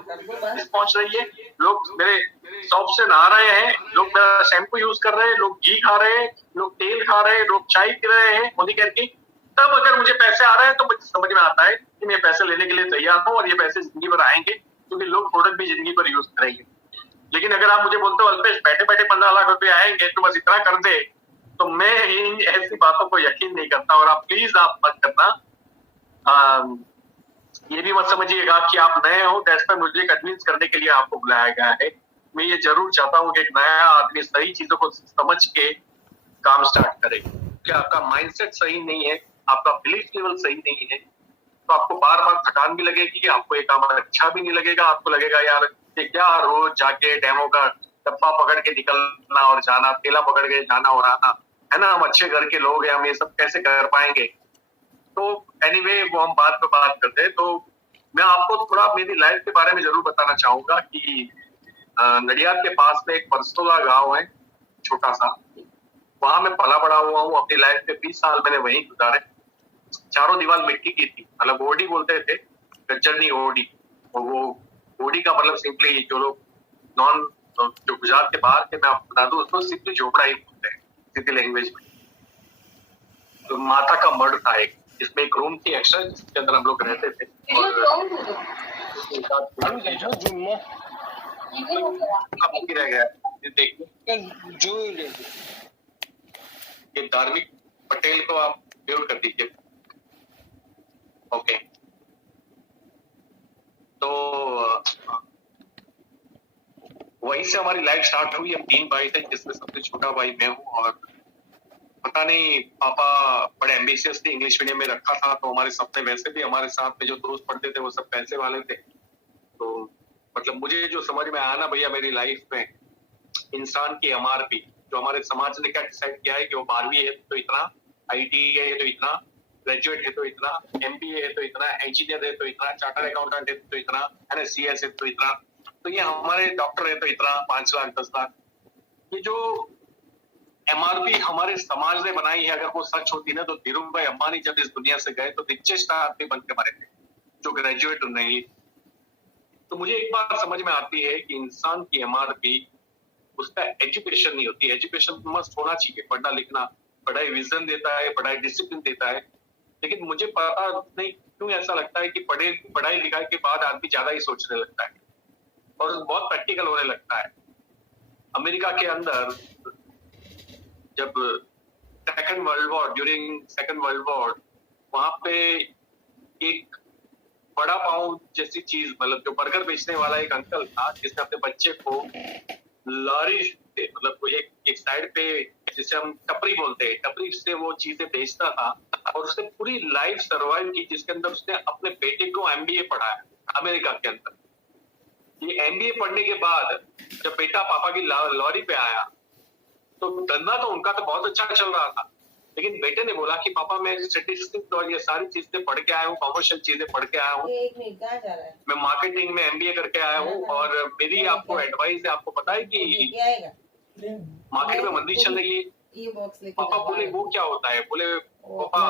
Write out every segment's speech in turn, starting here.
पहुंच रही है, लोग मेरे शॉप से नहा रहे हैं, लोग मेरा शैम्पू यूज कर रहे हैं, लोग घी खा रहे हैं, लोग तेल खा रहे हैं, लोग चाय पी रहे हैं मोदी केयर की। तब अगर मुझे पैसे आ रहे हैं तो मुझे समझ में आता है कि मैं पैसे लेने के लिए तैयार हूँ और ये पैसे जिंदगी भर आएंगे, क्योंकि लोग प्रोडक्ट भी जिंदगी भर यूज करेंगे। लेकिन अगर आप मुझे बोलते हो अल्पेश बैठे बैठे 15 लाख रुपए आएंगे तो बस इतना कर दे, तो मैं इन ऐसी बातों को यकीन नहीं करता। और आप प्लीज आप मत करना, ये भी मत समझिएगा कि आप नए हो, दैट्स पे मुझे कन्विंस करने के लिए आपको बुलाया गया है। मैं ये जरूर चाहता हूँ कि एक नया आदमी सही चीजों को समझ के काम स्टार्ट करे। कि आपका माइंडसेट सही नहीं है, आपका बिलीफ लेवल सही नहीं है, तो आपको बार बार थकान भी लगेगी, आपको ये काम अच्छा भी नहीं लगेगा। आपको लगेगा यार कि क्या रोज जाके डेमो का डब्बा पकड़ के निकलना और जाना, ठेला पकड़ के जाना और आना, है ना, हम अच्छे घर के लोग हैं, हम ये सब कैसे कर पाएंगे। तो एनीवे वो हम बात पे बात करते हैं। तो मैं आपको थोड़ा मेरी लाइफ के बारे में जरूर बताना चाहूंगा कि नडियाद के पास में एक परसोला गांव है, छोटा सा, वहां मैं पला बड़ा हुआ हूँ। अपनी लाइफ के 20 साल मैंने वहीं गुजारे। चारों दीवार मिट्टी की थी, मतलब ओडी बोलते थे, गज्जर नहीं ओडी। और वो ओडी का मतलब सिंपली जो लोग नॉन जो गुजरात के बाहर के, मैं आपको बता दूं, उसको सिंपली झोपड़ा ही बोलते हैं सिटी लैंग्वेज में। तो माता का मर्ड था एक, जिसमें एक रूम थी एक्स्ट्रा, जिसके अंदर हम लोग रहते थे। रह गया देखिए, जो ये धार्मिक पटेल को आप म्यूट कर दीजिए। ओके, तो वहीं से हमारी लाइफ स्टार्ट हुई। हम 3 भाई थे, जिसमें सबसे छोटा भाई मैं हूँ। और पता नहीं, पापा बड़े एम्बिशियस थे, इंग्लिश मीडियम में रखा था, तो हमारे सपने, वैसे भी हमारे साथ में जो दोस्त पढ़ते थे वो सब पैसे वाले थे। तो मतलब मुझे जो समझ में आया ना भैया मेरी लाइफ में, इंसान की एमआरपी, जो हमारे समाज ने क्या डिसाइड किया है कि वो 12वीं है तो इतना, आईटीआई है तो इतना, ग्रेजुएट है तो इतना, एमबीए है तो इतना, इंजीनियर है तो इतना, चार्टर्ड अकाउंटेंट है तो इतना, है ना, सीएस है तो इतना, तो ये हमारे डॉक्टर है तो इतना, 5 लाख 10 लाख। ये जो एमआरपी हमारे समाज ने बनाई है, अगर वो सच होती ना, तो धीरू भाई अंबानी जब इस दुनिया से गए तो रिचेस्ट आदमी बन के मरे थे, जो ग्रेजुएट नहीं। तो मुझे एक बात समझ में आती है कि इंसान की एमआरपी उसका एजुकेशन नहीं होती। एजुकेशन मस्त होना चाहिए, पढ़ना लिखना, पढ़ाई विजन देता है, पढ़ाई डिसिप्लिन देता है। लेकिन मुझे पता नहीं क्यों ऐसा लगता है कि पढ़ाई लिखाई के बाद आदमी ज्यादा ही सोचने लगता है और बहुत प्रैक्टिकल होने लगता है। अमेरिका के अंदर जब second world war, during second world war, वहां पे एक बड़ा पाव जैसी चीज, मतलब जो बर्गर बेचने वाला एक अंकल था, जिसने अपने बच्चे को लॉरी से, मतलब एक साइड पे, जिसे हम टपरी बोलते हैं, टपरी से वो चीजें बेचता था और उसने पूरी लाइफ सर्वाइव की, जिसके अंदर उसने अपने बेटे को एमबीए पढ़ाया अमेरिका के अंदर। ये एमबीए पढ़ने के बाद जब बेटा पापा की लॉरी पे आया, तो धंधा तो उनका तो बहुत अच्छा चल रहा था, लेकिन बेटे ने बोला कि पापा मैं स्टैटिस्टिक्स और ये सारी चीजें पढ़ के आया हूँ, कॉमर्शियल चीजें पढ़ के आया हूँ, मैं मार्केटिंग में एमबीए करके आया हूँ, और मेरी आपको एडवाइस है, आपको पता है कि मार्केट में मंदी चल रही है। पापा बोले वो क्या होता है? बोले पापा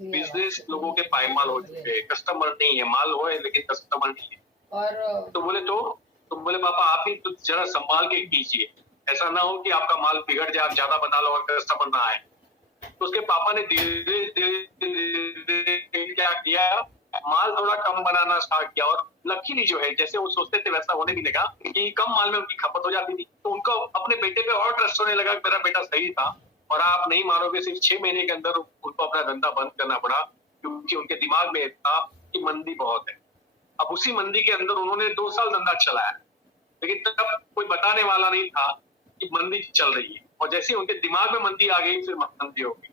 बिजनेस लोगों के पायमाल हो चुके हैं, कस्टमर नहीं है, माल हो लेकिन कस्टमर नहीं है। और तो बोले पापा आप ही तो जरा संभाल के कीजिए, ऐसा ना हो कि आपका माल बिगड़ जाए, आप ज्यादा बना लो और कस्टमर ना आए। तो उसके पापा ने धीरे धीरे क्या किया, माल थोड़ा कम बनाना स्टार्ट किया। और लकीली जो है, जैसे वो सोचते थे वैसा होने भी लगा कि कम माल में उनकी खपत हो जाती थी। तो उनको अपने बेटे पे और ट्रस्ट होने लगा, मेरा बेटा सही था। और आप नहीं मानोगे, सिर्फ 6 महीने के अंदर उनको अपना धंधा बंद करना पड़ा, क्योंकि उनके दिमाग में था कि मंदी बहुत है। अब उसी मंदी के अंदर उन्होंने 2 साल धंधा चलाया, लेकिन तब कोई बताने वाला नहीं था कि मंदी चल रही है। और जैसे उनके दिमाग में मंदी आ गई, फिर मंदी हो गई।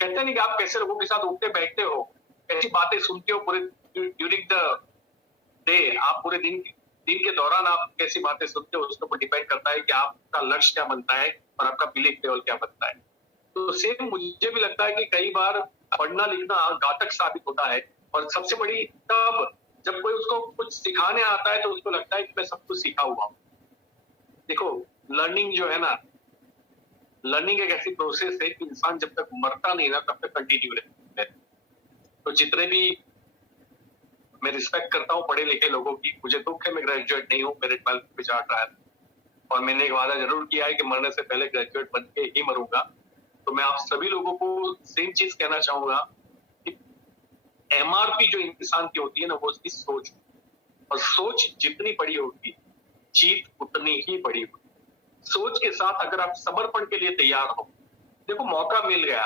कहते नहीं कि आप कैसे लोगों के साथ उठते बैठते हो, कैसी बातें सुनते हो पूरे ड्यूरिंग द डे, आप पूरे दिन के दौरान आप कैसी बातें सुनते हो, उसके ऊपर डिपेंड करता है कि आपका लक्ष्य क्या बनता है और आपका बिलीफ लेवल क्या बनता है। तो सेम मुझे भी लगता है कि कई बार पढ़ना लिखना घातक साबित होता है। और सबसे बड़ी तब जब कोई उसको कुछ सिखाने आता है तो उसको लगता है कि मैं सब कुछ सीखा हुआ हूँ। देखो, लर्निंग जो है ना, लर्निंग एक ऐसी प्रोसेस है कि इंसान जब तक मरता नहीं ना, तब तक कंटिन्यू रहता है। तो जितने भी मैं रिस्पेक्ट करता हूँ पढ़े लिखे लोगों की, मुझे दुख है मैं ग्रेजुएट नहीं हूँ, मेरे 12th में चार्ट रहा है और मैंने एक वादा जरूर किया है कि मरने से पहले ग्रेजुएट बन के ही मरूंगा। तो मैं आप सभी लोगों को सेम चीज कहना चाहूंगा कि एमआरपी जो इंसान की होती है ना, वो उसकी सोच, और सोच जितनी बड़ी होगी जीत उतनी ही बड़ी होगी। सोच के साथ अगर आप समर्पण के लिए तैयार हो, देखो मौका मिल गया,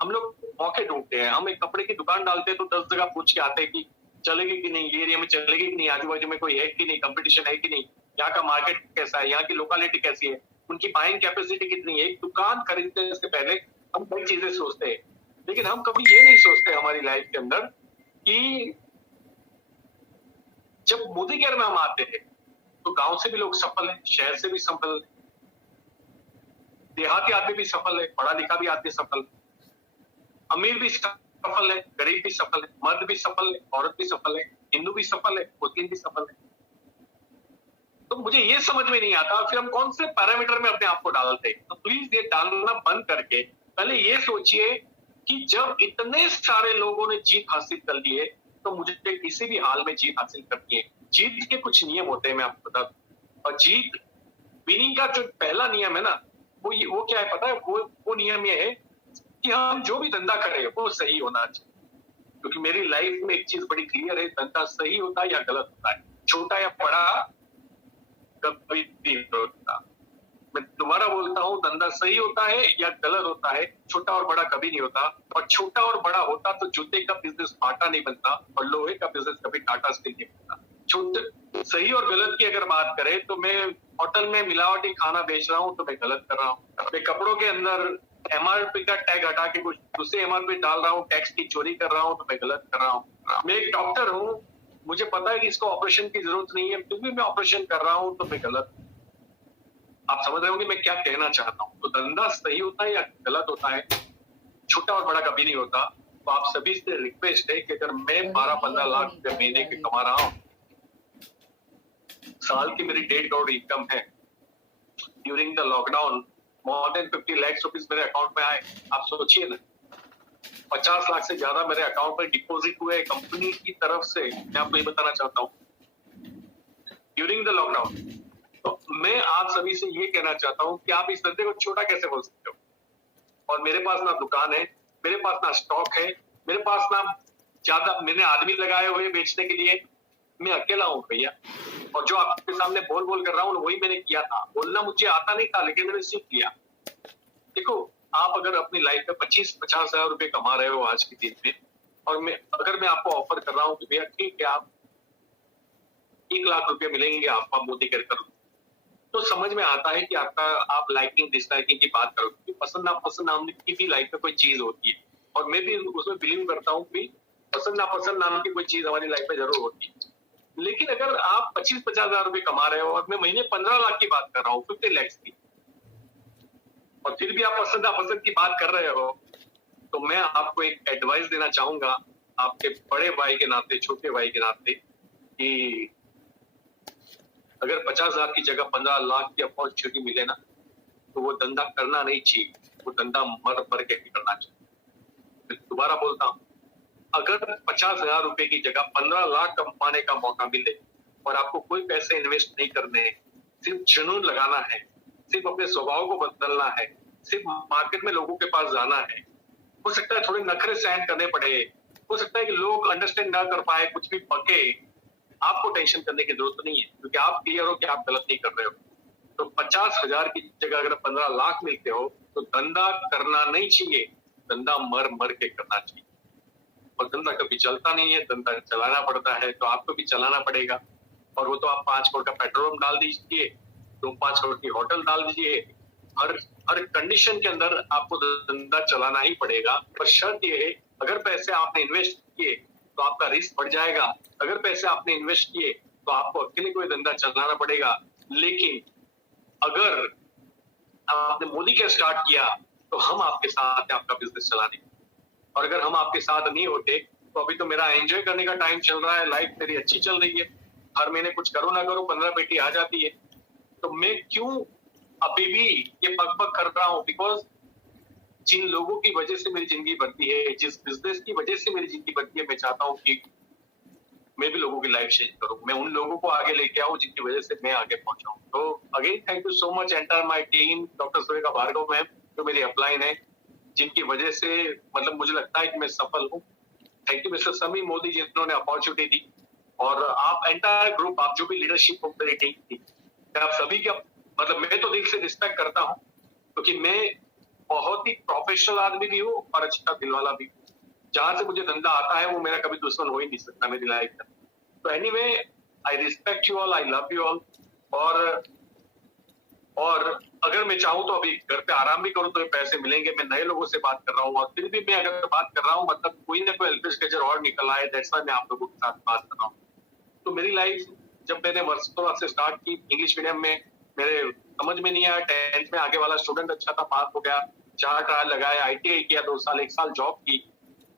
हम लोग मौके ढूंढते हैं, हम एक कपड़े की दुकान डालते हैं तो 10 जगह पूछ के आते हैं कि चलेगी कि नहीं, ये एरिया में चलेगी कि नहीं, आजू बाजू में कोई है कि नहीं, कंपटीशन है कि नहीं, यहाँ का मार्केट कैसा है, यहाँ की लोकेलिटी कैसी है, उनकी बाइंग कैपेसिटी कितनी है। एक दुकान खरीदने से पहले हम कई चीजें सोचते हैं, लेकिन हम कभी ये नहीं सोचते हमारी लाइफ के अंदर कि जब मोदी के नाम आते हैं तो गांव से भी लोग सफल है, शहर से भी सफल है, देहाती आदमी भी सफल है, पढ़ा लिखा भी आदमी सफल है, अमीर भी सफल है, गरीब भी सफल है, मर्द भी सफल है, औरत भी सफल है, हिंदू भी सफल है, मुस्लिम भी सफल है। तो मुझे ये समझ में नहीं आता फिर हम कौन से पैरामीटर में अपने आप को डालते हैं। तो प्लीज ये डालना बंद करके पहले ये सोचिए कि जब इतने सारे लोगों ने जीत हासिल कर ली है तो मुझे किसी भी हाल में जीत हासिल करनी है। जीत के कुछ नियम होते हैं, मैं आपको बता दूं। और जीत विनिंग का जो पहला नियम है ना, वो क्या है पता है? वो नियम ये है कि हम जो भी धंधा करें वो सही होना चाहिए। क्योंकि मेरी लाइफ में एक चीज बड़ी क्लियर है, धंधा सही होता है या गलत होता है, छोटा या बड़ा कभी नहीं होता। मैं दोबारा बोलता हूँ, धंधा सही होता है या गलत होता है, छोटा और बड़ा कभी नहीं होता। और छोटा और बड़ा होता तो जूते का बिजनेस बाटा नहीं बनता और लोहे का बिजनेस कभी टाटा स्टील नहीं बनता। छोटे सही और गलत की अगर बात करें तो मैं होटल में मिलावटी खाना बेच रहा हूँ तो मैं गलत कर रहा हूँ। मैं कपड़ों के अंदर एमआरपी का टैग हटा के कुछ दूसरे एमआरपी डाल रहा हूँ, टैक्स की चोरी कर रहा हूँ तो मैं गलत कर रहा हूँ। मैं एक डॉक्टर हूँ, मुझे पता है कि इसको ऑपरेशन की जरूरत नहीं है, फिर भी मैं ऑपरेशन कर रहा हूँ तो मैं गलत। आप समझ रहे होंगे मैं क्या कहना चाहता हूँ। तो धंधा सही होता है या गलत होता है, छोटा और बड़ा कभी नहीं होता। तो आप सभी से रिक्वेस्ट है कि अगर मैं 12-15 लाख रुपए महीने के कमा रहा हूँ, साल की मेरी 1.5 करोड़ इनकम है, during the lockdown more than 50 lakh rupees मेरे अकाउंट में आए। आप सोचिए ना, 50 लाख से ज्यादा मेरे अकाउंट में डिपॉजिट हुए कंपनी की तरफ से। मैं आपको ये बताना चाहता हूँ ड्यूरिंग द लॉकडाउन। तो मैं आप सभी से ये कहना चाहता हूँ कि आप इस धंधे को छोटा कैसे बोल सकते हो। और मेरे पास ना दुकान है, मेरे पास ना स्टॉक है, मेरे पास ना ज्यादा मैंने आदमी लगाए हुए बेचने के लिए, मैं अकेला हूँ भैया। और जो आपके सामने बोल बोल कर रहा हूँ वही मैंने किया था। बोलना मुझे आता नहीं था लेकिन मैंने सीख लिया। देखो, आप अगर अपनी लाइफ में 25-50 हजार रुपए कमा रहे हो आज के दिन में, और अगर मैं आपको ऑफर कर रहा हूँ कि भैया ठीक है आप 1 लाख रुपए मिलेंगे आपको मोदी कर, तो समझ में आता है कि आपका आप लाइकिंग डिसलाइकिंग की बात करो, क्योंकि पसंद नापसंद नाम की भी लाइफ में कोई चीज होती है। और मैं भी उसमें बिलीव करता हूँ कि पसंद नापसंद नाम की कोई चीज हमारी लाइफ में जरूर होती है। लेकिन अगर आप 25-50 हजार रुपए कमा रहे हो और मैं महीने 15 लाख की बात कर रहा हूँ, 50 लाख की, और फिर भी आप पसंद नापसंद की बात कर रहे हो, तो मैं आपको एक एडवाइस देना चाहूंगा आपके बड़े भाई के नाते, छोटे भाई के नाते, कि अगर 50 हजार की जगह 15 लाख की अपॉर्चुनिटी मिले ना, तो वो धंधा करना नहीं चाहिए, वो धंधा मर मर के करना चाहिए। दोबारा बोलता हूँ, अगर 50 हजार रुपए की जगह 15 लाख कमाने का मौका मिले और आपको कोई पैसे इन्वेस्ट नहीं करने हैं, सिर्फ जुनून लगाना है, सिर्फ अपने स्वभाव को बदलना है, सिर्फ मार्केट में लोगों के पास जाना है, हो सकता है थोड़े नखरे सहन करने पड़े, हो सकता है कि लोग अंडरस्टैंड ना कर पाए, कुछ भी पके, आपको टेंशन करने की जरूरत नहीं है, क्योंकि आप क्लियर हो कि आप गलत नहीं कर रहे हो। तो 50 हजार की जगह अगर 15 लाख मिलते हो तो धंधा करना नहीं चाहिए, धंधा मर मर के करना चाहिए। और धंधा कभी चलता नहीं है, धंधा चलाना पड़ता है, तो आपको भी चलाना पड़ेगा। और वो तो आप 5 करोड़ का पेट्रोल पंप डाल दीजिए, तो 5 करोड़ की होटल डाल दीजिए, हर कंडीशन के अंदर आपको धंधा चलाना ही पड़ेगा। पर शर्त ये है, अगर पैसे आपने इन्वेस्ट किए तो आपका रिस्क बढ़ जाएगा, अगर पैसे आपने इन्वेस्ट किए तो आपको अकेले कोई धंधा चलाना पड़ेगा। लेकिन अगर आपने मोदी के स्टार्ट किया तो हम आपके साथ हैं आपका बिजनेस चलाने। और अगर हम आपके साथ नहीं होते तो अभी तो मेरा एंजॉय करने का टाइम चल रहा है, लाइफ मेरी अच्छी चल रही है, हर महीने कुछ करो ना करो 15 पेटी आ जाती है। तो मैं क्यों अभी भी ये पग कर रहा हूँ? बिकॉज जिन लोगों की वजह से मेरी जिंदगी बनती है, जिस बिजनेस की वजह से मेरी जिंदगी बनती है, मैं चाहता हूँ कि मैं भी लोगों की लाइफ चेंज करूँ, मैं उन लोगों को आगे लेके आऊँ जिनकी वजह से मैं आगे पहुंचा हूँ। तो again thank you so much entire my team, doctor Surekha Bhargava ma'am जो मेरी अपलाइन है, जिनकी वजह से मतलब मुझे लगता है कि मैं सफल हूँ। थैंक यू मिस्टर समी मोदी जिन्होंने अपॉर्चुनिटी दी, और आप एंटायर ग्रुप, आप जो भी लीडरशिप ऑफ मेरी टीम थी, मैं आप सभी का मतलब मैं तो दिल से रिस्पेक्ट करता हूँ, क्योंकि मैं बहुत ही प्रोफेशनल आदमी भी हूँ और अच्छा दिल वाला भी हूँ। जहां से मुझे धंधा आता है वो मेरा कभी दुश्मन हो ही नहीं सकता मेरी लाइफ में। तो anyway, I respect you all, I love you all. और अगर मैं चाहूँ तो अभी घर पे आराम भी करूँ तो ये पैसे मिलेंगे। मैं नए लोगों से बात कर रहा हूँ, और फिर भी मैं अगर बात कर रहा हूँ मतलब कोई ना कोई एल्फिश गजर और निकल आए, दैट्स व्हाई मैं आप लोगों के साथ बात कर रहा हूँ। तो मेरी लाइफ जब मैंने वर्षों से स्टार्ट की इंग्लिश मीडियम में, मेरे समझ में नहीं आया, 10th में आगे वाला स्टूडेंट अच्छा था, पास हो गया, 4 ट्रायल लगाए, ITI किया 2 साल, 1 साल जॉब की।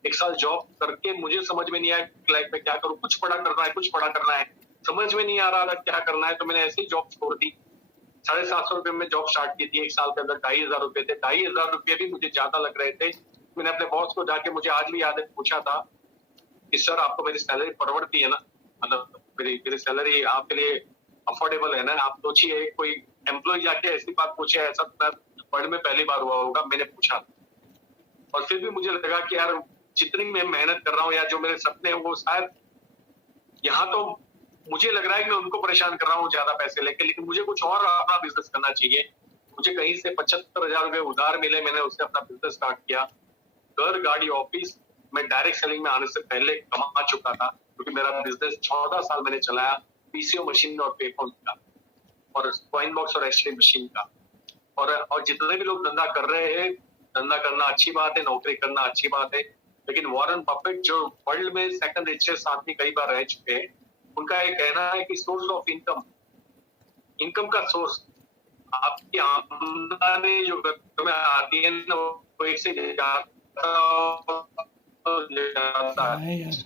1 साल जॉब करके मुझे समझ में नहीं आया लाइफ में क्या करूँ, कुछ पढ़ा करना है, कुछ पढ़ा करना है, समझ में नहीं आ रहा था क्या करना है। तो मैंने ऐसे ही जॉब छोड़ दी। 750 रुपए में जॉब स्टार्ट की थी, 1 साल के अंदर 2500 रुपए थे। 2500 रुपए भी मुझे ज्यादा लग रहे थे। मैंने अपने बॉस को जाके, मुझे आज भी याद है, पूछा था कि सर आपको मेरी सैलरी परवड़ती है ना, मतलब मेरी सैलरी आपके लिए अफोर्डेबल है ना? आप सोचिए कोई एम्प्लॉय जाके ऐसी बात पूछे, ऐसा वर्ल्ड में पहली बार हुआ होगा, मैंने पूछा। और फिर भी मुझे लगा कि यार जितनी मैं मेहनत कर रहा हूँ या जो मेरे सपने हैं वो शायद यहाँ तो मुझे लग रहा है कि मैं उनको परेशान कर रहा हूँ ज्यादा पैसे लेके, लेकिन मुझे कुछ और अपना बिजनेस करना चाहिए। मुझे कहीं से 75,000 रुपए उधार मिले, मैंने उससे अपना बिजनेस स्टार्ट किया। घर, गाड़ी, ऑफिस, मैं डायरेक्ट सेलिंग में आने से पहले कमा चुका था, क्योंकि मेरा बिजनेस 14 साल मैंने चलाया, पीसीओ मशीन और पेफोन का, और कॉइन बॉक्स और एक्सरे मशीन का। और जितने भी लोग धंधा कर रहे हैं, धंधा करना अच्छी बात है, नौकरी करना अच्छी बात है, लेकिन वॉरेन बफेट जो वर्ल्ड में सेकंड रिचेस्ट आदमी कई बार रह चुके हैं, उनका ये कहना है कि सोर्स ऑफ इनकम, इनकम का सोर्स, आपकी आमदनी जो घर में आती है ना, वो एक से ज्यादा है यार।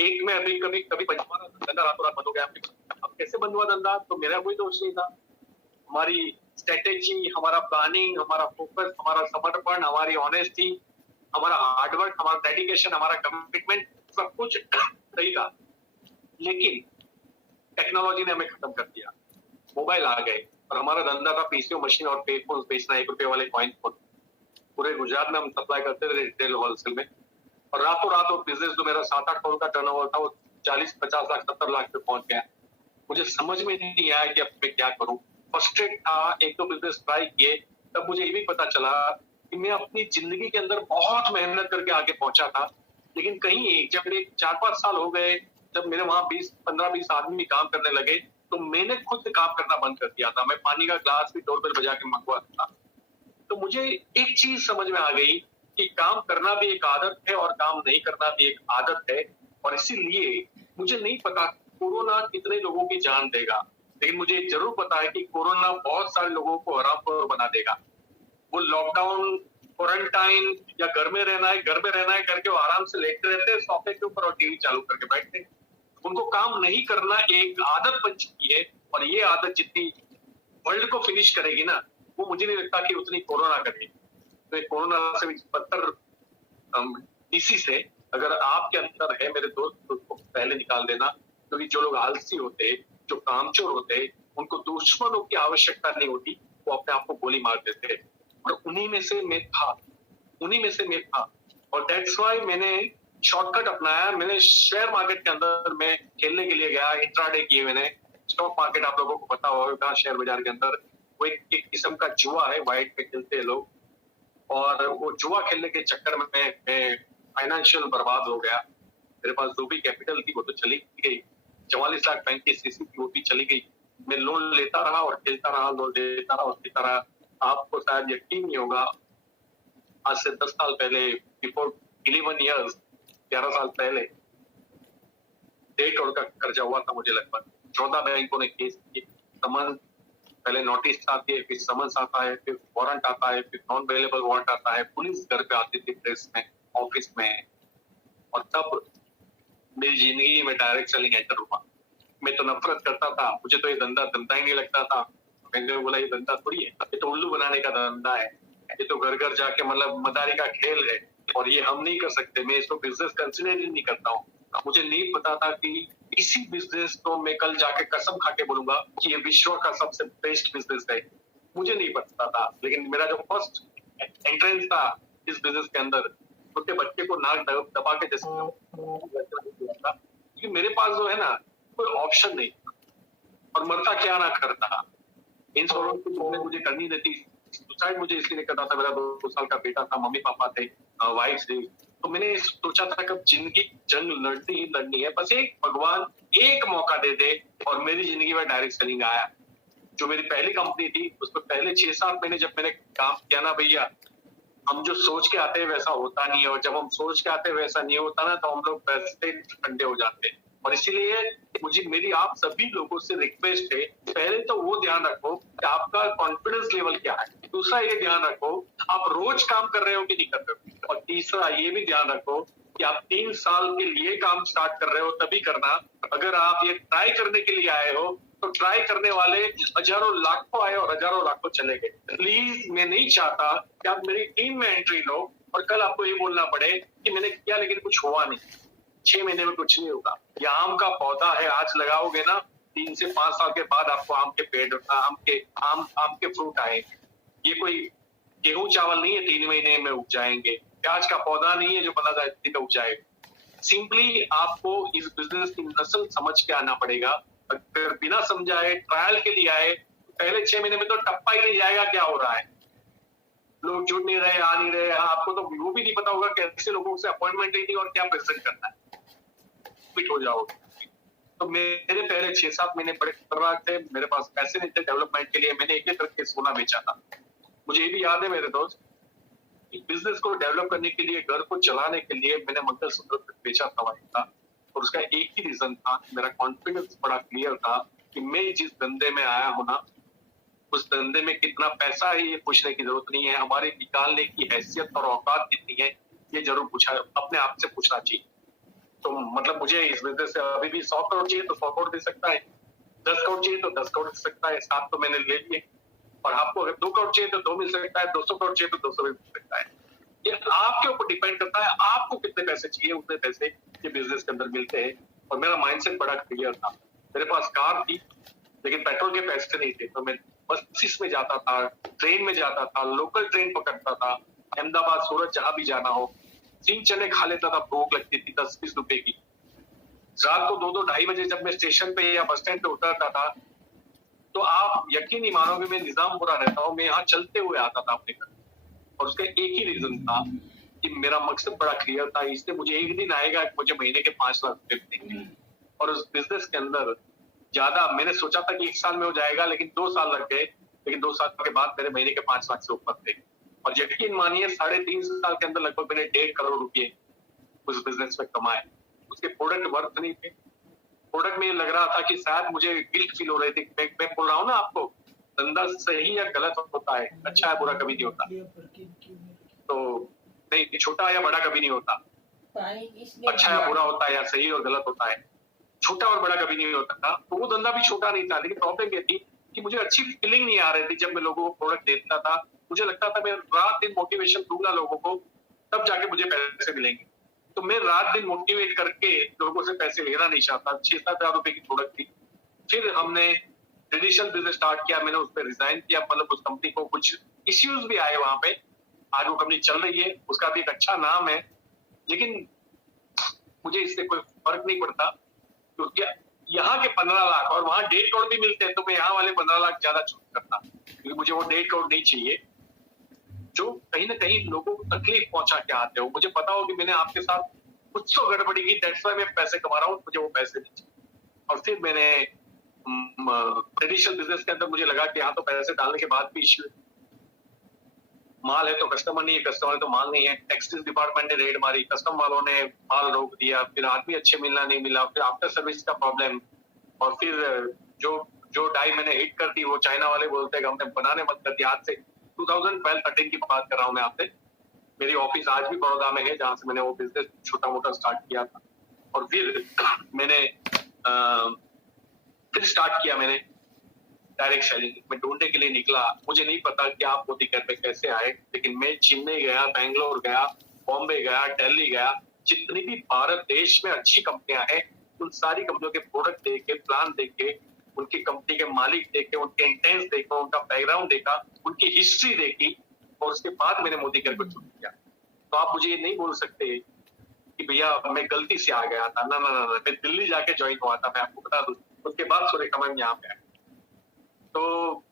एक में अभी कभी कभी हमारा धंधा रातों रात बंद हो गया। अब कैसे बंद हुआ धंधा? तो मेरा कोई दोष नहीं था। हमारी स्ट्रेटेजी, हमारा प्लानिंग, हमारा फोकस, हमारा समर्पण, हमारी ऑनेस्टी, हमारा हार्डवर्क, हमारा डेडिकेशन, हमारा कमिटमेंट, सब कुछ सही था। लेकिन टेक्नोलॉजी ने हमें खत्म कर दिया, मोबाइल आ गए, और हमारा धंधा था पीसीओ मशीन और पेफोन बेचना, 1 रुपए वाले कॉइन फोन। पूरे गुजरात में हम सप्लाई करते थे रिटेल होलसेल में, और रातों रात वो बिजनेस जो मेरा 7-8 करोड़ का टर्नओवर था, वो 40-50 लाख 70 लाख पे पहुंच गया। मुझे समझ में नहीं आया कि अब मैं क्या करूं। फ्रस्ट्रेट था, एक दो बिजनेस ट्राई किए, तब मुझे ये भी पता चला कि मैं अपनी जिंदगी के अंदर बहुत मेहनत करके आगे पहुंचा था, लेकिन कहीं जब एक 4-5 साल हो गए, जब मेरे वहां 15-20 आदमी काम करने लगे, तो मैंने खुद काम करना बंद कर दिया था। मैं पानी का ग्लास भी डोरबेल बजा के मंगवाता था। तो मुझे एक चीज समझ में आ गई कि काम करना भी एक आदत है और काम नहीं करना भी एक आदत है। और इसीलिए मुझे नहीं पता कोरोना कितने लोगों की जान देगा, लेकिन मुझे जरूर पता है कि कोरोना बहुत सारे लोगों को हरामखोर बना देगा। वो लॉकडाउन, क्वारंटाइन या घर में रहना है करके वो आराम से लेटे रहते हैं सोफे के ऊपर और टीवी चालू करके बैठते हैं। उनको काम नहीं करना एक आदत बन चुकी है, और ये आदत जितनी वर्ल्ड को फिनिश करेगी ना, वो मुझे नहीं लगता कि उतनी कोरोना करेगी। तो कोरोना से भी बदतर इसी से अगर आपके अंदर है मेरे दोस्त, तो उसको पहले निकाल देना, क्योंकि जो लोग आलसी होते, जो कामचोर होते, उनको दुश्मनों की आवश्यकता नहीं होती, वो अपने आप को गोली मार देते। और उन्हीं में से मैं था, और दैट्स व्हाई मैंने शॉर्टकट अपनाया। मैंने शेयर मार्केट के अंदर मैं खेलने के लिए गया, इंट्राडे किए मैंने। स्टॉक मार्केट आप लोगों को पता होगा, शेयर बाजार के अंदर वो एक किस्म का जुआ है, व्हाइट पे खेलते हैं लोग, और वो जुआ खेलने के चक्कर में मैं फाइनेंशियल बर्बाद हो गया। मेरे पास जो भी कैपिटल थी वो तो चली गई, 44 लाख बैंक की सीसी थी वो भी चली गई। मैं लोन लेता रहा और खेलता रहा, लोन लेता रहा और खेलता रहा। आपको शायद यकीन नहीं होगा, आज से 10 साल पहले, बिफोर 11 ईयर्स, 11 साल पहले 1.5 करोड़ का कर्जा हुआ था मुझे लगभग। 14 बैंकों ने केस किए, समन, पहले नोटिस आती है, फिर समन्स आता है, फिर वारंट आता है, फिर नॉन अवेलेबल वारंट आता है, पुलिस घर पे आती थी, प्रेस में, ऑफिस में। और तब मेरी जिंदगी में डायरेक्ट सेलिंग एंटर हुआ। मैं तो नफरत करता था, मुझे तो ये धंधा ही नहीं लगता था। मैंने बोला ये धंधा थोड़ी है, ये तो उल्लू बनाने का धंधा है, ये तो घर घर जाके मतलब मदारी का खेल है, और ये हम नहीं कर सकते। मैं इसको बिजनेस कंसिडर ही नहीं करता हूँ। था, मुझे नहीं पता था कि इसी बिजनेस को मैं कल जाके कसम खा के बोलूंगा कि ये विश्व का सबसे बेस्ट बिजनेस है। मुझे नहीं पता था, लेकिन मेरा जो फर्स्ट एंट्रेंस था इस बिजनेस के अंदर, छोटे बच्चे को नाक दबा के जैसे था, क्योंकि मेरे पास जो है ना कोई ऑप्शन नहीं था और मरता क्या ना करता। इंश्योरेंस की मुझे करनी नहीं थी, सुसाइड मुझे इसलिए नहीं करना था, मेरा 2 साल का बेटा था, मम्मी पापा थे, वाइफ थी, तो मैंने सोचा था कि जिंदगी जंग लड़नी ही लड़नी है, बस एक भगवान एक मौका दे दे। और मेरी जिंदगी में डायरेक्ट सेलिंग आया। जो मेरी पहली कंपनी थी उसमें पहले 6-7 महीने जब मैंने काम किया ना भैया, हम जो सोच के आते हैं वैसा होता नहीं है, और जब हम सोच के आते हैं वैसा नहीं होता ना, तो हम लोग वैसे ठंडे हो जाते हैं। और इसीलिए मुझे मेरी आप सभी लोगों से रिक्वेस्ट है, पहले तो वो ध्यान रखो कि आपका कॉन्फिडेंस लेवल क्या है, दूसरा ये ध्यान रखो आप रोज काम कर रहे हो कि नहीं कर रहे हो, और तीसरा ये भी ध्यान रखो कि आप 3 साल के लिए काम स्टार्ट कर रहे हो तभी करना। अगर आप ये ट्राई करने के लिए आए हो तो ट्राई करने वाले हजारों लाखों आए और हजारों लाखों चले गए। प्लीज मैं नहीं चाहता कि आप मेरी टीम में एंट्री लो और कल आपको ये बोलना पड़े कि मैंने किया लेकिन कुछ हुआ नहीं, 6 महीने में कुछ नहीं होगा। ये आम का पौधा है, आज लगाओगे ना 3 से 5 साल के बाद आपको आम के पेड़ आम के फ्रूट आएंगे। ये कोई गेहूं चावल नहीं है 3 महीने में उग जाएंगे, प्याज का पौधा नहीं है जो 15 दिन में उग जाएगा। सिंपली आपको इस बिजनेस की नस्ल समझ के आना पड़ेगा। अगर बिना समझाए ट्रायल के लिए आए, पहले 6 महीने में तो टप्पा ही नहीं जाएगा क्या हो रहा है, लोग जुड़ नहीं रहे, आ नहीं रहे। आपको तो वो भी नहीं पता होगा कैसे लोगों से अपॉइंटमेंट लेनी और क्या प्रेजेंट करना है, फिट हो जाओगे। तो मेरे पहले 6-7 महीने बड़े खतरनाक थे, मेरे पास पैसे नहीं थे डेवलपमेंट के लिए, मैंने एक करके सोना बेचा था। मुझे ये भी याद है मेरे दोस्त, बिजनेस को डेवलप करने के लिए, घर को चलाने के लिए मैंने मंगलसूत्र बेचा था वही था। और उसका एक ही रीजन था, मेरा कॉन्फिडेंस बड़ा क्लियर था कि मैं जिस धंधे में आया हूं ना, उस धंधे में कितना पैसा है ये पूछने की जरूरत नहीं है, हमारे निकालने की हैसियत और औकात कितनी है ये जरूर पूछा अपने आप से पूछना चाहिए। तो मतलब मुझे इस बिजनेस से अभी भी 100 करोड़ चाहिए तो 100 करोड़ दे सकता है, 10 करोड़ चाहिए तो 10 करोड़ दे सकता है, 7 तो मैंने ले लिए। और आपको अगर 2 करोड़ चाहिए तो 2 मिल सकता है, 200 करोड़ चाहिए तो 200 मिल सकता है। ये आपके ऊपर डिपेंड करता है, आपको कितने पैसे चाहिए उतने पैसे ये बिजनेस के अंदर मिलते हैं। और मेरा माइंडसेट बड़ा क्लियर था, मेरे पास कार थी लेकिन पेट्रोल के पैसे नहीं थे, तो मैं बस में जाता था, ट्रेन में जाता था, लोकल ट्रेन पकड़ता था, अहमदाबाद सूरत जहां भी जाना हो, 3 चने खा लेता था, भूख लगती थी 10-20 रुपए की। रात को 2-2 ढाई बजे जब मैं स्टेशन पे या बस स्टैंड पे उतरता था, तो आप यकीन नहीं मानोगे, मैं निजामपुरा रहता हूँ, मैं यहाँ चलते हुए आता था अपने घर। और उसका एक ही रीजन था कि मेरा मकसद बड़ा क्लियर था, इसलिए मुझे एक दिन आएगा कि मुझे महीने के 5 लाख रुपए मिलेंगे। और उस बिजनेस के अंदर ज्यादा मैंने सोचा था कि 1 साल में हो जाएगा, लेकिन 2 साल लग गए, लेकिन 2 साल के बाद मेरे महीने के 5 लाख से ऊपर थे। और यकीन मानिए 3.5 साल के अंदर लगभग मैंने 1.5 करोड़ रुपए उस बिजनेस में कमाए। उसके प्रोडक्ट वर्थ नहीं थे, प्रोडक्ट में लग रहा था कि शायद मुझे गिल्ट फील हो रही थी। मैं बोल रहा हूँ ना आपको, धंधा सही या गलत होता है, अच्छा है बुरा कभी नहीं होता। तो नहीं, छोटा या बड़ा कभी नहीं होता, अच्छा या बुरा होता है, या सही और गलत होता है, छोटा और बड़ा कभी नहीं होता था। तो वो धंधा भी छोटा नहीं था, लेकिन प्रॉब्लम ये थी कि मुझे अच्छी फीलिंग नहीं आ रही थी। जब मैं लोगों को प्रोडक्ट देता था, मुझे लगता था मैं रात दिन मोटिवेशन दूंगा लोगों को, तब जाके मुझे पैसे मिलेंगे। तो मैं रात दिन मोटिवेट करके लोगों से पैसे लेना नहीं चाहता। 6-7 हजार रुपए की प्रोडक्ट थी। फिर हमने ट्रेडिशनल बिजनेस स्टार्ट किया, मैंने उस पर रिजाइन किया, मतलब उस कंपनी को कुछ इश्यूज भी आए वहां पे। आज वो कंपनी चल रही है, उसका भी एक अच्छा नाम है, लेकिन मुझे इससे कोई फर्क नहीं पड़ता, क्योंकि यहाँ के 15 लाख और वहां 1.5 करोड़ भी मिलते हैं, तो मैं यहाँ वाले 15 लाख ज्यादा चूज करता, क्योंकि मुझे वो 1.5 करोड़ नहीं चाहिए जो कहीं ना कहीं लोगों को तकलीफ पहुंचा के आते हो। मुझे पता हो कि मैंने आपके साथ कुछ तो गड़बड़ी की, दैट्स व्हाई मैं पैसे कमा रहा हूँ, मुझे वो पैसे नहीं चाहिए। और फिर मैंने ट्रेडिशनल बिजनेस के अंदर मुझे लगा कि यहाँ तो पैसे डालने के बाद भी इश्यू, माल है तो कस्टमर नहीं है, कस्टमर है तो माल नहीं है। टेक्सटाइल डिपार्टमेंट ने रेड मारी, कस्टम वालों ने माल रोक दिया, फिर आदमी अच्छे मिलना नहीं मिला, फिर आफ्टर सर्विस का प्रॉब्लम। और फिर जो जो डाई मैंने हिट कर दी वो चाइना वाले बोलते हैं हमने बनाने मत कर दिया। आज से 2012-13 की बात कर रहा हूँ मैं आपसे। मेरी ऑफिस आज भी बड़ौदा में है, जहां से मैंने वो बिजनेस छोटा मोटा स्टार्ट किया था। और फिर मैंने फिर स्टार्ट किया मैंने डायरेक्ट सेलिंग। मैं ढूंढने के लिए निकला, मुझे नहीं पता कि आप मोदी घर पे कैसे आए, लेकिन मैं चेन्नई गया, बैंगलोर गया, बॉम्बे गया, दिल्ली गया, जितनी भी भारत देश में अच्छी कंपनियां हैं, उन सारी कंपनियों के प्रोडक्ट देखे, प्लान देखे, उनकी कंपनी के मालिक देखे, उनके इंटेंस देखा, उनका बैकग्राउंड देखा, उनकी हिस्ट्री देखी और उसके बाद मैंने मोदी केयर को चूज किया। तो आप मुझे ये नहीं बोल सकते कि भैया मैं गलती से आ गया था। ना ना ना, मैं दिल्ली जाके ज्वाइन हुआ था, मैं आपको बता दूं। उसके बाद सुरेखा मैम यहाँ पे आए। तो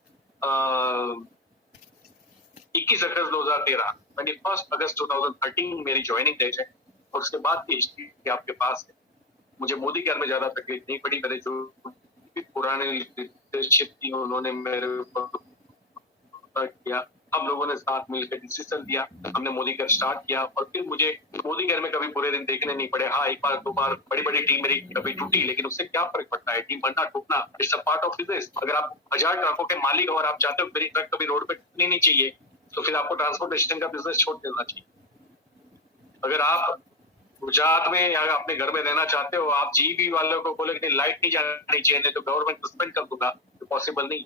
21 अगस्त 2013 21 अगस्त 2013 मेरी ज्वाइनिंग डेट है और उसके बाद की हिस्ट्री आपके पास है। मुझे मोदी केयर में ज्यादा तकलीफ नहीं पड़ी। मेरे जो पुराने लीडरशिप थी उन्होंने मेरे ऊपर किया। हम लोगों ने साथ मिलकर डिसीजन लिया, हमने मोदी केयर स्टार्ट किया और फिर मुझे मोदी केयर में कभी बुरे दिन देखने नहीं पड़े। हाँ, एक बार दो बार बड़ी बड़ी टीम मेरी कभी टूटी, लेकिन उससे क्या फर्क पड़ता है? टीम बनना टूटना it's a part of business. अगर आप 1000 ट्रकों के मालिक हो और आप चाहते हो मेरी ट्रक कभी रोड पे टूटनी नहीं चाहिए, तो फिर आपको ट्रांसपोर्टेशन का बिजनेस छोड़ देना चाहिए। अगर आप गुजरात में या अपने घर में रहना चाहते हो, आप जीबी वालों को बोले कि लाइट नहीं जानी चाहिए, नहीं तो गवर्नमेंट सस्पेंड कर दूंगा, तो पॉसिबल नहीं।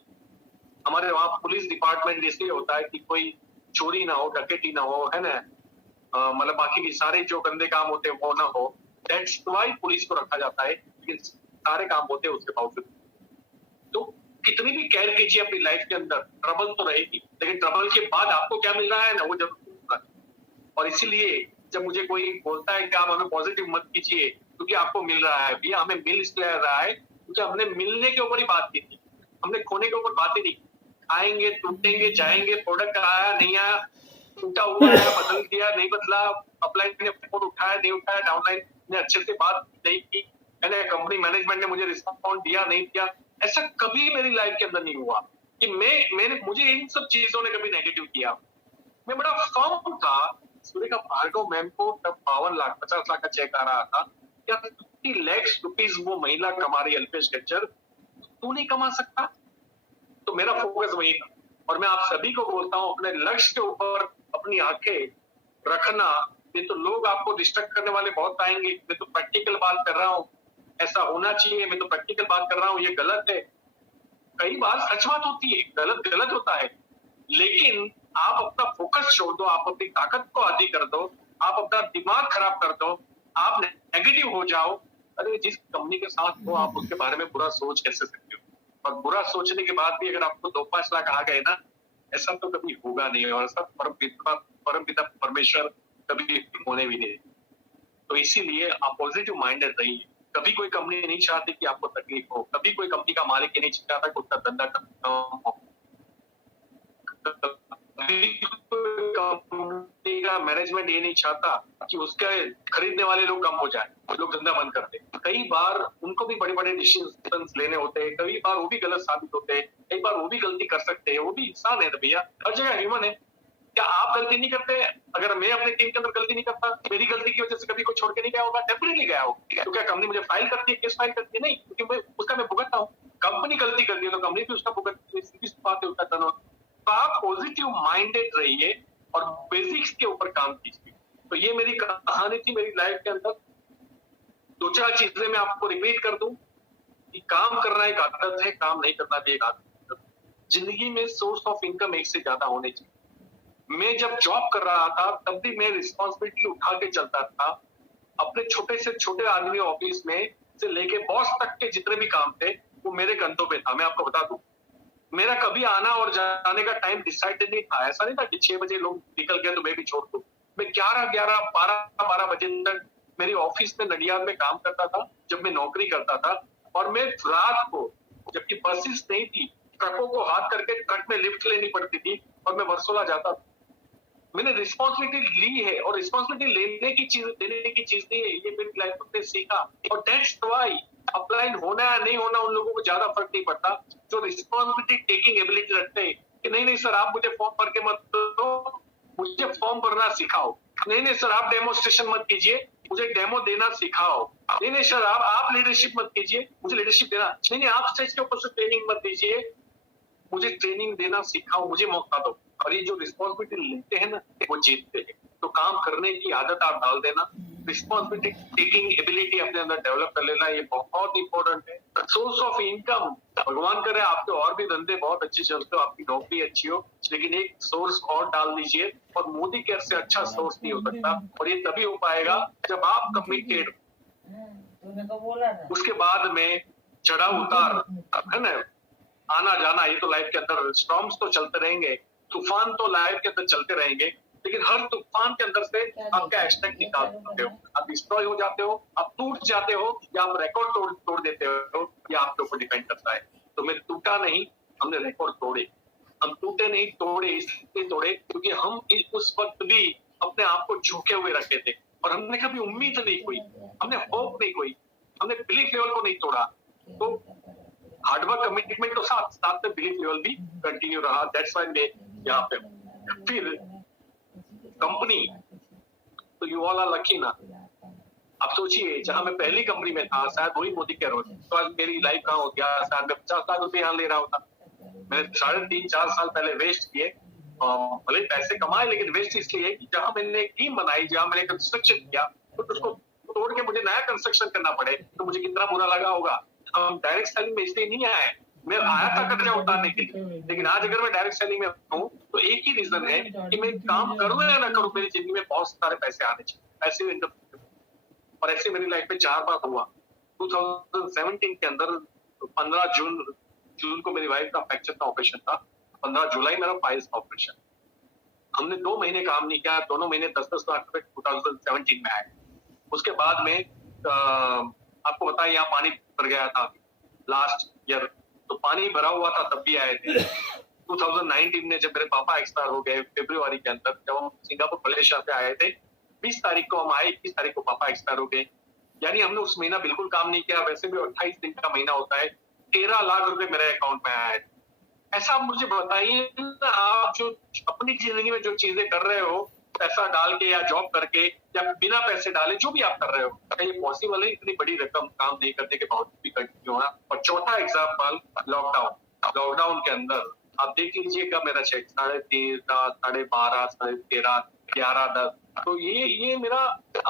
हमारे वहाँ पुलिस डिपार्टमेंट इसलिए होता है कि कोई चोरी ना हो, डकैती ना हो, है ना, मतलब बाकी के सारे जो गंदे काम होते हैं वो ना हो। दैट्स व्हाई पुलिस को रखा जाता है, लेकिन सारे काम होते हैं उसके बावजूद। तो कितनी भी केयर कीजिए अपनी लाइफ के अंदर, ट्रबल तो रहेगी, लेकिन ट्रबल के बाद आपको क्या मिल रहा है ना, वो जरूर मिलता है। और इसीलिए जब मुझे कोई बोलता है कि आप हमें पॉजिटिव मत कीजिए क्योंकि आपको मिल रहा है, भैया हमें मिल इसलिए रहा है क्योंकि हमने मिलने के ऊपर ही बात की थी, हमने खोने के ऊपर बात ही नहीं। आएंगे, टूटेंगे, जाएंगे, प्रोडक्ट आया नहीं आया, टूटा हुआ है, बदल दिया नहीं बदला, अपलाइन ने फोन उठाया नहीं उठाया, डाउनलाइन ने अच्छे से बात नहीं की, है ना, कंपनी मैनेजमेंट ने मुझे रिस्पॉन्ड दिया नहीं दिया, ऐसा कभी मेरी लाइफ के अंदर नहीं हुआ कि मैंने मुझे इन सब चीजों ने कभी नेगेटिव किया। मैं बड़ा फर्म था। सुरेखा भार्गव मैम को तब 52 लाख 50 लाख का चेक आ रहा था, क्या 50 लाख रुपीज वो महिला कमा रही है, अल्पेश गज्जर, तू नहीं कमा सकता? तो मेरा फोकस वही था। और मैं आप सभी को बोलता हूँ, अपने लक्ष्य के ऊपर अपनी आंखें रखना, नहीं तो लोग आपको डिस्ट्रैक्ट करने वाले बहुत आएंगे। मैं तो प्रैक्टिकल बात कर रहा हूँ, ऐसा होना चाहिए, मैं तो प्रैक्टिकल बात कर रहा हूँ, ये गलत है। कई बार सच बात होती है, गलत गलत होता है, लेकिन आप अपना फोकस छोड़ दो, आप अपनी ताकत को आधी कर दो, आप अपना दिमाग खराब कर दो, आप नेगेटिव हो जाओ। अरे जिस कंपनी के साथ हो आप उसके बारे में बुरा सोच कैसे सकते हो? और बुरा सोचने के बाद भी अगर आपको 2-5 लाख आ गए ना, ऐसा तो कभी होगा नहीं और ऐसा परम पिता परमेश्वर कभी होने भी नहीं। तो इसीलिए आप पॉजिटिव माइंडेड रहिए। कभी कोई कंपनी नहीं चाहती कि आपको तकलीफ हो, कभी कोई कंपनी का मालिक ये नहीं चाहता कि उसका धंधा खत्म हो, कंपनी का मैनेजमेंट ये नहीं चाहता कि उसके खरीदने वाले लोग कम हो जाए, लोग धंधा बंद कर दे। कई बार उनको भी बड़े बड़े डिसीजन लेने होते हैं, कई बार वो भी गलत साबित होते हैं, कई बार वो भी गलती कर सकते हैं, वो भी इंसान है भैया, हर जगह ह्यूमन है। क्या आप गलती नहीं करते? अगर मैं अपनी टीम के अंदर गलती नहीं करता, मेरी गलती की वजह से कभी कोई छोड़ के नहीं गया होगा? डेफिनेटली गया होगा। तो क्या कंपनी मुझे फाइल करती है, केस फाइल करती है? नहीं, क्योंकि मैं भुगतता हूँ। कंपनी गलती करती है तो कंपनी भी उसका भुगतती है, सीधी सी बात है, उसका टर्नओवर। तो आप पॉजिटिव माइंडेड रहिए और बेसिक्स के ऊपर काम कीजिए। तो ये मेरी कहानी थी मेरी लाइफ के अंदर। 2-4 चीजें मैं आपको रिपीट कर दूं कि काम करना एक आदत है, काम नहीं करना भी एक आदत है। जिंदगी में सोर्स ऑफ इनकम एक से ज्यादा होने चाहिए। मैं जब जॉब कर रहा था तब भी मैं रिस्पॉन्सिबिलिटी उठा के चलता था। अपने छोटे से छोटे आदमी ऑफिस में से लेके बॉस तक के जितने भी काम थे वो मेरे कंधों पे था। मैं आपको बता दूं, मेरा कभी आना और जाने का टाइम डिसाइडेड नहीं था। ऐसा नहीं था कि 6 बजे लोग निकल गए तो मैं भी छोड़ दूं। मैं 11 12 बजे तक मेरी ऑफिस में नडियाद में काम करता था जब मैं नौकरी करता था। और मैं रात को, जबकि बसेस नहीं थी, ट्रकों को हाथ करके ट्रक में लिफ्ट लेनी पड़ती थी और मैं वर्सोला जाता था। मैंने रिस्पॉन्सिबिलिटी ली है और रिस्पॉन्सिबिलिटी लेने की चीज देने की चीज नहीं है, ये मेरी लाइफ में सीखा। और दैट्स व्हाई अपलाइन होना या नहीं होना उन लोगों को ज्यादा फर्क नहीं पड़ता जो रिस्पॉन्सिबिलिटी टेकिंग एबिलिटी रखते हैं कि नहीं नहीं सर आप मुझे फॉर्म भर के मत दो, मुझे फॉर्म भरना सिखाओ। नहीं नहीं सर आप डेमोस्ट्रेशन मत कीजिए, मुझे डेमो देना सिखाओ। नहीं नहीं सर आप लीडरशिप मत कीजिए, मुझे लीडरशिप देना। नहीं नहीं आप स्टेज के ऊपर से ट्रेनिंग मत दीजिए, मुझे ट्रेनिंग देना सिखाओ, मुझे मौका दो। और ये जो रिस्पॉन्सिबिलिटी लेते हैं ना, वो जीतते हैं। तो काम करने की आदत आप डाल देना, रिस्पॉन्सिबिलिटी टेकिंग एबिलिटी अपने अंदर डेवलप कर लेना, ये बहुत इंपॉर्टेंट है। सोर्स ऑफ इनकम, भगवान करे आपके और भी धंधे बहुत अच्छे चलते हो, आपकी नौकरी अच्छी हो, लेकिन एक सोर्स और डाल दीजिए। और मोदी केयर से अच्छा सोर्स नहीं हो सकता, और ये तभी हो पाएगा जब आप कमिटेड। उसके बाद में चढ़ाव उतार है ना, आना जाना, ये तो लाइफ के अंदर स्टॉर्म्स तो चलते रहेंगे, तूफान तो लाइफ के अंदर चलते रहेंगे, लेकिन हर तूफान के अंदर से आपका हैशटैग निकाल सकते हो। आप डिस्ट्रॉय हो जाते हो, आप टूट जाते हो, या आप रिकॉर्ड तोड़ देते हो, या आपके ऊपर डिपेंड करता है। तो मैं टूटा नहीं, हमने रिकॉर्ड तोड़े। हम टूटे नहीं, तोड़े इसलिए तोड़े क्योंकि हम उस वक्त भी अपने आप को झुके हुए रखे थे, और हमने कभी उम्मीद नहीं खोई, हमने होप नहीं खोई, हमने बिलीफ लेवल को नहीं तोड़ा। तो हार्डवर्क, कमिटमेंट तो साथ साथ में बिलीफ लेवल भी कंटिन्यू रहा। दैट्स व्हाई मैं यहाँ पे। फिर कंपनी, तो यू ऑल आर लकी ना। आप सोचिए, जहां मैं पहली कंपनी में था, शायद वही मोदी केयर होती, तो आज मेरी लाइफ कहाँ हो गया, शायद मैं 50 लाख रुपए यहाँ ले रहा होता। मैंने 3.5-4 साल पहले वेस्ट किए, भले पैसे कमाए, लेकिन वेस्ट इसलिए कि जहां मैंने एक टीम बनाई, जहां मैंने कंस्ट्रक्शन किया, तो उसको तोड़ के मुझे नया कंस्ट्रक्शन करना पड़े, तो मुझे कितना बुरा लगा होगा। हम डायरेक्ट सेलिंग में इसलिए नहीं आए, मैं आया था कर्जा उतारने के लिए, लेकिन आज अगर मैं डायरेक्ट सेलिंग में हूँ तो एक ही रीजन है कि मैं काम करूँ या ना करूँ, मेरी जिंदगी में बहुत सारे पैसे आने चाहिए, ऐसे इनकम। और ऐसे मेरी लाइफ में 4 बार हुआ। 2017 के अंदर 15 जून को मेरी वाइफ का फ्रैक्चर का ऑपरेशन था, 15 जुलाई मेरा पाइल्स का ऑपरेशन। हमने 2 महीने काम नहीं किया, दोनों महीने 10-10 लाख रुपए 2017 में आए। उसके बाद में आपको बताया, यहाँ पानी भर गया था लास्ट ईयर, तो पानी भरा हुआ था तब भी आए थे। 2019 में जब मेरे पापा एक्सपायर हो गए फरवरी के अंदर, जब हम सिंगापुर मलेशिया से आए थे, 20 तारीख को हम आए, 21 तारीख को पापा एक्सपायर हो गए। यानी हमने उस महीना बिल्कुल काम नहीं किया। वैसे भी 28 दिन का महीना होता है। 13 लाख रुपए मेरे अकाउंट में आए। ऐसा आप मुझे बताइए, आप जो अपनी जिंदगी में जो चीजें कर रहे हो, पैसा डाल के या जॉब करके या बिना पैसे डाले, जो भी आप कर रहे हो, क्या ये पॉसिबल है इतनी बड़ी रकम काम नहीं करने के बावजूद भी कंटिन्यू होना? और चौथा एग्जाम्पल, लॉकडाउन के अंदर आप देख लीजिएगा, मेरा चेक 13.5, 12.5, 13.5, 11.10। तो ये मेरा,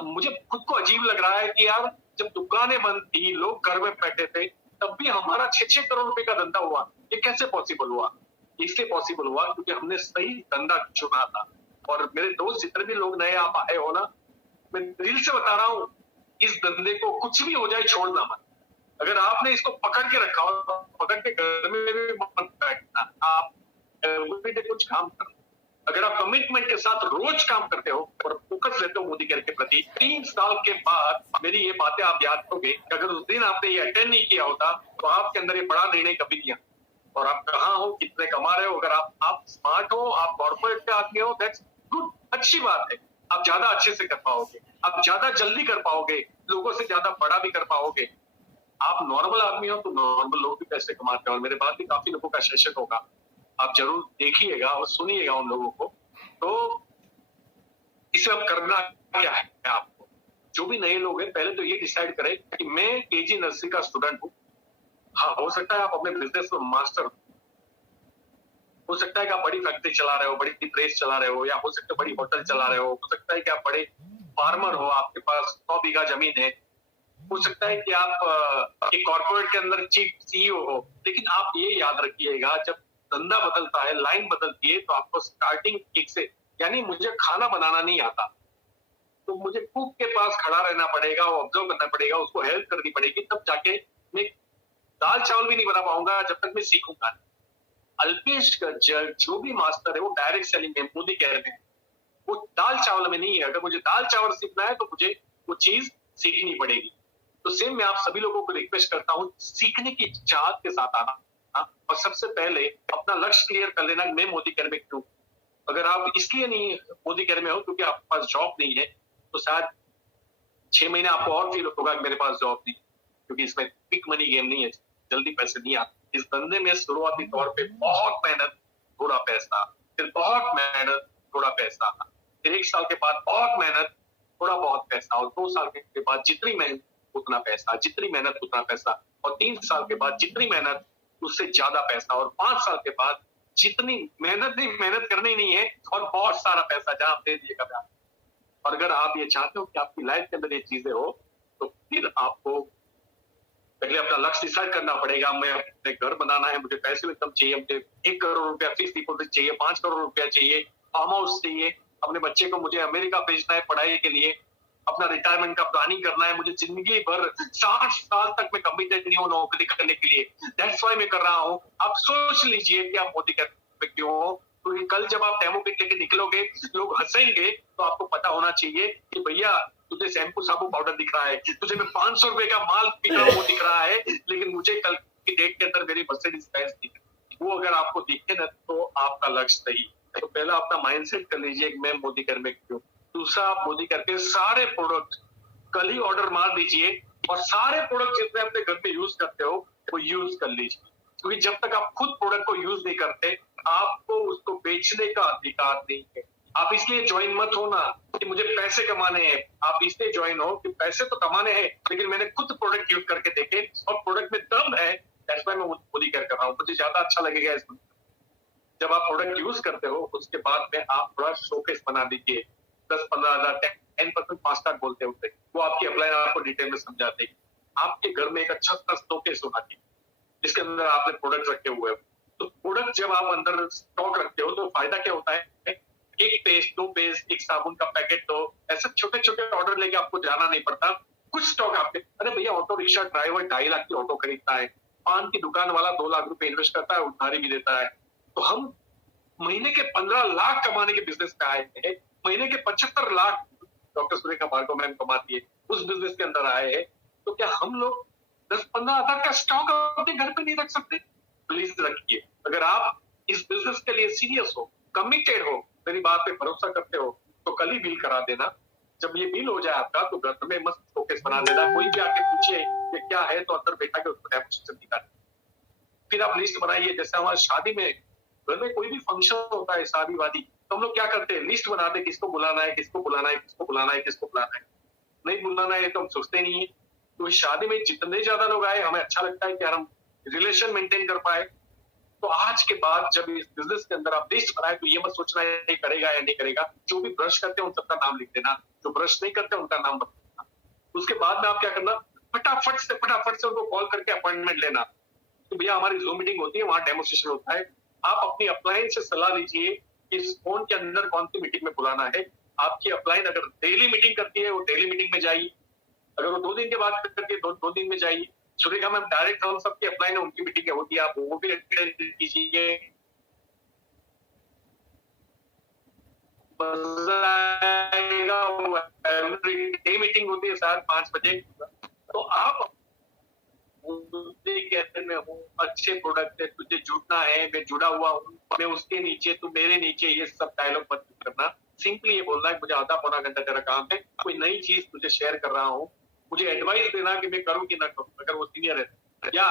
मुझे खुद को अजीब लग रहा है कि यार, जब दुकानें बंद थी, लोग घर में बैठे थे, तब भी हमारा 6-6 करोड़ रुपए का धंधा हुआ। ये कैसे पॉसिबल हुआ? इसलिए पॉसिबल हुआ क्योंकि हमने सही धंधा चुना था। और मेरे दोस्त जितने भी लोग नए आप आए हो ना, मैं दिल से बता रहा हूँ, इस धंधे को कुछ भी हो जाए छोड़ना मत। अगर आपने इसको पकड़ के रखा हो, पकड़ के घर में भी मत बैठना, आप कुछ काम करो। अगर आप कमिटमेंट के साथ रोज काम करते हो और फोकस रहते हो मोदी केयर के प्रति, 3 साल के बाद मेरी ये बातें आप याद करोगे। अगर उस दिन आपने ये अटेंड नहीं किया होता, तो आपके अंदर ये बड़ा निर्णय कभी दिया। और आप कहाँ हो, कितने कमा रहे हो, अगर आप स्मार्ट हो, आप कॉर्पोरेट के आदमी हो, दैट्स गुड, अच्छी बात है। आप ज्यादा अच्छे से कर पाओगे, आप ज्यादा जल्दी कर पाओगे, लोगों से ज्यादा बड़ा भी कर पाओगे। आप नॉर्मल आदमी हो तो नॉर्मल लोग भी पैसे कमाते हैं, और मेरे बाद भी काफी लोगों का सेशन होगा, आप जरूर देखिएगा और सुनिएगा उन लोगों को। तो इसे अब करना क्या है आपको? जो भी नए लोग हैं, पहले तो ये डिसाइड करें कि मैं केजी नर्सरी का स्टूडेंट हूँ। हाँ, हो सकता है आप अपने बिजनेस में मास्टर हो सकता है कि आप बड़ी फैक्ट्री चला रहे हो, बड़ी प्रेस चला रहे हो, या हो सकता है बड़ी होटल चला रहे हो सकता है कि आप बड़े फार्मर हो, आपके पास 100 बीघा जमीन है, हो सकता है कि आप एक कॉर्पोरेट के अंदर चीफ सीईओ हो। लेकिन आप ये याद रखिएगा, जब धंधा बदलता है, लाइन बदलती है, तो आपको स्टार्टिंग एक से, यानी मुझे खाना बनाना नहीं आता, तो मुझे कुक के पास खड़ा रहना पड़ेगा, वो ऑब्जर्व करना पड़ेगा, उसको हेल्प करनी पड़ेगी, तब जाके मैं दाल चावल भी नहीं बना पाऊंगा जब तक मैं सीखूंगा। अल्पेश गज्जर जो भी मास्टर है, वो डायरेक्ट सेलिंग में, मोदी केयर में, वो दाल चावल में नहीं है। अगर मुझे दाल चावल सीखना है तो मुझे वो चीज सीखनी पड़ेगी। तो सेम मैं आप सभी लोगों को रिक्वेस्ट करता हूँ, सीखने की चाहत के साथ आना, और सबसे पहले अपना लक्ष्य क्लियर कर लेना, मैं मोदी केयर में क्यों। अगर आप इसलिए नहीं मोदी केयर में हो क्योंकि आपके पास जॉब नहीं है, तो शायद 6 महीने आपको और फील होगा कि मेरे पास जॉब नहीं, क्योंकि इसमें क्विक मनी गेम नहीं है, जल्दी पैसे नहीं आते। इस धंधे में शुरुआती तौर पे बहुत मेहनत, थोड़ा पैसा, फिर बहुत मेहनत, थोड़ा पैसा, फिर 1 साल के बाद बहुत मेहनत, थोड़ा बहुत पैसा, और 2 साल के बाद जितनी मेहनत उतना पैसा, जितनी मेहनत उतना पैसा, और 3 साल के बाद जितनी मेहनत उससे ज्यादा पैसा, और 5 साल के बाद जितनी मेहनत करनी नहीं है और बहुत सारा पैसा जहां आप दे दिएगा। और अगर आप ये चाहते हो कि आपकी लाइफ के अंदर ये चीजें हो, तो फिर आपको पहले अपना लक्ष्य डिसाइड करना पड़ेगा। मैं अपने घर बनाना है, मुझे पैसे इनकम चाहिए, मुझे 1 करोड़ रुपया फिक्स डिपॉजिट चाहिए, 5 करोड़ रुपया चाहिए, फार्म हाउस चाहिए, अपने बच्चे को मुझे अमेरिका भेजना है पढ़ाई के लिए, अपना रिटायरमेंट का प्लानिंग करना है, मुझे जिंदगी भर 60 साल तक मैं कमिटेड नहीं हूँ नौकरी करने के लिए, दैट्स व्हाई मैं कर रहा हूँ। आप सोच लीजिए कि आप मोदी कैबिनेट क्यों हो, तो कल जब आप डेमो किट लेके निकलोगे, लोग हंसेंगे, तो आपको पता होना चाहिए कि भैया तुझे शैम्पू साबुन पाउडर दिख रहा है, तुझे मैं 500 रुपए का माल बिका वो दिख रहा है, लेकिन मुझे कल की डेट के अंदर मेरी मर्सिडीज बेंज दिख रही है। वो अगर आपको दिखे ना, तो आपका लक्ष्य सही। तो पहला अपना माइंडसेट कर लीजिए कि मैं मोदी घर में क्यों। दूसरा, आप मोदी करके सारे प्रोडक्ट कल ही ऑर्डर मार दीजिए, और सारे प्रोडक्ट जितने अपने घर पे यूज करते हो वो यूज कर लीजिए, क्योंकि जब तक आप खुद प्रोडक्ट को यूज नहीं करते, आपको उसको बेचने का अधिकार नहीं है। आप इसलिए ज्वाइन मत होना कि मुझे पैसे कमाने हैं, आप इसलिए ज्वाइन हो कि पैसे तो कमाने हैं, लेकिन मैंने खुद प्रोडक्ट यूज करके देखे और प्रोडक्ट में दम है, दैट्स व्हाई मैं मोदी कर रहा हूँ। मुझे ज्यादा अच्छा लगेगा इसमें। जब आप प्रोडक्ट यूज करते हो, उसके बाद में आप थोड़ा शोकेस बना दीजिए, 10-15 हजार 10% फास्ट कार्ड बोलते होते, वो आपकी अपलाइन आपको डिटेल में समझा देगी। आपके घर में एक अच्छा सा शोकेस होना चाहिए जिसके अंदर आपने प्रोडक्ट रखे हुए हो। तो प्रोडक्ट जब आप अंदर स्टॉक रखते हो, तो फायदा क्या होता है, 1 पेस्ट 2 पेस्ट, एक साबुन का पैकेट, तो ऐसे छोटे छोटे ऑर्डर लेके आपको जाना नहीं पड़ता। कुछ स्टॉक आपके, अरे भैया ऑटो रिक्शा ड्राइवर 2.5 लाख की ऑटो खरीदता है, पान की दुकान वाला 2 लाख रुपए इन्वेस्ट करता है, उधारी भी देता है। तो हम महीने के 15 लाख कमाने के बिजनेस पे आए हैं, महीने के 75 लाख डॉक्टर सुरेखा भार्गव मैम कमाती है, उस बिजनेस के अंदर आए हैं। तो क्या हम लोग 10-15 हजार का स्टॉक अपने घर पे नहीं रख सकते? प्लीज रखिए। अगर आप इस बिजनेस के लिए सीरियस हो, कमिटेड हो, मेरी बात पे भरोसा करते हो, तो कल ही बिल करा देना। जब ये बिल हो जाए आपका, तो घर में मस्त शोकेस बना देना। कोई भी आके पूछे कि क्या है, तो अंदर बैठा के उसको डेमोन्स्ट्रेशन दिखा। फिर आप लिस्ट बनाइए। जैसे हमारी शादी में, घर में कोई भी फंक्शन होता है, शादी वादी, तो हम लोग क्या करते हैं, लिस्ट बनाते हैं, किसको बुलाना है, किसको बुलाना है, किसको बुलाना है, किसको बुलाना है। नहीं बुलाना है तो हम सोचते नहीं है। तो इस शादी में जितने ज्यादा लोग आए, हमें अच्छा लगता है कि हम रिलेशन मेंटेन कर पाए। तो आज के बाद जब इस बिजनेस के अंदर आप लिस्ट बनाए, तो ये मत सोचना है ये करेगा या नहीं करेगा। जो भी ब्रश करते हैं उन सबका नाम लिख देना, जो ब्रश नहीं करते उनका नाम बता देना। उसके बाद में आप क्या करना, फटाफट से उनको कॉल करके अपॉइंटमेंट लेना कि भैया हमारी जूम मीटिंग होती है, वहां डेमोस्ट्रेशन होता है। आप अपनी अपलाइन से सलाह लीजिए कि इस फोन के अंदर कौन सी मीटिंग में बुलाना है। आपकी अपलाइन अगर डेली मीटिंग करती है, वो डेली मीटिंग में जाइए। अगर वो 2 दिन के बाद करती है, 2 दिन में जाइए। सुरेखा मैम डायरेक्ट हम सबकी अपलाइन है, उनकी मीटिंग होती है, आप वो भी अटेंड कीजिए। डे मीटिंग होती है 5 बजे। तो आप कहते मैं हूँ, अच्छे प्रोडक्ट है, तुझे जुड़ना है, मैं जुड़ा हुआ हूँ, मैं उसके नीचे, तू मेरे नीचे, ये सब डायलॉग मत करना। सिंपली ये बोलना है, मुझे आधा पौना घंटा तेरा काम है, कोई नई चीज तुझे शेयर कर रहा हूँ, मुझे एडवाइस देना कि मैं करूँ कि ना करूँ। अगर वो सीनियर है, या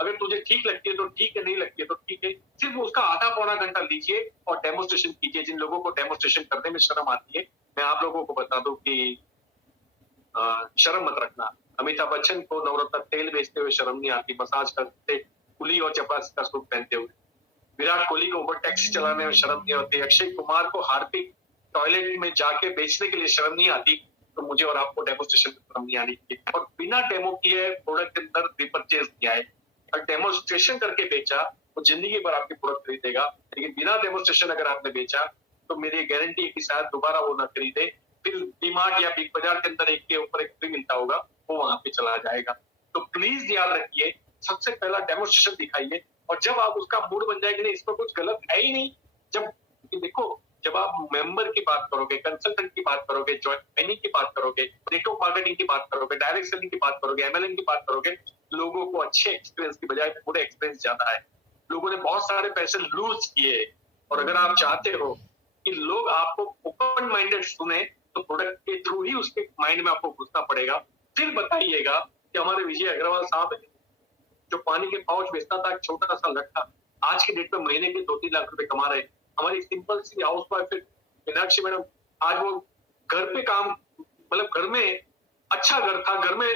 अगर तुझे ठीक लगती है तो ठीक है, नहीं लगती है तो ठीक है। सिर्फ उसका आधा पौना घंटा लीजिए और डेमोस्ट्रेशन कीजिए। जिन लोगों को डेमोस्ट्रेशन करने में शर्म आती है, मैं आप लोगों को बता दूं कि शर्म मत रखना। अमिताभ बच्चन को नवरत्न तेल बेचते हुए शर्म नहीं आती, मसाज करते कुली और चपरासी का सूट पहनते हुए। विराट कोहली को ओवर टैक्सी चलाने में शर्म नहीं आती। अक्षय कुमार को हार्पिक टॉयलेट में जाके बेचने के लिए शर्म नहीं आती, तो मुझे और आपको डेमोस्ट्रेशन में शर्म नहीं आनी चाहिए। और बिना डेमो किए प्रोडक्ट के अंदर रिपर्चेज किया है और डेमोस्ट्रेशन करके बेचा, वो जिंदगी भर आपके प्रोडक्ट खरीदेगा। लेकिन बिना डेमोस्ट्रेशन अगर आपने बेचा, तो मेरी गारंटी है कि शायद दोबारा वो ना खरीदे। फिर डीमार्ट या बिग बाजार के अंदर एक के ऊपर एक फ्री मिलता होगा, वो वहां पे चला जाएगा। तो प्लीज याद रखिए, सबसे पहला डेमोस्ट्रेशन दिखाइए। और जब आप उसका मूड बन जाएगी, नहीं इसमें कुछ गलत है ही नहीं। जब देखो, जब आप मेंबर की बात करोगे, कंसल्टेंट की बात करोगे, ज्वाइनिंग की बात करोगे, नेटवर्क मार्केटिंग की बात करोगे, डायरेक्ट सेलिंग की बात करोगे, एमएलएम की बात करोगे, लोगों को अच्छे एक्सपीरियंस की बजाय पूरे एक्सपीरियंस ज्यादा है। लोगों ने बहुत सारे पैसे लूज किए। और अगर आप चाहते हो कि लोग आपको ओपन माइंडेड सुने, तो प्रोडक्ट के थ्रू ही उसके माइंड में आपको घुसना पड़ेगा। फिर बताइएगा कि हमारे विजय अग्रवाल साहब जो पानी के पाउच बेचता था, छोटा सा लड़का, आज की डेट में महीने के 2-3 लाख रुपए कमा रहे। हमारी सिंपल सी हाउस वाइफ मीनाक्षी मैडम, आज वो घर पे काम, मतलब घर में अच्छा घर था, घर में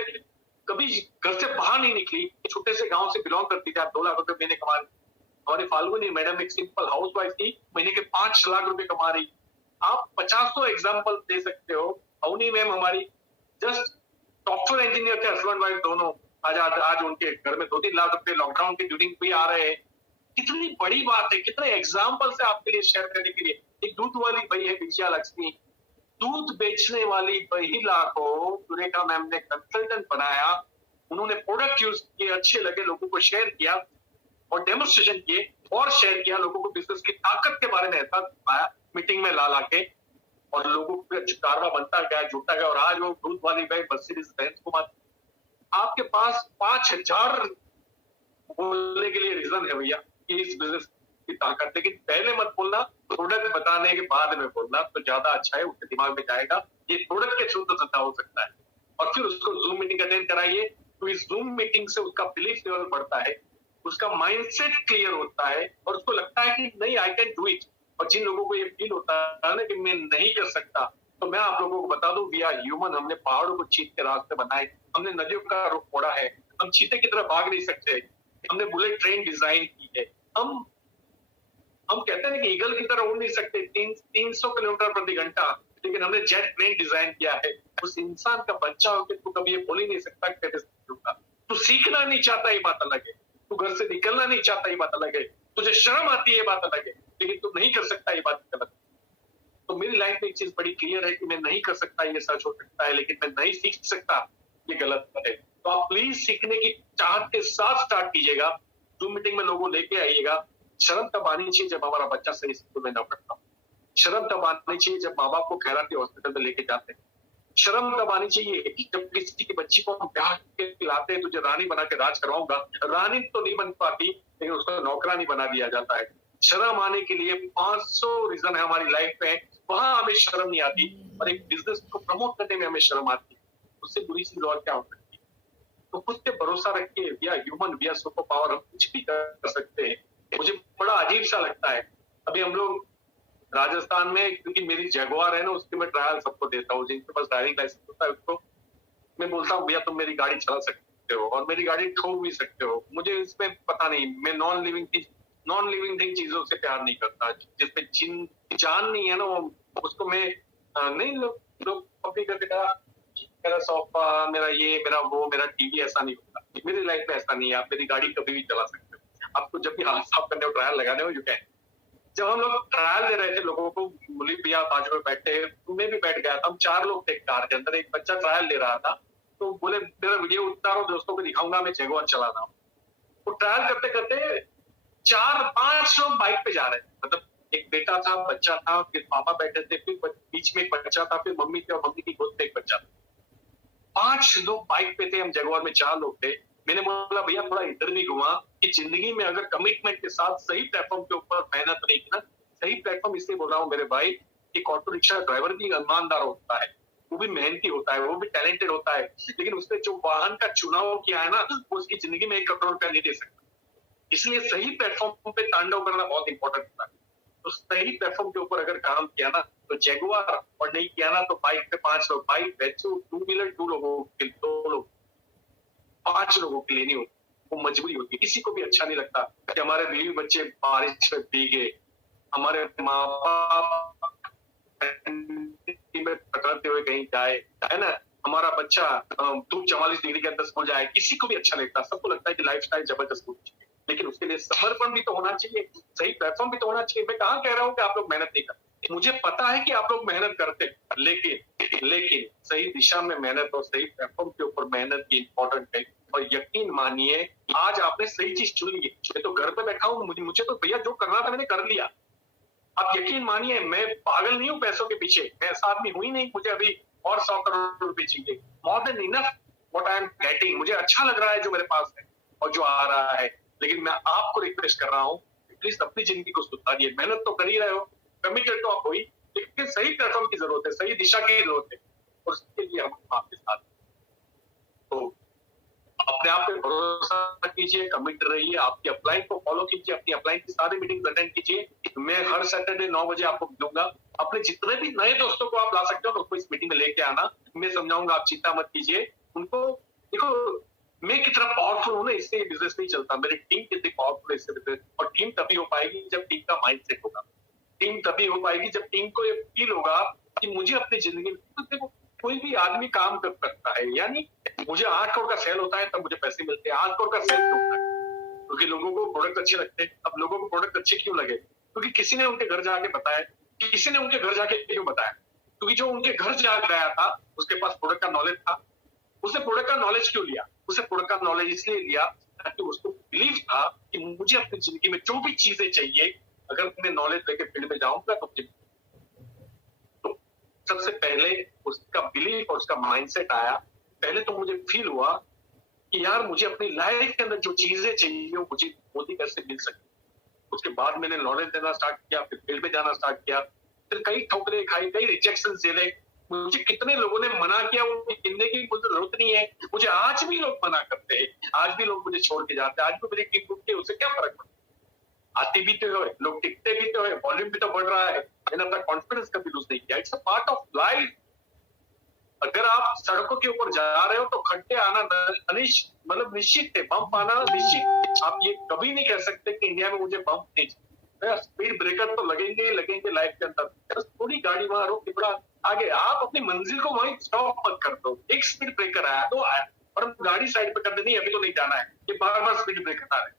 कभी घर से बाहर नहीं निकली, छोटे से गांव से बिलोंग करती थी, आप 2 लाख रुपए महीने कमा रही। हमारी फाल्गुनी मैडम एक सिंपल हाउस वाइफ थी, महीने के 5 लाख रुपए कमा रही। आप 50 एग्जाम्पल दे सकते हो। अवनी मैम हमारी जस्ट सॉफ्टवेयर इंजीनियर थे, हस्बैंड वाइफ दोनों। आज उनके घर में 2-3 लाख रुपए लॉकडाउन के ड्यूरिंग भी आ रहे हैं। कितनी बड़ी बात है, कितने एग्जाम्पल से आपके लिए शेयर करने के लिए। एक दूध वाली भाई है विजया लक्ष्मी, दूध बेचने वाली महिला को सुरेखा मैम ने कंसल्टेंट बनाया। उन्होंने प्रोडक्ट यूज किए, अच्छे लगे, लोगों को शेयर किया और डेमोन्स्ट्रेशन किए और शेयर किया, लोगों को बिजनेस की ताकत के बारे में एहसास दिलाया मीटिंग में ला के, और लोगों को कारवा बनता गया, जुटता गया, और आज वो दूध वाली भाई मर्सिडीज बेंज को मात्र आपके पास 5000 बोलने के लिए रीजन है भैया कि इस बिजनेस की ताकत। लेकिन पहले मत बोलना, प्रोडक्ट बताने के बाद में बोलना तो ज्यादा अच्छा है, उसके दिमाग में जाएगा ये प्रोडक्ट के थ्रू तो धंधा हो सकता है। और फिर उसको जूम मीटिंग अटेंड कराइए, तो इस जूम मीटिंग से उसका बिलीफ लेवल बढ़ता है, उसका माइंडसेट क्लियर होता है और उसको लगता है कि नहीं, आई कैन डू इट। और जिन लोगों को ये फील होता है ना कि मैं नहीं कर सकता, तो मैं आप लोगों को बता दूं, वी आर ह्यूमन। हमने पहाड़ों को चीत के रास्ते बनाए, हमने नदियों का रुख मोड़ा है, हम चीते की तरह भाग नहीं सकते, हमने बुलेट ट्रेन डिजाइन की है। हम कहते हैं कि ईगल की तरह उड़ नहीं सकते 300 किलोमीटर प्रति घंटा, लेकिन हमने जेट प्लेन डिजाइन किया है। उस इंसान का बच्चा होकर तू कभी ये बोल ही नहीं सकता तू सीखना नहीं चाहता, ये बात अलग है। तू घर से निकलना नहीं चाहता, ये बात अलग है। तुझे शर्म आती है, ये बात अलग है, लेकिन तू नहीं कर सकता, ये बात गलत है। तो मेरी लाइफ में एक चीज बड़ी क्लियर है कि मैं नहीं कर सकता, ये सच हो सकता है, लेकिन मैं नहीं सीख सकता, ये गलत है। तो आप प्लीज सीखने की चाहत के साथ स्टार्ट कीजिएगा। जूम मीटिंग में लोगों लेके आइएगा। शर्म तब आनी चाहिए जब हमारा बच्चा सही स्कूल में ना पढ़ता। शर्म तब आनी चाहिए जब माँ बाप को खैराती हॉस्पिटल में लेके जाते हैं। शर्म तब आनी चाहिए जब किसी की बच्ची को हम ब्याह के लाते हैं, तुझे रानी बना के राज करवाऊंगा। रानी तो नहीं बन पाती, लेकिन उसको नौकरानी बना दिया जाता है। शर्म आने के लिए 500 रीजन है हमारी लाइफ में, वहां हमें शर्म नहीं आती, और एक बिजनेस को प्रमोट करने में हमें शर्म आती है। उससे बुरी चीज और क्या हो सकती है। तो खुद पे भरोसा रखिए, we are human, we are super power, हम कुछ भी कर सकते हैं। मुझे बड़ा अजीब सा लगता है, अभी हम लोग राजस्थान में, क्योंकि मेरी जगुआर है ना, उसके मैं ट्रायल सबको देता हूँ, जिनके पास ड्राइविंग लाइसेंस होता है उसको मैं बोलता हूँ भैया तुम मेरी गाड़ी चला सकते हो और मेरी गाड़ी ठोक भी सकते हो। मुझे इसमें पता नहीं, मैं नॉन लिविंग थिंग चीजों से प्यार नहीं करता, जिसमें जान नहीं है ना, वो उसको मैं नहीं। लोग कॉपी करके कहा मेरा सोफा, मेरा ये, मेरा वो, मेरा टीवी, ऐसा नहीं होता। मेरी लाइफ में ऐसा नहीं है। आप मेरी गाड़ी कभी भी चला सकते हो, आपको जब भी हाथ साफ करने हो, ट्रायल लगाने हो, यू कैन। जब हम लोग ट्रायल दे रहे थे लोगों को, मुलीब भैया बाजू में बैठे, मैं भी बैठ गया था, हम 4 लोग थे कार के अंदर, एक बच्चा ट्रायल ले रहा था, तो बोले मेरा वीडियो उतारो, दोस्तों को दिखाऊंगा मैं जगुआर चला रहा हूँ। वो ट्रायल करते करते 4-5 लोग बाइक पे जा रहे थे, मतलब एक बेटा था, बच्चा था, फिर पापा बैठे थे, फिर बीच में एक बच्चा था, फिर मम्मी थी और मम्मी की गोद में एक बच्चा था। 5 लोग बाइक पे थे, हम जगुआर में 4 लोग थे। मैंने बोला भैया थोड़ा इधर भी घुमा, कि जिंदगी में अगर कमिटमेंट के साथ सही प्लेटफॉर्म के ऊपर मेहनत नहीं की ना, सही प्लेटफॉर्म इसलिए बोल रहा हूँ मेरे भाई, कि ऑटो रिक्शा ड्राइवर भी ईमानदार होता है, वो भी मेहनती होता है, वो भी टैलेंटेड होता है, लेकिन उसने जो वाहन का चुनाव किया है ना, वो उसकी जिंदगी में 1 करोड़ रुपया नहीं दे सकता। इसलिए सही प्लेटफॉर्म पे तांडव करना बहुत इंपॉर्टेंट होता है। तो सही प्लेटफॉर्म के ऊपर अगर काम किया ना तो जगुआर, और नहीं किया ना तो बाइक पे 5 लोग, बाइक बेचो, 2 व्हीलर 2 लोगों के, 2 लोग 5 लोगों के लिए नहीं होती, वो मजबूरी होती है। किसी को भी अच्छा नहीं लगता कि हमारे बीवी बच्चे बारिश में भीगे, हमारे माँ बाप में पकड़ते हुए कहीं जाए, है ना, हमारा बच्चा धूप 44 डिग्री के अंदर स्कूल जाए, किसी को भी अच्छा नहीं लगता। सबको लगता है कि लाइफस्टाइल जबरदस्त होनी चाहिए, लेकिन उसके लिए समर्पण भी तो होना चाहिए, सही प्लेटफॉर्म भी तो होना चाहिए। मैं कहाँ कह रहा हूँ कि आप लोग मेहनत नहीं करते, मुझे पता है कि आप लोग मेहनत करते, लेकिन सही दिशा में मेहनत और सही प्लेटफॉर्म के ऊपर मेहनत की इंपॉर्टेंट है। और यकीन मानिए आज आपने सही चीज चुन ली। मैं तो घर पे बैठा हूँ, मुझे तो भैया जो करना था मैंने कर लिया। आप यकीन मानिए मैं पागल नहीं हूँ पैसों के पीछे, मैं ऐसा आदमी हुई नहीं मुझे अभी और 100 करोड़ रुपए चाहिए। More than enough what I am getting, मुझे अच्छा लग रहा है जो मेरे पास है और जो आ रहा है। लेकिन मैं आपको रिक्वेस्ट कर रहा हूँ प्लीज अपनी जिंदगी को सुधारिए। मेहनत तो कर ही रहे हो, कमिटेड तो आप हुई, लेकिन सही प्लेटफॉर्म की जरूरत है, सही दिशा की जरूरत है, और उसके लिए हम आपके साथ। तो अपने आप पे भरोसा कीजिए, कमिट रहिए, आपकी अपलाइन को फॉलो कीजिए, अपनी अपलाइन की सारी मीटिंग अटेंड कीजिए। मैं हर सैटरडे 9 बजे आपको दूंगा। अपने जितने भी नए दोस्तों को आप ला सकते हो उसको इस मीटिंग में लेके आना, मैं समझाऊंगा, आप चिंता मत कीजिए। उनको देखो मैं कितना पावरफुल हूँ ना, इससे बिजनेस नहीं चलता। मेरी टीम कितनी पावरफुल है इससे बिजनेस, और टीम तभी हो पाएगी जब टीम का माइंडसेट होगा। टीम तभी हो पाएगी जब टीम को ये फील होगा कि मुझे अपनी जिंदगी में, तो देखो कोई भी आदमी काम कर सकता है, यानी मुझे 8 करोड़ का सेल होता है तब मुझे पैसे मिलते हैं। 8 करोड़ का सेल क्यों होता है? क्योंकि लोगों को प्रोडक्ट अच्छे लगते हैं। अब लोगों को प्रोडक्ट अच्छे क्यों लगे? क्योंकि किसी ने उनके घर जाके बताया। किसी ने उनके घर जाके क्यों बताया? क्योंकि जो उनके घर जा गया था उसके पास प्रोडक्ट का नॉलेज था। उसने प्रोडक्ट का नॉलेज क्यों लिया? उसने प्रोडक्ट का नॉलेज इसलिए लिया ताकि उसको बिलीव था कि मुझे अपनी जिंदगी में जो भी चीजें चाहिए, अगर मैं नॉलेज लेके फील्ड में जाऊंगा तो सबसे पहले उसका बिलीफ और उसका माइंडसेट आया। पहले तो मुझे फील हुआ कि यार मुझे अपनी लाइफ के अंदर जो चीजें चाहिए वो मुझे मोदी कैसे मिल सकती। उसके बाद मैंने नॉलेज देना स्टार्ट किया, फिर फील्ड में जाना स्टार्ट किया, फिर कई ठोकरे खाई, कई रिजेक्शन झेले। मुझे कितने लोगों ने मना किया, वो कहने की मुझे जरूरत नहीं है। मुझे आज भी लोग मना करते हैं, आज भी लोग मुझे छोड़ के जाते हैं, आज भी मेरी टीम टूटती है, उससे क्या फर्क पड़ता है? आते भी तो है, लोग टिकते भी तो है, वॉल्यूम भी तो बढ़ रहा है। मैंने अपना कॉन्फिडेंस कभी लूज नहीं किया। It's a part of life. अगर आप सड़कों के ऊपर जा रहे हो तो खड्डे आना मतलब निश्चित है, बम्प आना निश्चित। आप ये कभी नहीं कह सकते कि इंडिया में मुझे बम्प नहीं चाहिए। स्पीड ब्रेकर तो लगेंगे ही लगेंगे लाइफ के अंदर। बस थोड़ी गाड़ी वहां रोक के थोड़ा आगे, आप अपनी मंजिल को वहीं स्टॉप मत कर दो। एक स्पीड ब्रेकर आया तो आया, और हम गाड़ी साइड पे कर देनी, अभी तो नहीं जाना है, ये बार बार स्पीड ब्रेकर आ रहे हैं।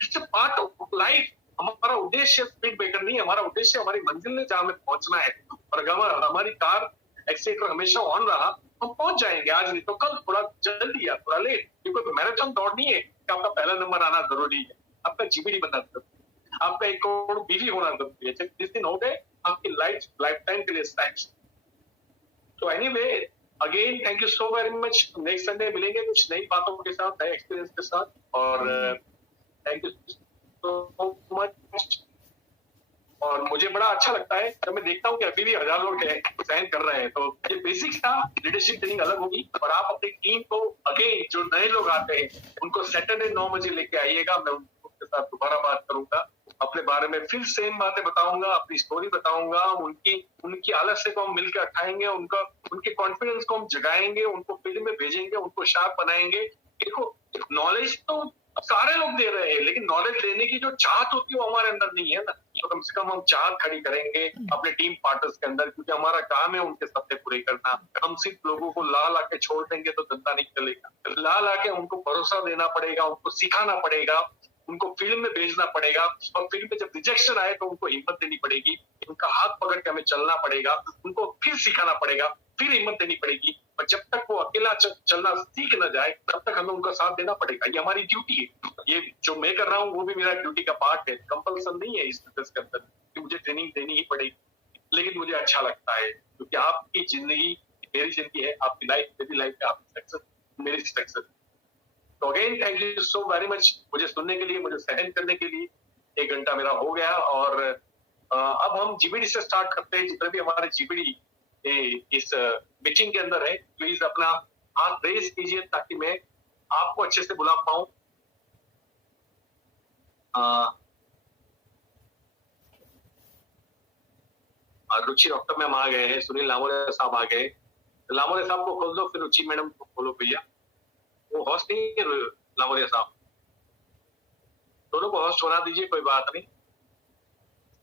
It's a part of life. हमारा उद्देश्य स्पीड ब्रेकर नहीं है, हमारा उद्देश्य हमारी मंजिल में जहां हमें पहुंचना है। और अगर हमारी कार एक्सीटर हमेशा ऑन रहा, हम पहुंच जाएंगे। आज नहीं तो कल, थोड़ा जल्दी या थोड़ा लेट। ये कोई मैराथन दौड़ नहीं है कि आपका पहला नंबर आना जरूरी है, आपका जीबीडी बनना जरूरी है, आपका 1 करोड़ बीवी होना जरूरी है। जिस दिन हो गए आपकी लाइफ टाइम के लिए स्टैक्स। तो anyway, again thank you so very much. Next Sunday मिलेंगे कुछ नई बातों के साथ, नए एक्सपीरियंस के साथ। और थैंक यू सो मच। और मुझे बड़ा अच्छा लगता है जब मैं देखता हूँ कि अभी भी 1000 लोग साइन कर रहे हैं। तो ये बेसिक्स था, लीडरशिप ट्रेनिंग अलग होगी। और आप अपनी टीम को, अगेन जो नए लोग आते हैं उनको सैटरडे 9 बजे लेके आइएगा। मैं उनके साथ दोबारा बात करूंगा, अपने बारे में फिर सेम बातें बताऊंगा, अपनी स्टोरी बताऊंगा। उनकी आलस्य को हम मिलकर उठाएंगे, उनके कॉन्फिडेंस को हम जगाएंगे, उनको फील्ड में भेजेंगे, उनको शार्प बनाएंगे। देखो नॉलेज तो सारे लोग दे रहे हैं, लेकिन नॉलेज लेने की जो चाहत होती है वो हमारे अंदर नहीं है ना। तो कम से कम हम चाहत खड़ी करेंगे अपने टीम पार्टनर्स के अंदर, क्योंकि हमारा काम है उनके सपने पूरे करना। हम सिर्फ लोगों को ला ला के छोड़ देंगे तो धंधा नहीं चलेगा। ला ला के उनको भरोसा देना पड़ेगा, उनको सिखाना पड़ेगा, उनको फील्ड में भेजना पड़ेगा। और फील्ड में जब रिजेक्शन आए तो उनको हिम्मत देनी पड़ेगी, उनका हाथ पकड़ के हमें चलना पड़ेगा, उनको फिर सिखाना पड़ेगा, फिर हिम्मत देनी पड़ेगी। और जब तक वो अकेला चलना सीख न जाए तब तक हमें उनका साथ देना पड़ेगा। ये हमारी ड्यूटी है। ये जो मैं कर रहा हूँ वो भी मेरा ड्यूटी का पार्ट है। कंपल्सन नहीं है इस बिजनेस के अंदर कि मुझे ट्रेनिंग देनी ही पड़ेगी, लेकिन मुझे अच्छा लगता है क्योंकि आपकी जिंदगी मेरी जिंदगी है, आपकी लाइफ मेरी लाइफ है, आपकी सक्सेस मेरी सक्सेस। तो again thank you so very much मुझे सुनने के लिए, मुझे सहन करने के लिए। 1 घंटा मेरा हो गया और अब हम जीबीडी से स्टार्ट करते हैं। जितने भी हमारे जीबीडी इस मीटिंग के अंदर है, प्लीज अपना हाथ रेज कीजिए ताकि मैं आपको अच्छे से बुला पाऊं। रुचि डॉक्टर मैम आ गए हैं, सुनील लामोरे साहब आ गए। लामोरे साहब को खोल दो, फिर रुचि मैडम को खोलो भैया। वो होस्ट नहीं है लामोरिया साहब, दोनों को होस्ट बना दीजिए, कोई बात नहीं।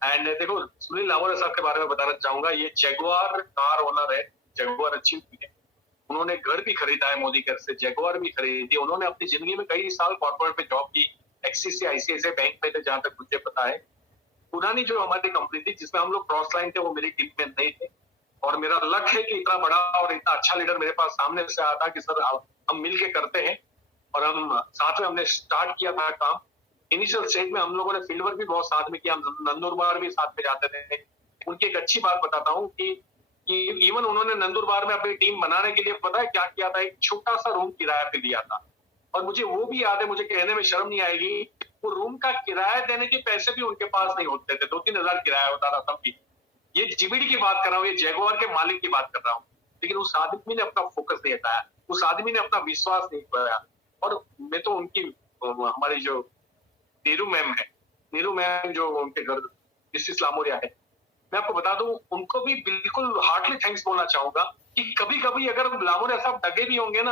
एंड देखो सुनील लामोरिया साहब के बारे में बताना चाहूंगा, ये जगुआर कार ओनर है, जगुआर अच्छी है। उन्होंने घर भी खरीदा है मोदी घर से, जगुआर भी खरीदी। उन्होंने अपनी जिंदगी में कई साल कॉर्पोरेट में जॉब की, एक्सिस से आईसीआईसीआई बैंक में थे जहां तक मुझे पता है। पुरानी जो हमारी कंपनी थी जिसमें हम लोग क्रॉस लाइन थे वो मेरी टीम में नहीं थे। और मेरा लक्ष्य है कि इतना बड़ा और इतना अच्छा लीडर मेरे पास सामने से आता कि सर हम मिल के करते हैं। और हम साथ में हमने स्टार्ट किया था काम। इनिशियल स्टेज में हम लोगों ने फील्ड वर्क भी बहुत साथ में किया, हम नंदुरबार भी साथ में जाते थे। उनकी एक अच्छी बात बताता हूँ कि इवन उन्होंने नंदुरबार में अपनी टीम बनाने के लिए पता है क्या किया था, एक छोटा सा रूम किराया पे दिया था। और मुझे वो भी याद है, मुझे कहने में शर्म नहीं आएगी, वो रूम का किराया देने के पैसे भी उनके पास नहीं होते थे। 2-3 हजार किराया होता था सबकी। ये जीबीडी की बात कर रहा हूँ, ये जगुआर के मालिक की बात कर रहा हूँ। लेकिन उस आदमी ने अपना फोकस नहीं हटाया, उस आदमी ने अपना विश्वास नहीं खोया। और मैं तो उनकी, हमारी जो नीरू मैम है, नीरू मैम जो उनके घर मिसिस लामोरिया है, मैं आपको बता दूं उनको भी बिल्कुल हार्टली थैंक्स बोलना चाहूंगा कि कभी कभी अगर लामोरिया साहब डगे भी होंगे ना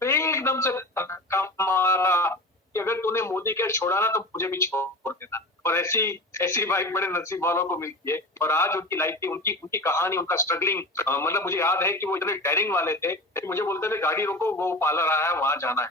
एकदम से धक्का मारा कि अगर तूने मोदी केयर छोड़ा ना तो मुझे भी छोड़ देना। और ऐसी ऐसी वाइफ बड़े नसीब वालों को मिलती है। और आज उनकी लाइफ की उनकी उनकी कहानी, उनका स्ट्रगलिंग, मतलब मुझे याद है कि वो इतने डेयरिंग वाले थे कि मुझे बोलते थे गाड़ी रोको, वो पार्लर आया है, वहां जाना है।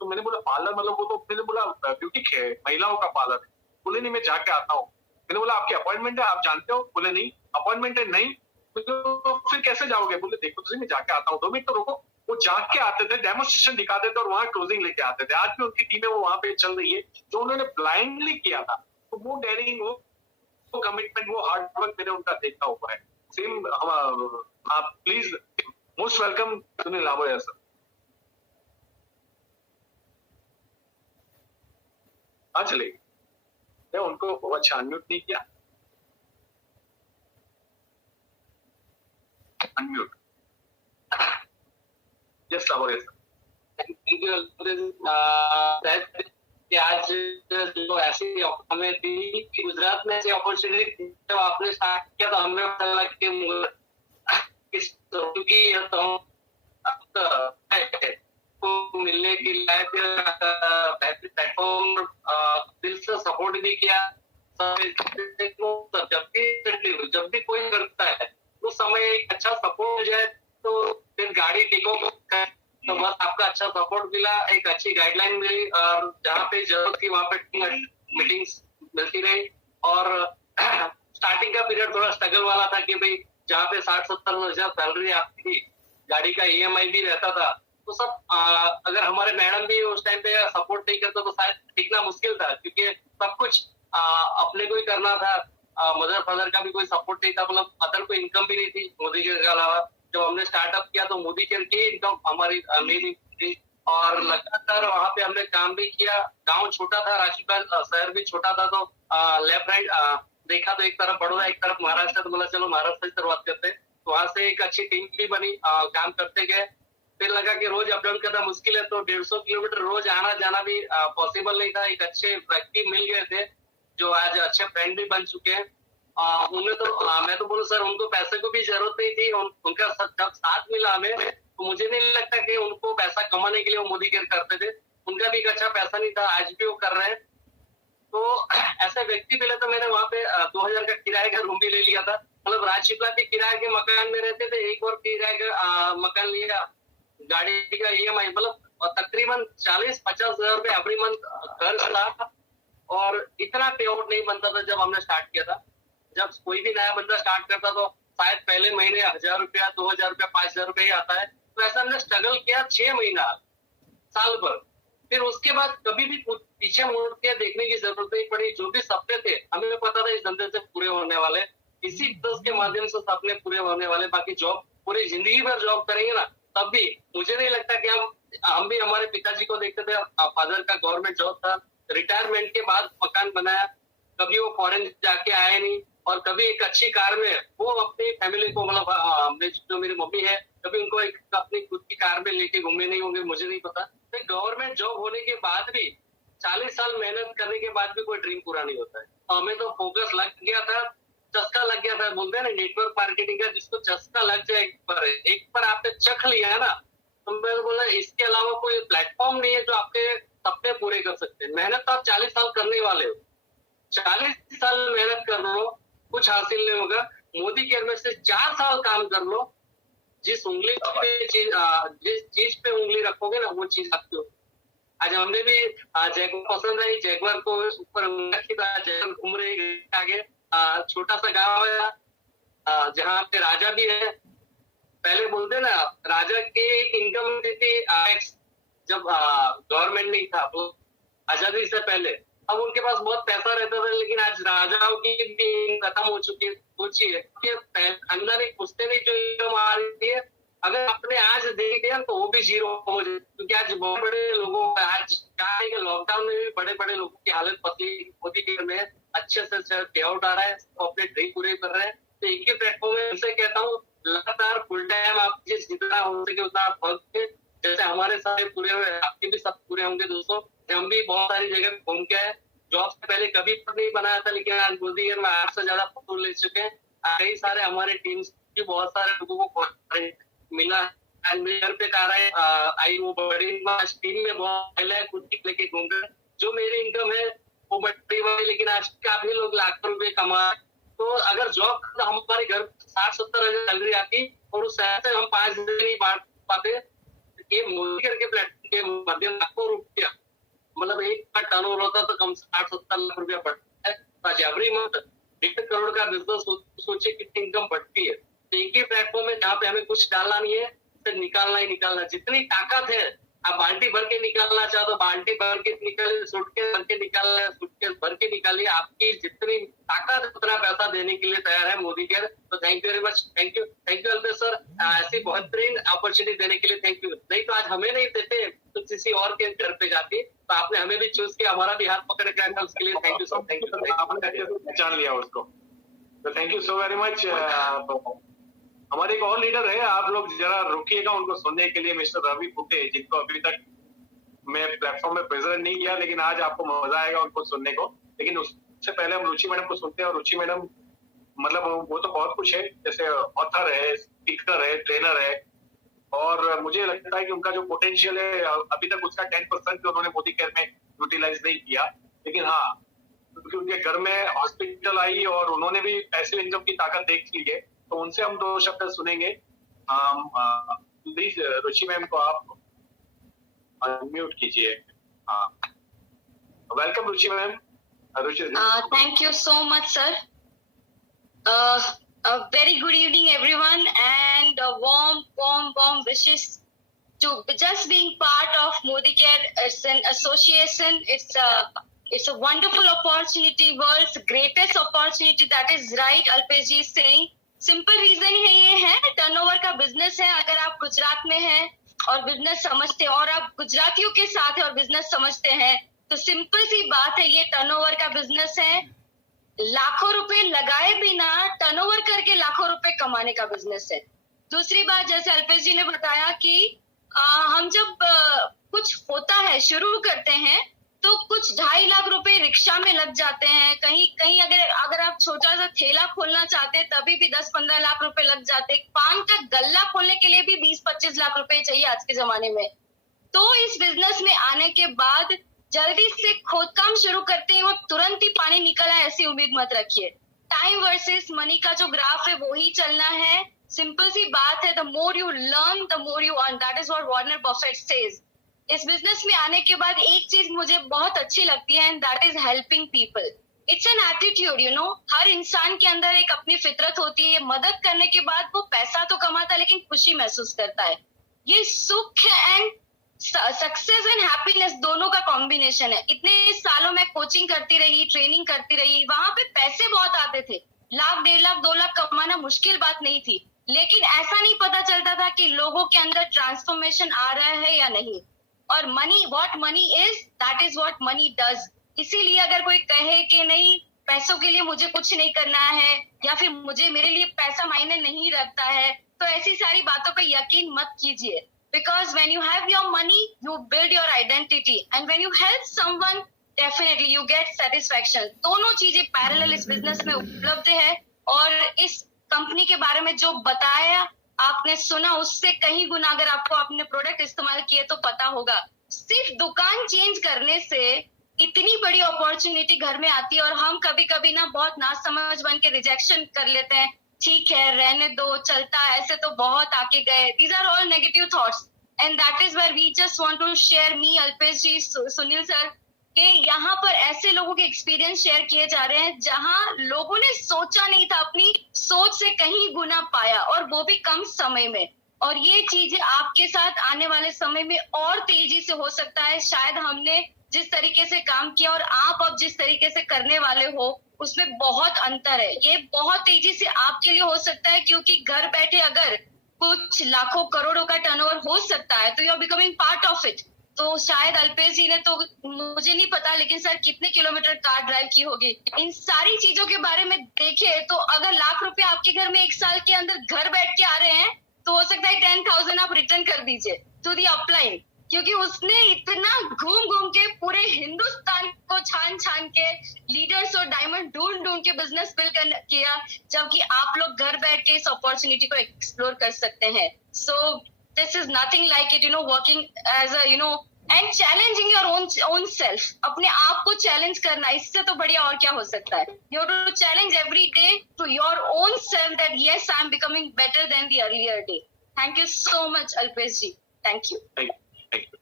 तो मैंने बोला पार्लर मतलब? वो तो मैंने बोला ब्यूटी है, महिलाओं का पार्लर है। बोले नहीं, मैं जाके आता हूँ। मैंने बोला आपकी अपॉइंटमेंट है, आप जानते हो? बोले नहीं अपॉइंटमेंट है। नहीं तो फिर कैसे जाओगे? बोले देखो तो सही, मैं जाके आता हूँ, 2 मिनट तो रुको। वो जाके आते थे, डेमोस्ट्रेशन दिखाते थे और वहां क्लोजिंग लेके आते थे। आज भी उनकी टीमें वो वहां पे चल रही है, जो उन्होंने ब्लाइंडली किया था। तो वो डेयरिंग, वो कमिटमेंट, वो हार्ड वर्क मैंने उनका देखा हुआ है। सेम हम, आप please, most welcome Sunil Lamboya sir. हाँ चलेगी। मैं उनको अच्छा अनम्यूट नहीं किया, अनम्यूट। Yes लांबोया sir. कि आज जो ऐसी हमें थी कि गुजरात में ऐसी अपॉर्चुनिटी थी, जब आपने स्टार्ट किया तो हमें पता लगा कि क्योंकि तो मिलने की लायक बेहतर प्लेटफॉर्म, दिल से सपोर्ट भी किया। जब भी कोई करता है उस समय एक अच्छा सपोर्ट हो जाए तो फिर गाड़ी टेक ऑफ है। तो बस आपका अच्छा सपोर्ट मिला, एक अच्छी गाइडलाइन मिली और जहाँ पे जरूरत थी वहां पे मीटिंग्स मिलती रही। और स्टार्टिंग का पीरियड थोड़ा स्ट्रगल वाला था कि भाई जहाँ पे 60-70 हजार सैलरी आपकी थी, गाड़ी का ईएमआई भी रहता था, तो सब अगर हमारे मैडम भी उस टाइम पे सपोर्ट नहीं करता तो शायद टिकना मुश्किल था, क्योंकि सब कुछ अपने को ही करना था। मदर फादर का भी कोई सपोर्ट नहीं था, मतलब अदर कोई इनकम भी नहीं थी मोदी के अलावा। जब हमने स्टार्टअप किया तो मोदी केयर की इनकम हमारी मेन थी और लगातार वहां पे हमने काम भी किया। गांव छोटा था, राशीबाग शहर भी छोटा था, तो लेफ्ट राइट देखा तो एक तरफ बड़ौदा एक तरफ महाराष्ट्र, तो बोला चलो महाराष्ट्र से शुरुआत करते हैं। तो वहां से एक अच्छी टीम भी बनी, काम करते गए। फिर लगा कि रोज अप डाउन करना मुश्किल है, तो 150 किलोमीटर रोज आना जाना भी पॉसिबल नहीं था। एक अच्छे व्यक्ति मिल गए थे जो आज अच्छे फ्रेंड भी बन चुके हैं। उन्हें तो मैं तो बोलूँ सर, उनको पैसे को भी जरूरत नहीं थी। उनका जब साथ मिला हमें तो मुझे नहीं लगता कि उनको पैसा कमाने के लिए वो मोदी केयर करते थे। उनका भी एक अच्छा पैसा नहीं था, आज भी वो कर रहे हैं। तो ऐसे व्यक्ति पहले तो मैंने वहां पे 2000 का किराए का रूम भी ले लिया था। मतलब राजशिपला के किराए के मकान में रहते थे, एक और किराए का मकान लिया, गाड़ी का ईएमआई, मतलब तकरीबन 40-50 हजार रुपए एवरी मंथ खर्च था। और इतना पे आउट नहीं बनता था जब हमने स्टार्ट किया था। जब कोई भी नया बंदा स्टार्ट करता तो शायद पहले महीने 1000 रुपया, 2000 रुपया, 5000 रुपया ही आता है। तो ऐसा हमने स्ट्रगल किया 6 महीना, साल भर। फिर उसके बाद कभी भी पीछे मुड़ के देखने की जरूरत नहीं पड़ी। जो भी सपने थे हमें पता था इस धंधे से पूरे होने वाले, इसी बिजनेस के माध्यम से सपने पूरे होने वाले। बाकी जॉब पूरी जिंदगी भर जॉब करेंगे ना, तब भी मुझे नहीं लगता कि हम भी हमारे पिताजी को देखते थे, फादर का गवर्नमेंट जॉब था, रिटायरमेंट के बाद मकान बनाया, कभी वो फॉरेन जाके आए नहीं। और कभी एक अच्छी कार में वो अपनी फैमिली को, मतलब जो मेरी मम्मी है, कभी उनको एक अपनी खुद की कार में लेके घूमे नहीं होंगे, मुझे नहीं पता। तो गवर्नमेंट जॉब होने के बाद भी 40 साल मेहनत करने के बाद भी कोई ड्रीम पूरा नहीं होता है। तो हमें तो फोकस लग गया था, चस्का लग गया था। बोलते हैं ना नेटवर्क मार्केटिंग का, जिसको चस्का लग जाए एक बार आपने चख लिया है ना, तो मैं बोला इसके अलावा कोई प्लेटफॉर्म नहीं है जो आपके सपने पूरे कर सकते हैं। मेहनत तो आप 40 साल करने वाले हो, 40 साल मेहनत कर लो, कुछ हासिल नहीं होगा। मोदी केयर में से 4 साल काम कर लो, जिस उंगली पे जिस चीज पे उंगली रखोगे ना वो चीज आपकी होगी। आज हमने भी जैगवार पसंद आई, जैगवार को ऊपर रखी था, जैगवार घूम रही आगे। छोटा सा गाँव है जहाँ पे राजा भी है। पहले बोलते ना राजा की इनकम थी टैक्स, जब गवर्नमेंट नहीं था तो आजादी से पहले। अब उनके पास बहुत पैसा रहता था, लेकिन आज राजाओं की भी खत्म हो चुकी है। सोचिए कि खानदानी पूछते नहीं जो इनकम आ रही है, अगर आपने आज देख दिया तो वो भी जीरो हो जाए। क्योंकि आज बहुत बड़े लोगों का, आज क्या है कि लॉकडाउन में भी बड़े बड़े लोगों की हालत पतली मोदी केयर में अच्छे से पे आउट आ रहा है, तो अपने ड्रीम पूरे कर रहे हैं। तो एक ही प्लेटफॉर्म में उनसे कहता हूँ लगातार फुल टाइम आप जितना हो सके उतना वर्क, जैसे हमारे सारे पूरे हुए आपके भी सब पूरे होंगे दोस्तों। हम भी बहुत सारी जगह घूम के आए, जॉब से पहले कभी नहीं बनाया था, लेकिन आज मोदी केयर में 8 से ज्यादा फोटो ले चुके हैं। कई सारे हमारे टीम्स की बहुत सारे लोगों को मिला, एंड मेरे घर पे कार है, आई वो बड़ी आज टीवी में बहुत पहले है, कुछ लेके घूम रहे हैं। जो मेरी इनकम है वो बड़ी वाली, लेकिन आज काफी लोग लाखों रुपए कमा। तो अगर जॉब हमारे घर 60-70 हजार सैलरी आती और उस से हम 5 दिन नहीं बांट पाते, ये मोदी के प्लेटफॉर्म के माध्यम लाखों रुपया, मतलब एक का टर्नओवर होता तो कम से 60-70 लाख रुपया बढ़ता है एवरी मंथ। 1 करोड़ का बिजनेस सोचिए कितनी इनकम बढ़ती है। तो एक ही प्लेटफॉर्म है जहाँ पे हमें कुछ डालना नहीं है, फिर निकालना ही निकालना। जितनी ताकत है, आप बाल्टी भर के निकालना चाहो तो बाल्टी भर के निकाल, सूटकेस भर के निकालना है सूटकेस भर के निकालिए। आपकी जितनी ताकत है उतना पैसा देने के लिए तैयार है मोदी केयर। तो thank you very much, thank you Alpesh sir, ऐसी बेहतरीन अपॉर्चुनिटी देने के लिए थैंक यू। नहीं तो आज हमें नहीं देते तो किसी और के घर पे जाती, तो आपने हमें भी चूज किया, हमारा भी हाथ पकड़ के रखा, उसके लिए thank you sir, thank you. आपने पहचान लिया उसको, तो thank you so very much. हमारे एक और लीडर है, आप लोग जरा रुकिएगा उनको सुनने के लिए, मिस्टर रवि फुटे, जिनको अभी तक मैं प्लेटफॉर्म में प्रेजेंट नहीं किया, लेकिन आज आपको मजा आएगा उनको सुनने को। लेकिन उससे पहले हम रुचि मैडम को सुनते हैं। और रुचि मैडम मतलब वो तो बहुत कुछ है, जैसे ऑथर है, स्पीकर है, ट्रेनर है, और मुझे लगता है कि उनका जो पोटेंशियल है अभी तक उसका 10% भी उन्होंने मोदी केयर में यूटिलाइज नहीं किया। लेकिन हाँ, क्योंकि उनके घर में हॉस्पिटल आई और उन्होंने भी पैसिव इनकम की ताकत देख ली है, तो उनसे हम 2 शब्द सुनेंगे। प्लीज रुचि मैम को आप अनम्यूट कीजिए। Welcome Ruchi ma'am. Ruchi, thank you so much, sir. A very good evening, everyone, and warm wishes to just being part of Modi Care. It's an association. It's a wonderful opportunity, world's greatest opportunity. That is right, Alpesh ji is saying. Simple reason ये है, turnover का business है। अगर आप गुजरात में हैं और business समझते हैं, और आप गुजरातियों के साथ है और बिजनेस समझते हैं, तो सिंपल सी बात है, ये टर्नओवर का बिजनेस है। लाखों रुपए लगाए बिना टर्नओवर करके लाखों रुपए कमाने का बिजनेस है। दूसरी बात, जैसे अल्पेश जी ने बताया कि हम जब कुछ होता है शुरू करते हैं तो कुछ 2.5 लाख रुपए रिक्शा में लग जाते हैं। कहीं अगर आप छोटा सा ठेला खोलना चाहते हैं तभी भी 10-15 लाख रुपए लग जाते हैं। पान का गल्ला खोलने के लिए भी 20-25 लाख रुपए चाहिए आज के जमाने में। तो इस बिजनेस में आने के बाद जल्दी से खोदकाम शुरू करते हैं और तुरंत ही पानी निकल आए ऐसी उम्मीद मत रखिए। टाइम वर्सेस मनी का जो ग्राफ है वो ही चलना है। सिंपल सी बात है, the more you learn the more you earn, that is what Warner Buffett says. इस बिजनेस में आने के बाद एक चीज मुझे बहुत अच्छी लगती है, and that is helping people. It's an attitude, you know. हर इंसान के अंदर एक अपनी फितरत होती है। मदद करने के बाद वो पैसा तो कमाता है लेकिन खुशी महसूस करता है। ये सुख एंड सक्सेस एंड हैप्पीनेस दोनों का कॉम्बिनेशन है। इतने सालों में कोचिंग करती रही, ट्रेनिंग करती रही, वहां पे पैसे बहुत आते थे। 1 लाख, 1.5 लाख, 2 लाख कमाना मुश्किल बात नहीं थी, लेकिन ऐसा नहीं पता चलता था कि लोगों के अंदर ट्रांसफॉर्मेशन आ रहा है या नहीं। और money, what money is, that is what money does. इसीलिए अगर कोई कहे कि नहीं पैसों के लिए मुझे कुछ नहीं करना है, या फिर मेरे लिए पैसा मायने नहीं रखता है, तो ऐसी सारी बातों पे यकीन मत कीजिए। Because when you have your money, you build your identity, and when you help someone, definitely you get satisfaction. दोनों चीजें पैरेलल इस बिजनेस में उपलब्ध है। और इस कंपनी के बारे में जो बताया आपने सुना, उससे कहीं गुना अगर आपको अपने प्रोडक्ट इस्तेमाल किए तो पता होगा। सिर्फ दुकान चेंज करने से इतनी बड़ी अपॉर्चुनिटी घर में आती है, और हम कभी कभी ना बहुत नासमझ बन के रिजेक्शन कर लेते हैं। ठीक है, रहने दो, चलता है, ऐसे तो बहुत आके गए। These are all negative thoughts, and that is where we just want to share, me, Alpesh ji, Sunil sir, कि यहाँ पर ऐसे लोगों के एक्सपीरियंस शेयर किए जा रहे हैं जहाँ लोगों ने सोचा नहीं था, अपनी सोच से कहीं गुना पाया, और वो भी कम समय में। और ये चीजें आपके साथ आने वाले समय में और तेजी से हो सकता है। शायद हमने जिस तरीके से काम किया और आप अब जिस तरीके से करने वाले हो, उसमें बहुत अंतर है। ये बहुत तेजी से आपके लिए हो सकता है, क्योंकि घर बैठे अगर कुछ लाखों करोड़ों का टर्नओवर हो सकता है तो you are becoming part of it. तो शायद अल्पेश जी ने, तो मुझे नहीं पता, लेकिन सर कितने किलोमीटर कार ड्राइव की होगी। इन सारी चीजों के बारे में देखे तो अगर लाख रुपए आपके घर में 1 साल के अंदर घर बैठ के आ रहे हैं, तो हो सकता है 10,000 आप रिटर्न कर दीजिए टू दी अपलाइन, क्योंकि उसने इतना घूम के पूरे हिंदुस्तान को छान के लीडर्स और डायमंड ढूंढ के बिजनेस बिल्ड किया, जबकि आप लोग घर बैठ के इस अपॉर्चुनिटी को एक्सप्लोर कर सकते हैं। सो this is nothing like it, working as a, and challenging your own self. अपने आप को challenge करना, इससे तो बढ़िया और क्या हो सकता है? You have to challenge every day to your own self that yes, I am becoming better than the earlier day. Thank you so much, Alpesh ji. Thank you. Thank you.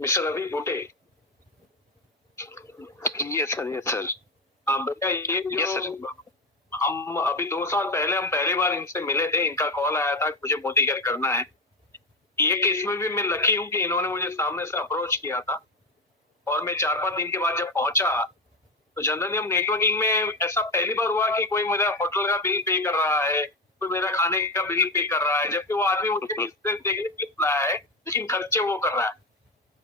Mr. Ravi Bhute. Yes sir. बेटा ये जो Yes, sir. हम अभी 2 साल पहले हम पहली बार इनसे मिले थे, इनका कॉल आया था कि मुझे मोदी केयर करना है। ये केस में भी मैं लकी हूँ कि इन्होंने मुझे सामने से अप्रोच किया था और मैं 4-5 दिन के बाद जब पहुंचा तो जनरली हम नेटवर्किंग में ऐसा पहली बार हुआ कि कोई मेरा होटल का बिल पे कर रहा है, कोई मेरा खाने का बिल पे कर रहा है, जबकि वो आदमी मुझे बिजनेस देखने के लिए बुलाया है लेकिन खर्चे वो कर रहा है।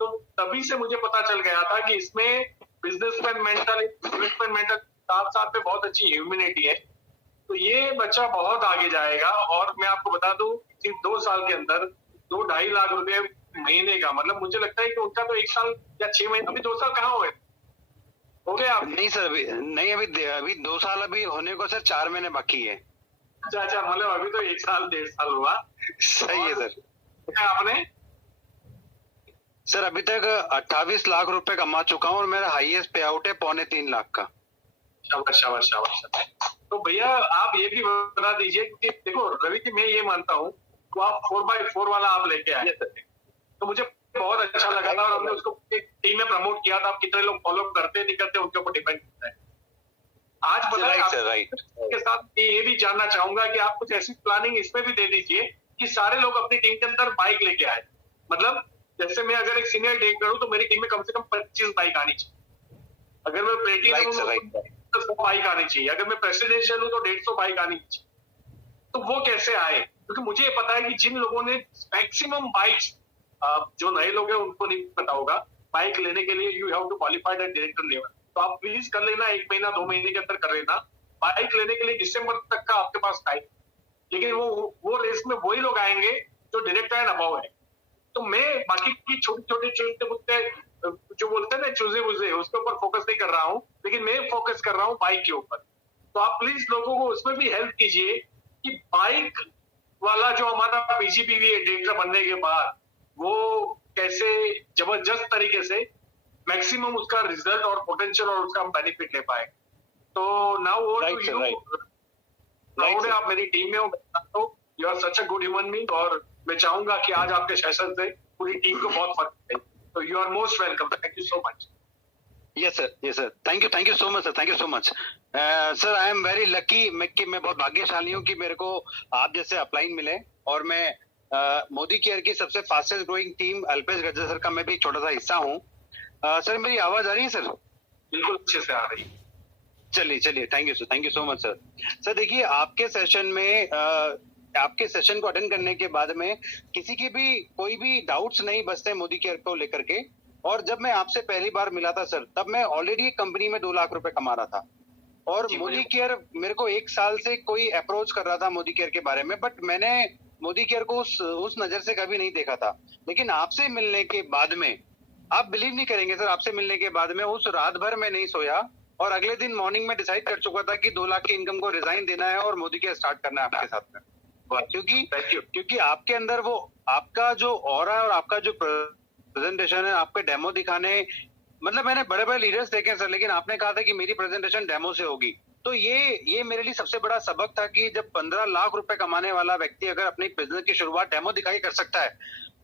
तो तभी से मुझे पता चल गया था कि इसमें बिजनेसमैन मेंटल, इन्वेस्टमेंट मेंटल साथ साथ में बहुत अच्छी ह्यूमिनिटी है। तो ये बच्चा बहुत आगे जाएगा और मैं आपको बता दूं कि 2 साल के अंदर 2-2.5 लाख रुपए महीने का, मतलब मुझे लगता है कि उनका तो 1 साल या 6 महीने, अभी 2 साल कहाँ हुए, हो गए आप? नहीं सर, अभी 2 साल अभी होने को सर 4 महीने बाकी है। अच्छा, मतलब अभी तो 1 साल 1.5 साल हुआ। सही है सर। क्या आपने? सर अभी तक 28 लाख रुपए कमा चुका हूँ और मेरा हाईएस्ट पे आउट है 2.25 लाख का। शाबाश। तो भैया आप ये भी बता दीजिए कि देखो रवि जी, मैं ये मानता हूँ तो आप 4x4 वाला आप लेके आए तो मुझे बहुत अच्छा लगा था और हमने उसको एक टीम में प्रमोट किया था। आप कितने लोग फॉलो करते नहीं करते उनके ऊपर डिपेंड करता है। आज बताइए के साथ ये भी जानना चाहूंगा कि आप कुछ ऐसी प्लानिंग इसमें भी दे दीजिए कि सारे लोग अपनी टीम के अंदर बाइक लेके आए। मतलब जैसे मैं अगर एक सीनियर डायरेक्टर हूँ तो मेरी टीम में कम से कम 25 बाइक आनी चाहिए। अगर मैं प्लेटिनम तो 100 बाइक आनी चाहिए। अगर मैं प्रेसिडेंशियल हूँ तो 150 बाइक आनी चाहिए। तो वो कैसे आए? क्योंकि मुझे ये पता है कि जिन लोगों ने मैक्सिमम बाइक्स, जो नए लोग हैं उनको नहीं पता होगा, बाइक लेने के लिए you have to qualified at director level. तो आप प्लीज कर लेना, 1 महीना 2 महीने के अंदर कर लेना। बाइक लेने के लिए दिसंबर तक का आपके पास टाइम, लेकिन वो रेस में वही लोग आएंगे जो डायरेक्टर एंड अबव है। तो मैं बाकी की छोटे छोटे जो बोलते हैं ना चूजे बुजे, उसके ऊपर फोकस नहीं कर रहा हूँ, लेकिन मैं फोकस कर रहा हूँ बाइक के ऊपर। तो आप प्लीज लोगों को उसमें भी हेल्प कीजिए कि बाइक वाला जो हमारा बीजीपीवी है डायरेक्टर बनने के बाद, वो कैसे जबरदस्त तरीके से मैक्सिमम उसका रिजल्ट और पोटेंशियल और उसका बेनिफिट ले पाए। तो नाउ वो टू यू, आप मेरी टीम में हो, you are such a good human being और मैं चाहूंगा कि आज आपके सेशन से पूरी टीम को बहुत फर्क पड़े। तो you are most welcome. Thank you so much. Yes sir, thank you so much sir, thank you so much sir. I am very lucky, मैं बहुत भाग्यशाली हूँ कि मेरे को आप जैसे अपलाइन मिले और मैं मोदी केयर की सबसे fastest growing team Alpesh Gajjar sir का मैं भी छोटा सा हिस्सा हूँ। सर मेरी आवाज आ रही है सर? बिल्कुल अच्छे से आ रही है। चलिए thank you so much sir. Sir देखिए, आपके सेशन में आपके सेशन को अटेंड करने के बाद में किसी के भी कोई भी डाउट्स नहीं बचते मोदी केयर को लेकर के। और जब मैं आपसे पहली बार मिला था सर, तब मैं ऑलरेडी कंपनी में 2 लाख रुपए कमा रहा था और मोदी केयर मेरे को 1 साल से कोई अप्रोच कर रहा था मोदी केयर के बारे में, बट मैंने मोदी केयर को उस नजर से कभी नहीं देखा था। लेकिन आपसे मिलने के बाद में, आप बिलीव नहीं करेंगे सर, आपसे मिलने के बाद में उस रात भर में नहीं सोया और अगले दिन मॉर्निंग में डिसाइड कर चुका था कि 2 लाख की इनकम को रिजाइन देना है और मोदी केयर स्टार्ट करना है आपके साथ में। क्योंकि आपके अंदर वो आपका जो ऑरा और आपका जो प्रेजेंटेशन है, आपके डेमो दिखाने, मतलब मैंने बड़े बड़े लीडर्स देखे सर, लेकिन आपने कहा था कि मेरी प्रेजेंटेशन डेमो से होगी। तो ये मेरे लिए सबसे बड़ा सबक था कि जब 15 लाख रुपए कमाने वाला व्यक्ति अगर अपनी बिजनेस की शुरुआत डेमो दिखाई कर सकता है।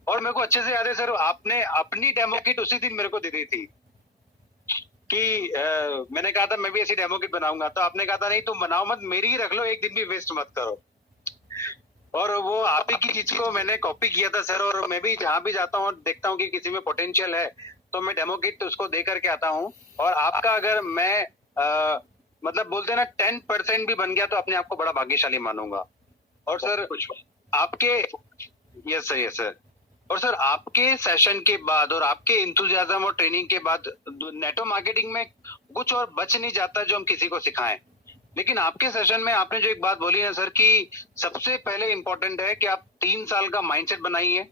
और मेरे को अच्छे से याद है सर, आपने अपनी डेमो किट उसी दिन मेरे को दे दी थी कि मैंने कहा था मैं भी ऐसी डेमो किट बनाऊंगा, तो आपने कहा था नहीं तुम बनाओ मत, मेरी ही रख लो, एक दिन भी वेस्ट मत करो। और वो आप ही की चीज को मैंने कॉपी किया था सर। और मैं भी जहां भी जाता हूँ देखता हूँ कि किसी में पोटेंशियल है तो मैं डेमो किट उसको दे करके आता हूँ। और आपका अगर मैं मतलब बोलते हैं ना 10% भी बन गया तो अपने आप को बड़ा भाग्यशाली मानूंगा। और सर आपके यस सर और सर आपके सेशन के बाद और आपके इंथुजियाज्म और ट्रेनिंग के बाद नेटवर्क मार्केटिंग में कुछ और बच नहीं जाता जो हम किसी को सिखाएं। लेकिन आपके सेशन में आपने जो एक बात बोली है सर कि सबसे पहले इंपॉर्टेंट है कि आप 3 साल का माइंडसेट बनाइए,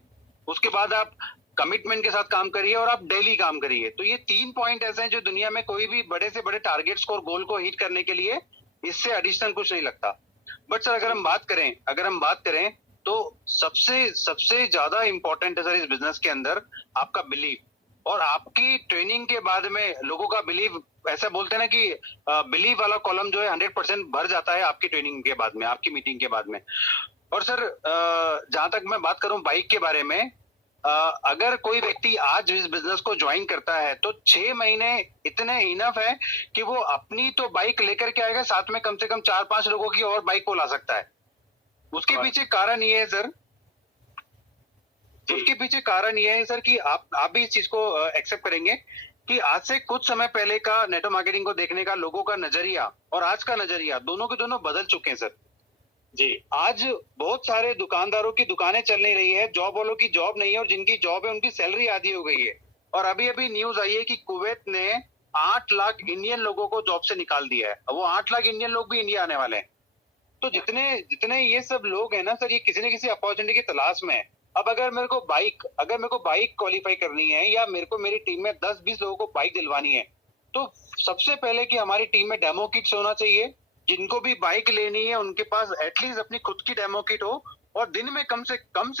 उसके बाद आप कमिटमेंट के साथ काम करिए और आप डेली काम करिए। तो ये 3 पॉइंट ऐसे हैं जो दुनिया में कोई भी बड़े से बड़े टारगेट्स को और गोल को हिट करने के लिए इससे एडिशनल कुछ नहीं लगता। बट सर अगर हम बात करें तो सबसे ज्यादा इंपॉर्टेंट है सर इस बिजनेस के अंदर आपका बिलीव और आपकी ट्रेनिंग के बाद में लोगों का बिलीव। ऐसा बोलते हैं ना कि बिलीव वाला कॉलम जो है 100% भर जाता है आपकी ट्रेनिंग के बाद में, आपकी मीटिंग के बाद में। और सर जहां तक मैं बात करूं बाइक के बारे में, अगर कोई व्यक्ति आज इस बिजनेस को ज्वाइन करता है तो 6 महीने इतने इनफ है कि वो अपनी तो बाइक लेकर के आएगा, साथ में कम से कम 4-5 लोगों की और बाइक को ला सकता है। उसके पीछे कारण ये है सर, उसके पीछे कारण ये है सर कि आप भी इस चीज को एक्सेप्ट करेंगे कि आज से कुछ समय पहले का नेटवर्क मार्केटिंग को देखने का लोगों का नजरिया और आज का नजरिया दोनों के दोनों बदल चुके हैं सर जी। आज बहुत सारे दुकानदारों की दुकानें चल नहीं रही है, जॉब वालों की जॉब नहीं है और जिनकी जॉब है उनकी सैलरी आधी हो गई है। और अभी अभी न्यूज आई है कि कुवैत ने 8 लाख इंडियन लोगों को जॉब से निकाल दिया है। वो 8 लाख इंडियन लोग भी इंडिया आने वाले हैं। तो जितने ये सब लोग हैं ना सर, ये किसी न किसी अपॉर्चुनिटी की तलाश में है। अब अगर मेरे को बाइक क्वालिफाई करनी है या मेरे को मेरी टीम में 10-20 लोगों को बाइक दिलवानी है, तो सबसे पहले कि हमारी टीम में डेमो किट्स होना चाहिए। जिनको भी बाइक लेनी है उनके पास एटलीस्ट अपनी खुद की डेमो किट हो और दिन में कम से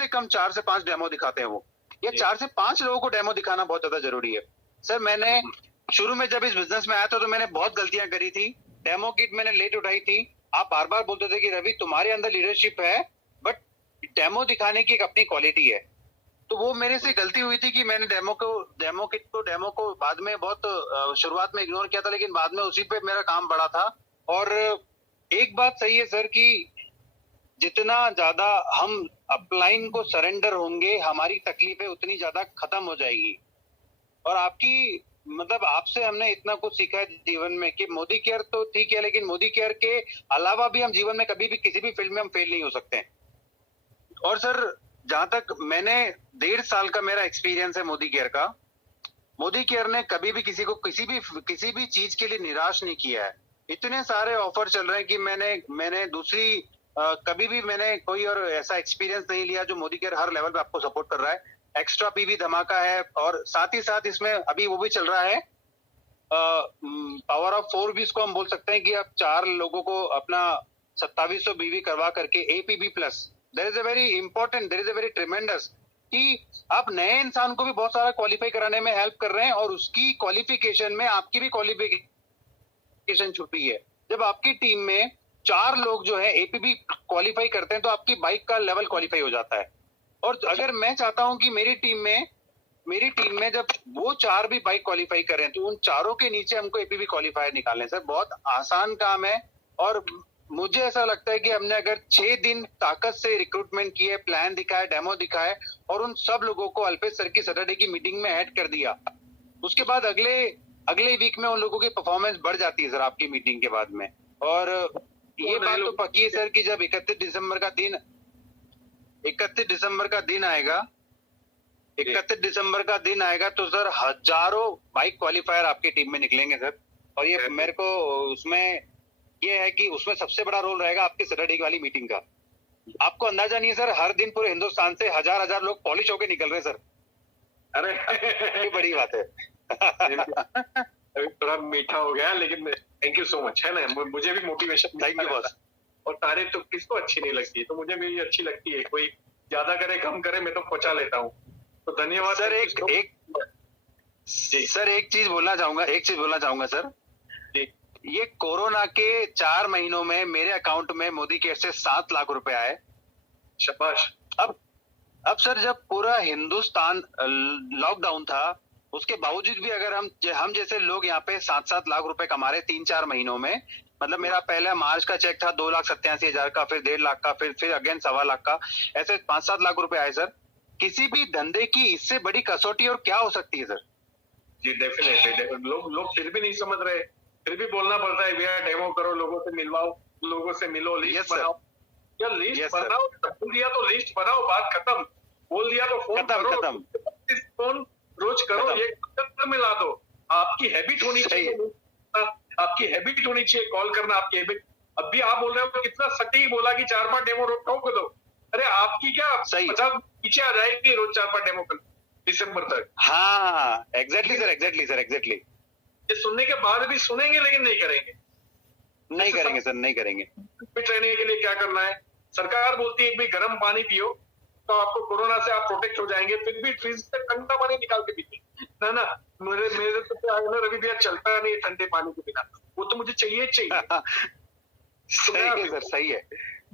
कम 4 से 5 डेमो दिखाते हैं वो, या 4 से 5 लोगों को डेमो दिखाना बहुत ज्यादा जरूरी है। सर मैंने शुरू में जब इस बिजनेस में आया था तो मैंने बहुत गलतियां करी थी। डेमो किट मैंने लेट उठाई थी। आप बार बार बोलते थे कि रवि तुम्हारे अंदर लीडरशिप है, बट डेमो दिखाने की एक अपनी क्वालिटी है। तो वो मेरे से गलती हुई थी कि मैंने डेमो को बाद में बहुत शुरुआत में इग्नोर किया था, लेकिन बाद में उसी पे मेरा काम बढ़ा था। और एक बात सही है सर कि जितना ज्यादा हम अपलाइन को सरेंडर होंगे हमारी तकलीफें उतनी ज्यादा खत्म हो जाएगी। और आपकी मतलब आपसे हमने इतना कुछ सीखा है जीवन में कि मोदी केयर तो ठीक है, लेकिन मोदी केयर के अलावा भी हम जीवन में कभी भी किसी भी फील्ड में हम फेल नहीं हो सकते हैं। और सर जहां तक मैंने 1.5 साल का मेरा एक्सपीरियंस है मोदी केयर का, मोदी केयर ने कभी भी किसी को किसी भी चीज के लिए निराश नहीं किया है। इतने सारे ऑफर चल रहे हैं कि मैंने दूसरी कभी भी मैंने कोई और ऐसा एक्सपीरियंस नहीं लिया जो मोदी केयर हर लेवल पे आपको सपोर्ट कर रहा है। एक्स्ट्रा पीवी धमाका है और साथ ही साथ इसमें अभी वो भी चल रहा है पावर ऑफ 4 भी इसको हम बोल सकते हैं कि आप 4 लोगों को अपना 2700 बीवी करवा करके APB plus, there is a very tremendous कि आप नए इंसान को भी बहुत सारा क्वालिफाई कराने में हेल्प कर रहे हैं और उसकी क्वालिफिकेशन में आपकी भी क्वालिफिकेशन छुपी है। जब आपकी टीम में 4 लोग जो है एपीबी क्वालिफाई करते हैं तो आपकी बाइक का लेवल क्वालिफाई हो जाता है। और अगर मैं चाहता हूं कि मेरी टीम में जब वो 4 भी बाइक क्वालिफाई करें तो उन चारों के नीचे हमको एपीबी क्वालिफायर निकालने सर बहुत आसान काम है। और मुझे ऐसा लगता है कि हमने अगर 6 दिन ताकत से रिक्रूटमेंट किए, प्लान दिखाए, डेमो दिखाए और उन सब लोगों को अल्पेश सर की सैटरडे की मीटिंग में ऐड कर दिया, उसके बाद अगले वीक में उन लोगों की परफॉर्मेंस बढ़ जाती है सर आपकी मीटिंग के बाद में। और ये बात तो पक्की है सर कि जब 31 दिसंबर का दिन आएगा तो सर हजारों बाइक क्वालिफायर आपकी टीम में निकलेंगे सर। और ये मेरे को उसमें ये है कि उसमें सबसे बड़ा रोल रहेगा आपकी सैटरडे वाली मीटिंग का। आपको अंदाजा नहीं है सर, हर दिन पूरे हिंदुस्तान से हजार लोग पॉलिश होके निकल रहे हैं सर। अरे ये बड़ी बात है। अभी थोड़ा मीठा हो गया लेकिन थैंक यू सो मच, है ना, मुझे भी मोटिवेशन। Thank you boss. और तारीफ तो किसको अच्छी नहीं लगती है, तो मुझे भी अच्छी लगती है। कोई ज्यादा करे कम करे मैं तो पहुंचा लेता हूँ। तो धन्यवाद सर। एक चीज बोलना चाहूंगा सर। ये कोरोना के 4 महीनों में मेरे अकाउंट में मोदी केयर से 7 लाख रुपए आए। शाबाश। अब सर जब पूरा हिंदुस्तान लॉकडाउन था उसके बावजूद भी अगर हम जैसे लोग यहाँ पे 7-7 लाख रुपए कमा रहे 3-4 महीनों में, मतलब मेरा पहला मार्च का चेक था 2,87,000 का, फिर 1.5 लाख का, फिर अगेन 1.25 लाख का, ऐसे 5-7 लाख रुपए आए सर। किसी भी धंधे की इससे बड़ी कसौटी और क्या हो सकती है सर? जी डेफिनेटली। लोग फिर भी नहीं समझ रहे, फिर भी बोलना पड़ता है भैया डेमो करो, लोगों से मिलवाओ, लोगों से मिलो, लिस्ट बनाओ। या लिस्ट बनाओ, बोल दिया तो लिस्ट बनाओ, बात खत्म। बोल दिया तो फोन करो, फोन रोज करो, ये में ला दो। आपकी हैबिट होनी चाहिए, आपकी हैबिट होनी चाहिए कॉल करना, आपकी हैबिट। अब भी आप बोल रहे हो कितना सटीक बोला कि 4-5 डेमो ठोक दो। अरे आपकी क्या 50 पीछे आ जाएगी रोज 4-5 डेमो कर दिसंबर तक। हाँ एग्जैक्टली सर। ये सुनने के बाद भी सुनेंगे लेकिन नहीं करेंगे सर, नहीं करेंगे। फिट रहने के लिए क्या करना है, सरकार बोलती है कि भाई गर्म पानी पियो तो आपको कोरोना से आप प्रोटेक्ट हो जाएंगे, फिर भी फ्रिज से ठंडा पानी निकाल के पीते ना ना। मेरे मेरे तो क्या है ना, रवि भैया चलता नहीं ठंडे पानी के बिना, वो तो मुझे चाहिए चाहिए। सही है सर, सही है।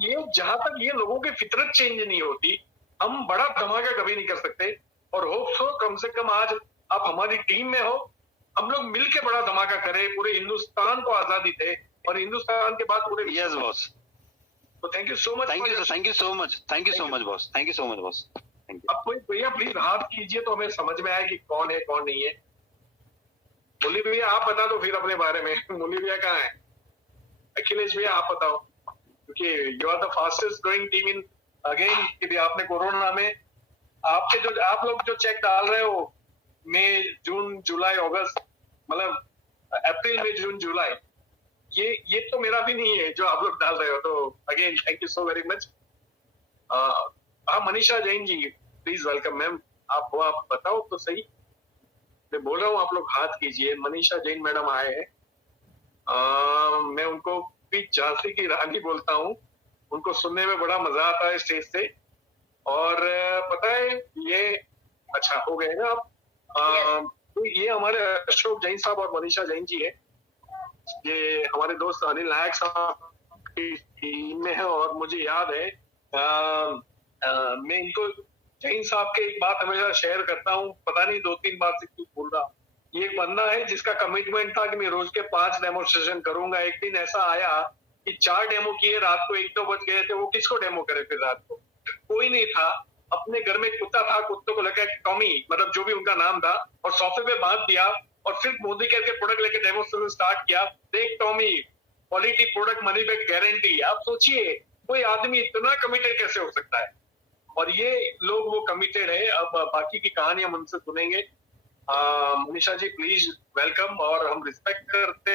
ये जहां तक ये लोगों की फितरत चेंज नहीं होती, हम बड़ा धमाका कभी नहीं कर सकते। और होप सो कम से कम आज आप हमारी टीम में हो, हम लोग मिलके बड़ा धमाका करें, पूरे हिंदुस्तान को आजादी दे और हिंदुस्तान के बाद पूरे। यस बॉस, तो thank you so much. Thank you sir, thank you so much, thank you so much boss, thank you so much boss, thank you. अब कोई भैया प्लीज हाथ कीजिए तो हमें समझ में आए कि कौन है कौन नहीं है। मुरली भैया आप बता दो फिर अपने बारे में। मुरली भैया कहाँ है? अखिलेश भैया आप बताओ, क्योंकि you are the fastest growing team in again. कि भी आपने कोरोना में आपके जो आप लोग जो चेक डाल रहे हो मई जून जुलाई अगस्त, मतलब अप्रैल मई जून जुलाई, ये तो मेरा भी नहीं है जो आप लोग डाल रहे हो। तो again thank you so very much. हाँ Manisha Jain ji please welcome ma'am. आप हो, आप बताओ तो सही, मैं बोल रहा हूँ आप लोग हाथ कीजिए। मनीषा जैन मैडम आए हैं। मैं उनको भी झांसी की रानी बोलता हूँ, उनको सुनने में बड़ा मजा आता है स्टेज से। और पता है ये अच्छा हो गए ना आप। तो ये हमारे अशोक जैन साहब और मनीषा जैन जी है, ये हमारे दोस्त अनिल नायक साहब की टीम में है। और मुझे याद है मैं इनको जैन साहब के एक बात हमेशा शेयर करता हूँ, पता नहीं 2-3 बार से क्यों भूल रहा। ये एक बंदा है जिसका कमिटमेंट था कि मैं रोज के 5 डेमोस्ट्रेशन करूंगा। एक दिन ऐसा आया कि 4 डेमो किए, रात को 1-2 बज गए थे। वो किसको डेमो करे फिर रात को? कोई नहीं था। अपने घर में कुत्ता था, कुत्तों को लेकर टॉमी, मतलब जो भी उनका नाम था, और सोफे पे बांध दिया और फिर मोदी केयर के प्रोडक्ट लेके डेमोस्ट्रेशन स्टार्ट किया। देख Tommy, quality product, money back guarantee. आप सोचिए कोई आदमी इतना कमिटेड कैसे हो सकता है? और ये लोग वो कमिटेड है। अब बाकी की कहानी हम उनसे सुनेंगे। Manisha ji please welcome. और हम रिस्पेक्ट करते,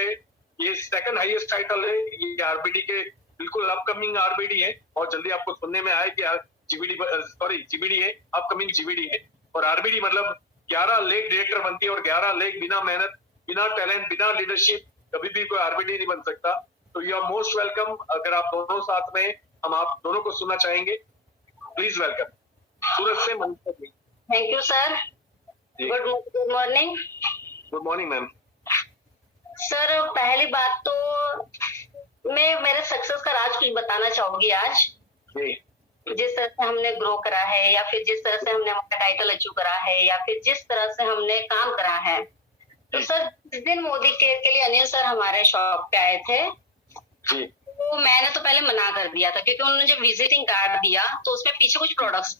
ये सेकंड हाईएस्ट टाइटल है, ये आरबीडी के बिल्कुल अपकमिंग आरबीडी है। और जल्दी आपको सुनने में आए कि जीबीडी, सॉरी जीबीडी है, अपकमिंग जीबीडी है। और आरबीडी मतलब 11 लेग डायरेक्टर बनती है, और 11 लेग बिना मेहनत, बिना टैलेंट, बिना लीडरशिप कभी भी कोई आरबीडी नहीं बन सकता। तो यू आर मोस्ट वेलकम। अगर आप दोनों साथ में, हम आप दोनों को सुनना चाहेंगे। Please welcome. सूरत से Manisha ji. Thank you sir. Good morning. Good morning ma'am. Sir पहली बात तो मैं मेरे सक्सेस का राज कुछ बताना चाहूंगी आज। जी। जिस तरह से हमने ग्रो करा है, या फिर जिस तरह से हमने हमारा टाइटल अचीव करा है, या फिर जिस तरह से हमने काम करा है, तो सर जिस दिन मोदी केयर के लिए अनिल सर हमारे शॉप पे आए थे, जी। तो मैंने तो पहले मना कर दिया था, क्योंकि उन्होंने जब विजिटिंग कार्ड दिया तो उसमें पीछे कुछ प्रोडक्ट्स,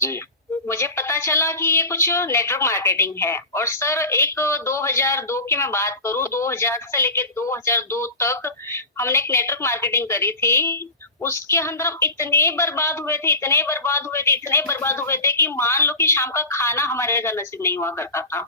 जी। मुझे पता चला कि ये कुछ नेटवर्क मार्केटिंग है। और सर एक 2002 की मैं बात करूं, 2000 से लेकर 2002 तक हमने एक नेटवर्क मार्केटिंग करी थी। उसके अंदर हम इतने बर्बाद हुए थे, इतने बर्बाद हुए थे, इतने बर्बाद हुए थे कि मान लो कि शाम का खाना हमारे घर नसीब नहीं हुआ करता था।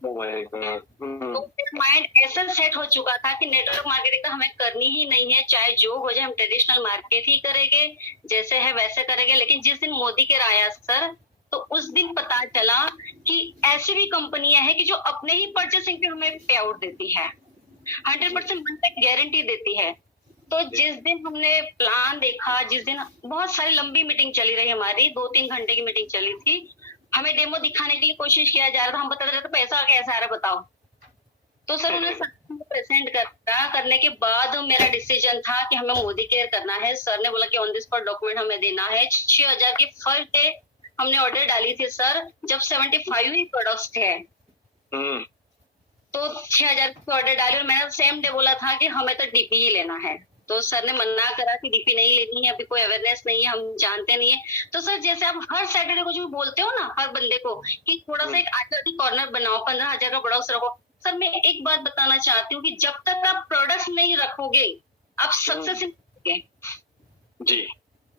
तो मेरा माइंड ऐसा सेट हो चुका था कि नेटवर्क मार्केटिंग तो हमें करनी ही नहीं है, चाहे जो हो जाए, हम ट्रेडिशनल मार्केट ही करेंगे, जैसे है वैसे करेंगे। लेकिन जिस दिन मोदी केयर आया सर, तो उस दिन पता चला कि ऐसी भी कंपनियां हैं कि जो अपने ही परचेसिंग पे हमें पे आउट देती है, 100% मनी बैक गारंटी देती है। तो जिस दिन हमने प्लान देखा, जिस दिन बहुत सारी लंबी मीटिंग चली रही हमारी, 2-3 घंटे की मीटिंग चली थी, हमें डेमो दिखाने के लिए कोशिश किया जा रहा था, हम बता रहे थे पैसा कैसा आ रहा है बताओ। तो सर उन्हें प्रेजेंट करने के बाद मेरा डिसीजन था कि हमें मोदी केयर करना है। सर ने बोला कि ऑन दिस स्पॉट डॉक्यूमेंट हमें देना है। 6000 की फर्स्ट डे हमने ऑर्डर डाली थी सर, जब 75 ही प्रोडक्ट्स थे। तो 6000 की ऑर्डर डाली, और मैंने सेम डे बोला था कि हमें तो डीपी ही लेना है। तो सर ने मना करा कि डीपी नहीं लेनी है, अभी कोई अवेयरनेस नहीं है, हम जानते नहीं है। तो सर जैसे आप हर सैटरडे को जो बोलते हो ना हर बंदे को कि थोड़ा सा एक आजादी कॉर्नर बनाओ, 15,000 का प्रोडक्ट्स रखो। सर मैं एक बात बताना चाहती हूँ कि जब तक आप प्रोडक्ट्स नहीं रखोगे आप सक्सेस नहीं होगे जी।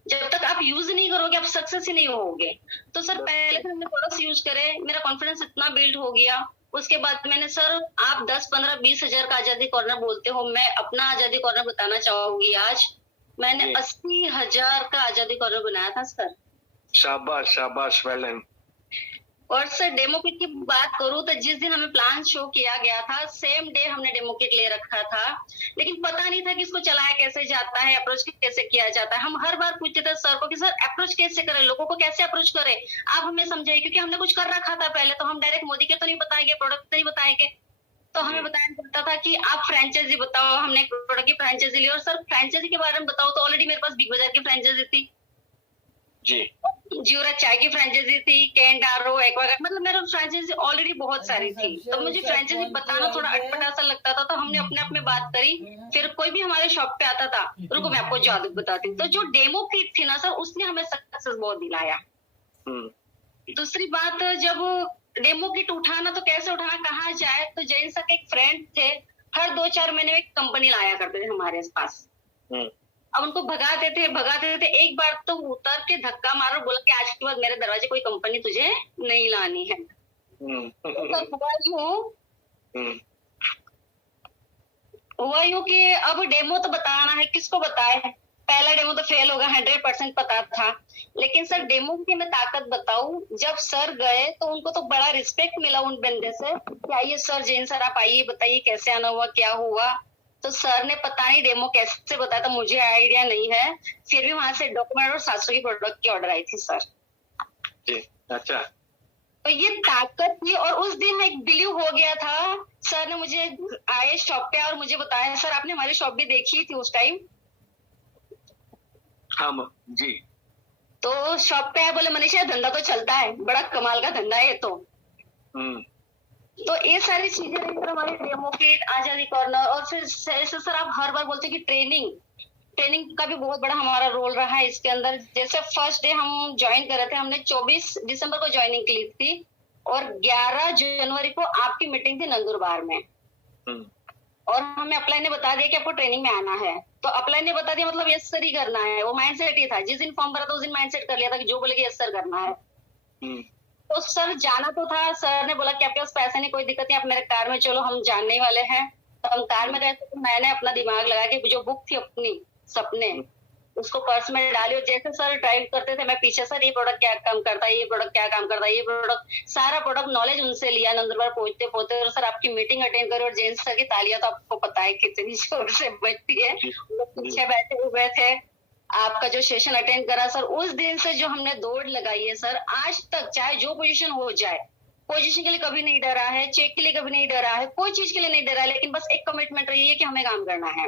जब तक आप यूज नहीं करोगे आप सक्सेस ही नहीं होगे। तो सर पहले से हमने प्रोडक्ट्स यूज करे, मेरा कॉन्फिडेंस इतना बिल्ड हो गया। उसके बाद मैंने सर, आप 10, 15, 20 हजार का आजादी कॉर्नर बोलते हो, मैं अपना आजादी कॉर्नर बताना चाहूंगी आज। मैंने 80,000 का आजादी कॉर्नर बनाया था सर। शाबाश शाबाश, वेल डन। और सर डेमो किट की बात करूं तो जिस दिन हमें प्लान शो किया गया था सेम डे हमने डेमो किट ले रखा था, लेकिन पता नहीं था कि इसको चलाया कैसे जाता है, अप्रोच कैसे किया जाता है। हम हर बार पूछते थे सर को कि सर अप्रोच कैसे करें, लोगों को कैसे अप्रोच करें, आप हमें समझाइए, क्योंकि हमने कुछ कर रखा था पहले, तो हम डायरेक्ट मोदी के तो नहीं बताएंगे, प्रोडक्ट तो नहीं बताएंगे, तो हमें बताया जाता था कि आप फ्रेंचाइजी बताओ। हमने एक प्रोडक्ट की फ्रेंचाइजी ली और सर फ्रेंचाइजी के बारे में बताओ, तो ऑलरेडी मेरे पास बिग बाजार की फ्रेंचाइजी थी, जी जीरा चाय की फ्रेंचाइजी थी, कैन डारो, एक्वागार्ड, मतलब मेरे फ्रेंचाइजी ऑलरेडी बहुत सारी थी। तो मुझे फ्रेंचाइजी बताना थोड़ा अटपटा सा लगता था, तो हमने अपने आप में बात करी। फिर कोई भी हमारे शॉप पे आता था, रुको मैं आपको जादू बताती हूँ, तो जो डेमो किट थी ना सर, उसने हमें सक्सेस बहुत दिलाया। दूसरी बात, जब डेमो किट उठाना तो कैसे उठाना, कहाँ जाए, तो जैन सर के एक फ्रेंड थे, हर 2-4 महीने में एक कंपनी लाया करते थे हमारे पास। अब उनको भगाते थे। एक बार तो उतर के धक्का मारो, बोला कि आज के बाद मेरे दरवाजे कोई कंपनी तुझे नहीं लानी है। तो हुआ यूं कि अब डेमो तो बताना है, किसको बताए। पहला डेमो तो फेल होगा, 100% पता था। लेकिन सर डेमो की मैं ताकत बताऊं, जब सर गए तो उनको तो बड़ा रिस्पेक्ट मिला उन बंदे से कि आइए सर, जैन सर आप आइए, बताइए कैसे आना हुआ, क्या हुआ। तो सर ने पता नहीं डेमो कैसे बताया, तो मुझे आइडिया नहीं है। फिर भी वहां से डॉक्यूमेंट और 700 की प्रोडक्ट की ऑर्डर आई थी सर। अच्छा, तो ये ताकत थी। और उस दिन एक बिलीव हो गया था, सर ने मुझे आए शॉप पे और मुझे बताया, सर आपने हमारी शॉप भी देखी थी उस टाइम। हाँ जी। तो शॉप पे आए, बोले मनीषा धंधा तो चलता है, बड़ा कमाल का धंधा है ये तो ये सारी चीजें रही सर हमारी डेमो किट, आजादी कॉर्नर। और फिर ऐसे सर आप हर बार बोलते हैं कि ट्रेनिंग का भी बहुत बड़ा हमारा रोल रहा है इसके अंदर। जैसे फर्स्ट डे हम ज्वाइन कर रहे थे, हमने 24 दिसंबर को ज्वाइनिंग की थी और 11 जनवरी को आपकी मीटिंग थी नंदुरबार में। और हमें अपलाइन ने बता दिया कि आपको ट्रेनिंग में आना है, तो अपलाइन ने बता दिया मतलब यस सर ही करना है। वो माइंडसेट ही था, जिस दिन फॉर्म भरा था उस दिन माइंडसेट कर लिया था कि जो बोलेगी यस सर करना है। तो सर जाना तो था, सर ने बोला कि आपके पास पैसे नहीं, कोई दिक्कत नहीं, आप मेरे कार में चलो, हम जानने ही वाले हैं। तो हम कार में गए थे, तो मैंने अपना दिमाग लगा के जो बुक थी अपनी सपने, उसको पर्स में डाली। और जैसे सर ड्राइव करते थे, मैं पीछे, सर ये प्रोडक्ट क्या काम करता है, ये प्रोडक्ट क्या काम करता है, ये प्रोडक्ट, सारा प्रोडक्ट नॉलेज उनसे लिया नंदुरबार पहुंचते पहुंचते। और सर आपकी मीटिंग अटेंड करी, और जेंट्स सर की तालियां तो आपको पता है कितनी जोर से बजती है, पीछे बैठे हुए थे। आपका जो सेशन अटेंड करा सर, उस दिन से जो हमने दौड़ लगाई है सर, आज तक चाहे जो पोजीशन हो जाए, पोजीशन के लिए कभी नहीं डरा है, चेक के लिए कभी नहीं डरा है, कोई चीज के लिए नहीं डरा है, लेकिन बस एक कमिटमेंट रही है कि हमें काम करना है।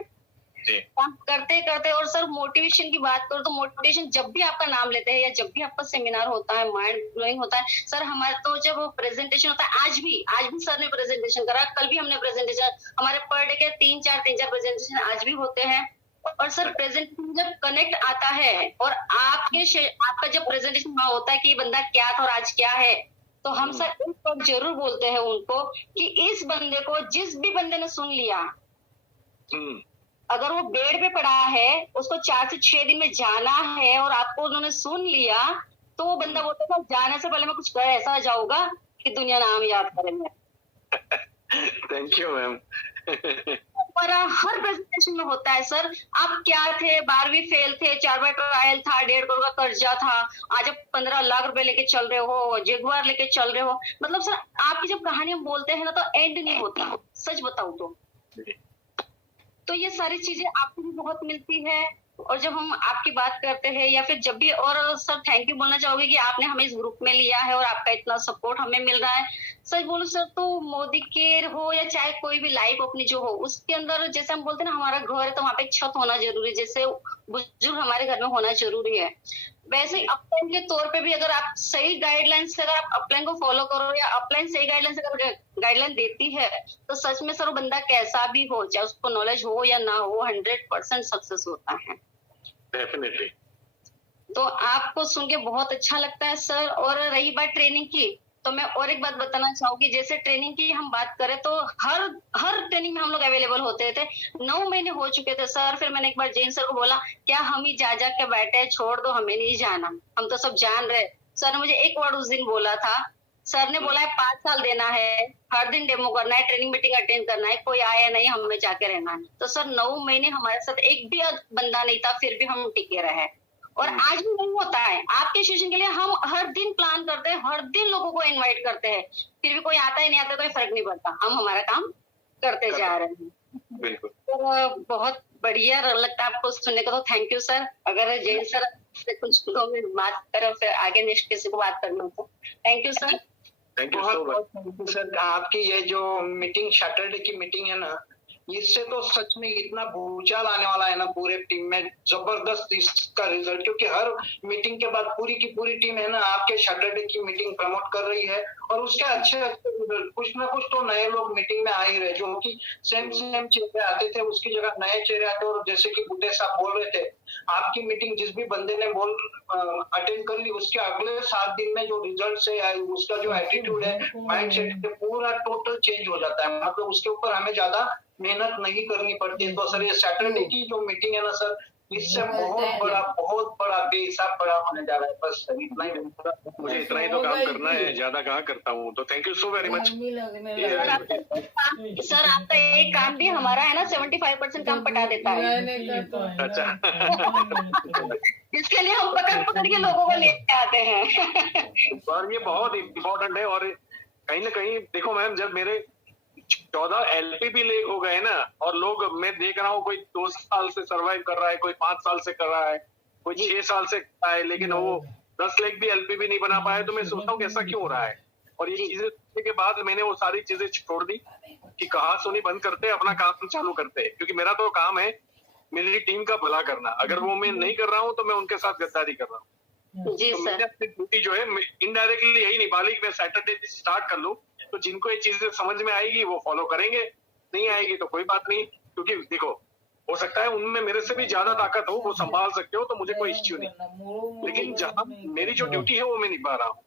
काम करते करते। और सर मोटिवेशन की बात करो तो मोटिवेशन जब भी आपका नाम लेते हैं या जब भी आपका सेमिनार होता है, माइंड ब्लोइंग होता है सर। हमारे तो जब प्रेजेंटेशन होता है, आज भी सर ने प्रेजेंटेशन करा, कल भी हमने प्रेजेंटेशन, हमारे पर डे के 3-4 प्रेजेंटेशन आज भी होते हैं। और सर प्रेजेंटेशन जब कनेक्ट आता है और आपका जब प्रेजेंटेशन वहां होता है कि बंदा क्या था और आज क्या है, तो हम सर एक बात जरूर बोलते हैं उनको कि इस बंदे को, जिस भी बंदे ने सुन लिया, अगर वो बेड पे पड़ा है, उसको 4 से 6 दिन में जाना है और आपको उन्होंने सुन लिया, तो वो बंदा बोलता था जाने से पहले मैं कुछ कर ऐसा जाऊंगा कि दुनिया नाम याद करेंगे। Thank you ma'am. हमारा हर प्रेजेंटेशन में होता है सर, आप क्या थे, 12वीं फेल थे, 4 बार ट्रायल था, 1.5 करोड़ का कर्जा था, आज आप 15 लाख रुपए लेके चल रहे हो, जेगुआर लेके चल रहे हो। मतलब सर आपकी जब कहानी हम बोलते हैं ना, तो एंड नहीं होता, सच बताऊं तो ये सारी चीजें आपको भी बहुत मिलती है। और जब हम आपकी बात करते हैं या फिर जब भी, और सर थैंक यू बोलना चाहोगे कि आपने हमें इस ग्रुप में लिया है और आपका इतना सपोर्ट हमें मिल रहा है। सच बोलो सर, तो मोदी केयर हो या चाहे कोई भी लाइफ अपनी जो हो, उसके अंदर जैसे हम बोलते हैं ना, हमारा घर है तो वहाँ पे एक छत होना जरूरी है, जैसे बुजुर्ग हमारे घर में होना जरूरी है, वैसे ही अपलाइन के तौर पे भी अगर आप सही गाइडलाइन से, अगर आप अपलाइन को फॉलो करो या अपलाइन सही गाइडलाइन से अगर गाइडलाइन देती है, तो सच में सर वो बंदा कैसा भी हो, चाहे उसको नॉलेज हो या ना हो, 100% सक्सेस होता है। डेफिनेटली। तो आपको सुन के बहुत अच्छा लगता है सर। और रही बात ट्रेनिंग की, तो मैं और एक बात बताना चाहूंगी, जैसे ट्रेनिंग की हम बात करें तो हर ट्रेनिंग में हम लोग अवेलेबल होते थे। 9 महीने हो चुके थे सर। फिर मैंने एक बार जैन सर को बोला, क्या हम ही जा के बैठे, छोड़ दो, हमें नहीं जाना, हम तो सब जान रहे। सर ने मुझे एक वर्ड उस दिन बोला था, सर ने बोला है 5 साल देना है, हर दिन डेमो करना है, ट्रेनिंग मीटिंग अटेंड करना है, कोई आया नहीं, हमें जाके रहना है। तो सर 9 महीने हमारे साथ एक भी बंदा नहीं था, फिर भी हम टिके रहे। और आज भी नहीं होता है। आपके एसोसिएशन के लिए हम हर दिन प्लान करते हैं, हर दिन लोगों को इनवाइट करते हैं, फिर भी कोई आता ही नहीं आता, कोई फर्क नहीं पड़ता, हम हमारा काम करते जा रहे हैं। बिल्कुल। तो बहुत बढ़िया लगता है आपको सुनने को, तो थैंक यू सर। अगर जैन सर से कुछ दो मिनट बात करो, फिर आगे नेक्स्ट किसी को बात करना हो, thank you sir. Thank you बहुत सो मच। बहुत थैंक यू सर। आपकी ये जो मीटिंग, सैटरडे की मीटिंग है ना, इससे तो सच में इतना भूचाल आने वाला है ना पूरे टीम में, जबरदस्त इसका रिजल्ट। क्योंकि हर मीटिंग के बाद पूरी की पूरी टीम है ना आपके सैटरडे की मीटिंग प्रमोट कर रही है, और उसके अच्छे रिजल्ट, कुछ ना कुछ तो नए लोग मीटिंग में आ ही रहे, जो कि सेम चेहरे आते थे उसकी जगह नए चेहरे आते। और जैसे कि बुड्ढे साहब बोल रहे थे, आपकी मीटिंग जिस भी बंदे ने अटेंड कर ली, उसके अगले 7 दिन में जो रिजल्ट है, उसका जो एटीट्यूड है, माइंड सेट है, पूरा टोटल चेंज हो जाता है। मतलब उसके ऊपर हमें ज्यादा मेहनत नहीं करनी पड़ती है। तो सर ये सैटरडे की जो मीटिंग है ना सर, इससे बहुत बड़ा बेहिसाब बड़ा होने जा रहा है। बस सर इतना ही। मुझे इतना ही तो काम करना है, ज्यादा कहाँ करता हूँ। तो thank you so very much. Sir आपका एक काम भी हमारा है ना 75% काम पटा देता है। अच्छा। इसके लिए हम पकड़ के लोगों को लेके आते हैं। और ये बहुत इम्पोर्टेंट है। और कहीं ना कहीं देखो मैम, जब मेरे 14 LPP ले हो गए ना, और लोग, मैं देख रहा हूँ कोई 2 साल से सर्वाइव कर रहा है, कोई 5 साल से कर रहा है, कोई 6 साल से कर रहा है, लेकिन वो 10 लाख भी LPP नहीं बना पाया। तो मैं सोचता हूँ कि ऐसा क्यों हो रहा है। और ये चीजें सुनने के बाद मैंने वो सारी चीजें छोड़ दी कि कहा सुनी बंद करते, अपना काम चालू करते। क्योंकि मेरा तो काम है मेरी टीम का भला करना। अगर वो मैं नहीं कर रहा हूँ तो मैं उनके साथ गद्दारी कर रहा हूँ। जी तो मैंने सर। अपनी ड्यूटी जो है इनडायरेक्टली यही निभाली कि मैं सैटरडे स्टार्ट कर लूं। तो जिनको ये चीजें समझ में आएगी वो फॉलो करेंगे, नहीं आएगी तो कोई बात नहीं। क्योंकि देखो, हो सकता है उनमें मेरे से भी ज्यादा ताकत हो, वो संभाल सकते हो, तो मुझे कोई इश्यू नहीं। लेकिन जहां मेरी जो ड्यूटी है वो मैं निभा रहा हूँ।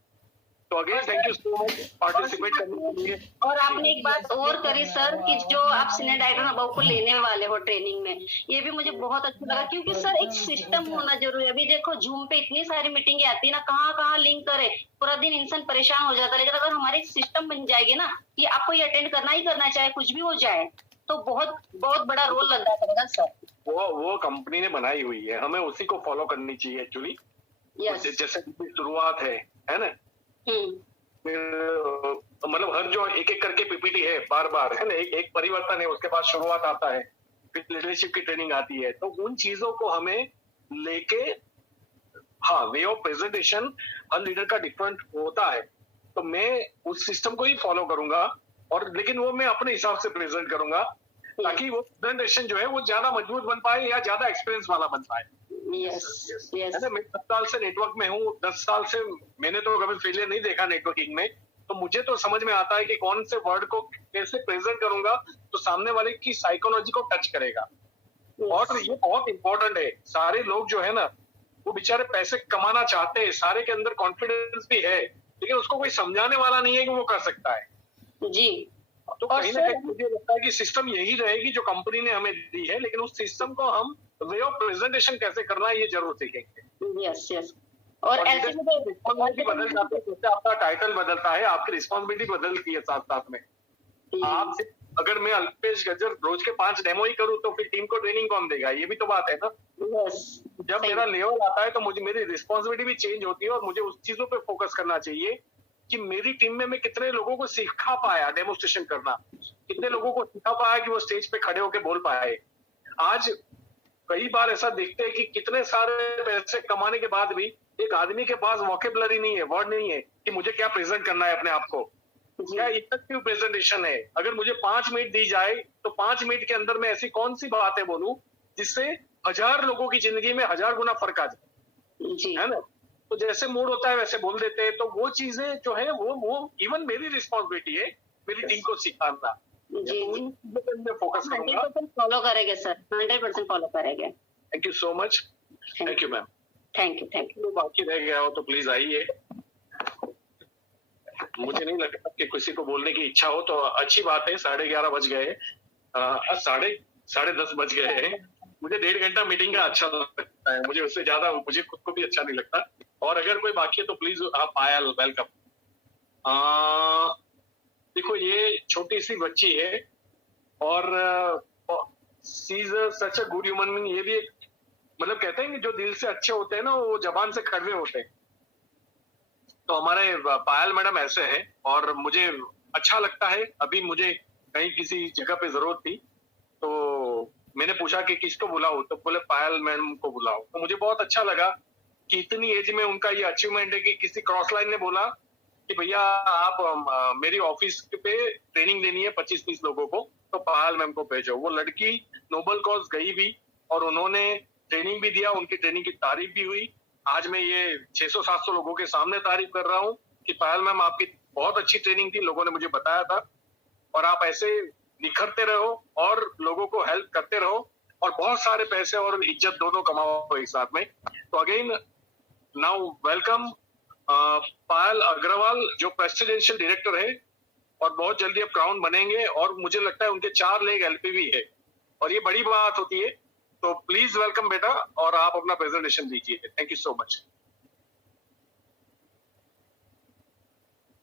तो again thank you so much participate करने के लिए। और आपने एक बात और करी सर कि जो आप सीनियर डायरेक्टर अबाउ को लेने वाले हो ट्रेनिंग में, ये भी मुझे बहुत अच्छा लगा। क्योंकि सर एक सिस्टम होना जरूरी है। अभी देखो जूम पे इतनी सारी मीटिंग आती है ना, कहाँ लिंक करे, पूरा दिन इंसान परेशान हो जाता है। लेकिन अगर हमारे एक सिस्टम बन जाएगी ना कि आपको ये अटेंड करना ही करना, चाहे कुछ भी हो जाए, तो बहुत बहुत बड़ा रोल लग जाएगा सर। वो कंपनी ने बनाई हुई है, हमें उसी को फॉलो करनी चाहिए एक्चुअली। जैसे शुरुआत है ना, मतलब हर जो एक एक करके PPT है बार बार, है ना, एक परिवर्तन है, उसके बाद शुरुआत आता है, फिर लीडरशिप की ट्रेनिंग आती है। तो उन चीजों को हमें लेके, हाँ, way of presentation her leader का डिफरेंट होता है। तो मैं उस सिस्टम को ही फॉलो करूंगा, और लेकिन वो मैं अपने हिसाब से प्रेजेंट करूंगा, ताकि वो प्रेजेंटेशन जो है वो ज्यादा मजबूत बन पाए या ज्यादा एक्सपीरियंस वाला बन पाए। है ना, मैं 10 साल से नेटवर्क में हूँ, 10 साल से मैंने तो कभी फेलियर नहीं देखा नेटवर्किंग में। तो मुझे तो समझ में आता है कि कौन से वर्ड को कैसे प्रेजेंट करूंगा तो सामने वाले की साइकोलॉजी को टच करेगा। और ये बहुत इंपॉर्टेंट है। सारे लोग जो है ना, वो बेचारे पैसे कमाना चाहते हैं, सारे के अंदर कॉन्फिडेंस भी है, लेकिन उसको कोई समझाने वाला नहीं है कि वो कर सकता है जी। तो कहीं ना कहीं मुझे लगता है कि सिस्टम यही रहेगी जो कंपनी ने हमें दी है, लेकिन उस सिस्टम को हम वे ऑफ प्रेजेंटेशन कैसे करना है ये जरूर सीखेंगे। यस। और रिस्पॉन्सिबिलिटी बदल जाती है, जैसे आपका टाइटल बदलता है, आपकी रिस्पॉन्सिबिलिटी बदलती है साथ में। आप अगर मैं अल्पेश गज्जर रोज के 5 डेमो ही करूँ तो फिर टीम को ट्रेनिंग कौन देगा, ये भी तो बात है ना। जब मेरा लेवल आता है तो मुझे मेरी रिस्पॉन्सिबिलिटी भी चेंज होती है, और मुझे उस चीजों पे फोकस करना चाहिए कि मेरी टीम में मैं कितने लोगों को सिखा पाया डेमोस्ट्रेशन करना, कितने लोगों को सिखा पाया कि वो स्टेज पे खड़े होकर बोल पाए। आज कई बार ऐसा देखते हैं कि कितने सारे पैसे कमाने के बाद भी एक आदमी के पास वोकेबुलरी नहीं है, वर्ड नहीं है कि मुझे क्या प्रेजेंट करना है अपने आप को, क्या इफेक्टिव प्रेजेंटेशन है। अगर मुझे 5 मिनट दी जाए तो 5 मिनट के अंदर मैं ऐसी कौन सी बातें बोलूं जिससे 1000 लोगों की जिंदगी में 1000 गुना फर्क आ जाए, है ना। तो जैसे मूड होता है वैसे बोल देते हैं। तो वो चीजें जो है वो इवन मेरी रिस्पॉन्सिबिलिटी है मेरी टीम को सिखाना। जी फोकस करूंगा। 100% फॉलो करेंगे सर, 100% फॉलो करेंगे। Thank you so much. Thank you ma'am. Thank you. बाकी रह गया हो तो प्लीज आइए। मुझे नहीं लगता कि किसी को बोलने की इच्छा हो, तो अच्छी बात है। 11:30 बज गए, 10:30 बज गए हैं। मुझे 1.5 घंटा मीटिंग का अच्छा लगता है, मुझे उससे ज्यादा मुझे खुद को भी अच्छा नहीं लगता। और अगर कोई बाकी है तो प्लीज आप आया, वेलकम। देखो ये छोटी सी बच्ची है और she is such a good human being. मतलब कहते हैं कि जो दिल से अच्छे होते हैं ना वो जबान से कड़वे होते हैं। तो हमारे पायल मैडम ऐसे है और मुझे अच्छा लगता है। अभी मुझे कहीं किसी जगह पे जरूरत थी तो मैंने पूछा कि किसको बुलाऊं, तो बोले पायल मैडम को बुलाओ। तो मुझे बहुत अच्छा लगा कि इतनी एज में उनका ये अचीवमेंट है कि किसी क्रॉस लाइन ने बोला कि भैया आप मेरी ऑफिस पे ट्रेनिंग देनी है 25-30 लोगों को, तो पायल मैम को भेजो। वो लड़की नोबल कॉज गई भी और उन्होंने ट्रेनिंग भी दिया, उनकी ट्रेनिंग की तारीफ भी हुई। आज मैं ये 600-700 लोगों के सामने तारीफ कर रहा हूँ कि पायल मैम आपकी बहुत अच्छी ट्रेनिंग थी, लोगों ने मुझे बताया था, और आप ऐसे निखरते रहो और लोगों को हेल्प करते रहो और बहुत सारे पैसे और इज्जत दोनों कमाओ एक साथ में। तो अगेन नाउ वेलकम पायल अग्रवाल जो प्रेसिडेंशियल डायरेक्टर है और बहुत जल्दी अब क्राउन बनेंगे और मुझे लगता है उनके 4 लेग एलपीवी है और ये बड़ी बात होती है। तो प्लीज वेलकम बेटा और आप अपना प्रेजेंटेशन दीजिए। Thank you so much.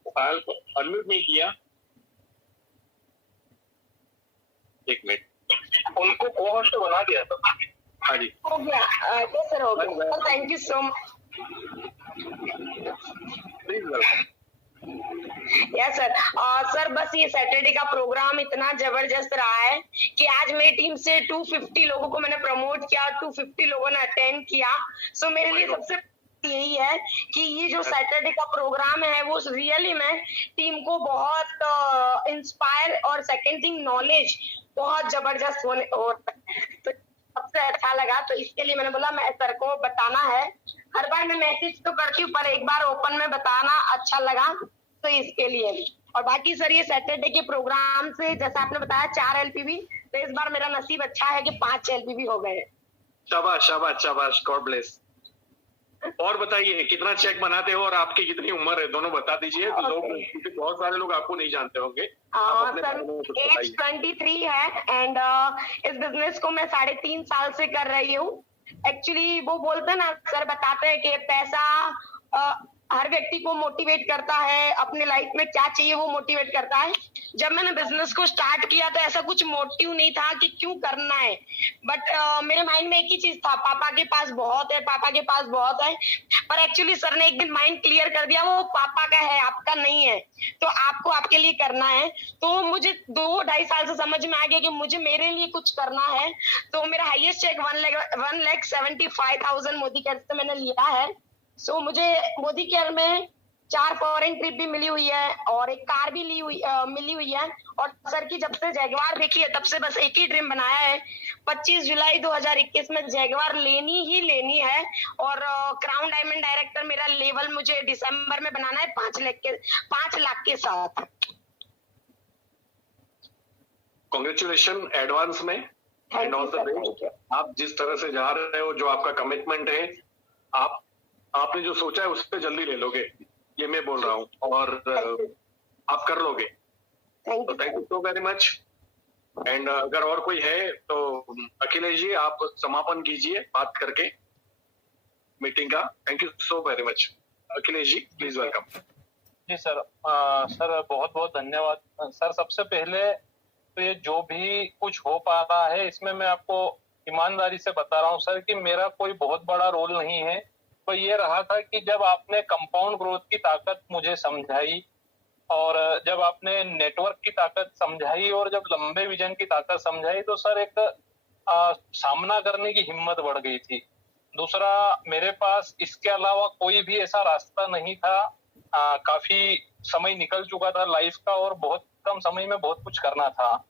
Payal को अनम्यूट नहीं किया, एक मिनट, उनको को होस्ट बना दिया था। हाँ जी हो गया। यस सर, हो गया। Thank you so much. Please welcome. Yes sir. Sir बस ये सैटरडे का प्रोग्राम इतना जबरदस्त रहा है कि आज मेरी टीम से 250 लोगों को मैंने प्रमोट किया, 250 लोगों ने अटेंड किया। सो मेरे लिए सबसे यही है कि ये जो सैटरडे का प्रोग्राम है वो रियली में टीम को बहुत इंस्पायर, और सेकंड थिंग नॉलेज बहुत जबरदस्त होने तो सबसे अच्छा लगा। तो इसके लिए मैंने बोला मैं सर को बताना है। हर बार मैं मैसेज तो करती हूँ पर एक बार ओपन में बताना अच्छा लगा, तो इसके लिए। और बाकी सर ये सैटरडे के प्रोग्राम से जैसा आपने बताया 4 एलपीवी, तो इस बार मेरा नसीब अच्छा है कि 5 एलपीवी हो गए। शाबाश शाबाश शाबाश, गॉड ब्लेस। और बताइए कितना चेक बनाते हो और आपकी कितनी उम्र है, दोनों बता दीजिए। तो लोग, क्योंकि बहुत सारे लोग आपको नहीं जानते होंगे। सर एज 23 है एंड इस बिजनेस को मैं 3.5 साल से कर रही हूँ। एक्चुअली वो बोलते हैं ना सर, बताते हैं कि पैसा हर व्यक्ति को मोटिवेट करता है, अपने लाइफ में क्या चाहिए वो मोटिवेट करता है। जब मैंने बिजनेस को स्टार्ट किया तो ऐसा कुछ मोटिव नहीं था कि क्यों करना है, बट मेरे माइंड में एक ही चीज था, पापा के पास बहुत है, पापा के पास बहुत है। पर एक्चुअली सर ने एक दिन माइंड क्लियर कर दिया, वो पापा का है, आपका नहीं है, तो आपको आपके लिए करना है। तो मुझे 2-2.5 साल से समझ में आ गया कि मुझे मेरे लिए कुछ करना है। तो मेरा हाईएस्ट चेक 1,75,000 मोदी केयर से मैंने लिया है। सो मुझे मोदी केयर में 4 फॉरेन ट्रिप भी मिली हुई है और एक कार भी मिली हुई है। और सर की जब से जैगवार देखी है तब से बस एक ही ड्रीम बनाया है, 25 जुलाई 2021 में जैगवार लेनी ही लेनी है। और क्राउन डायमंड डायरेक्टर मेरा लेवल मुझे दिसंबर में बनाना है 5 लाख के साथ। कांग्रेचुलेशन एडवांस में एंड ऑल द बेस्ट। आप जिस तरह से जा रहे हो, जो आपका कमिटमेंट है, आपने जो सोचा है उससे जल्दी ले लोगे, ये मैं बोल रहा हूँ, और आप कर लोगे। तो thank you so very much. And अगर और कोई है तो अखिलेश जी आप समापन कीजिए बात करके मीटिंग का। Thank you so very much. Akhilesh ji please welcome. जी सर। सर बहुत बहुत धन्यवाद सर। सबसे पहले तो ये जो भी कुछ हो पा रहा है इसमें मैं आपको ईमानदारी से बता रहा हूँ सर कि मेरा कोई बहुत बड़ा रोल नहीं है। तो ये रहा था कि जब आपने कंपाउंड ग्रोथ की ताकत मुझे समझाई और जब आपने नेटवर्क की ताकत समझाई और जब लंबे विजन की ताकत समझाई, तो सर एक सामना करने की हिम्मत बढ़ गई थी। दूसरा, मेरे पास इसके अलावा कोई भी ऐसा रास्ता नहीं था। काफी समय निकल चुका था लाइफ का और बहुत कम समय में बहुत कुछ करना था।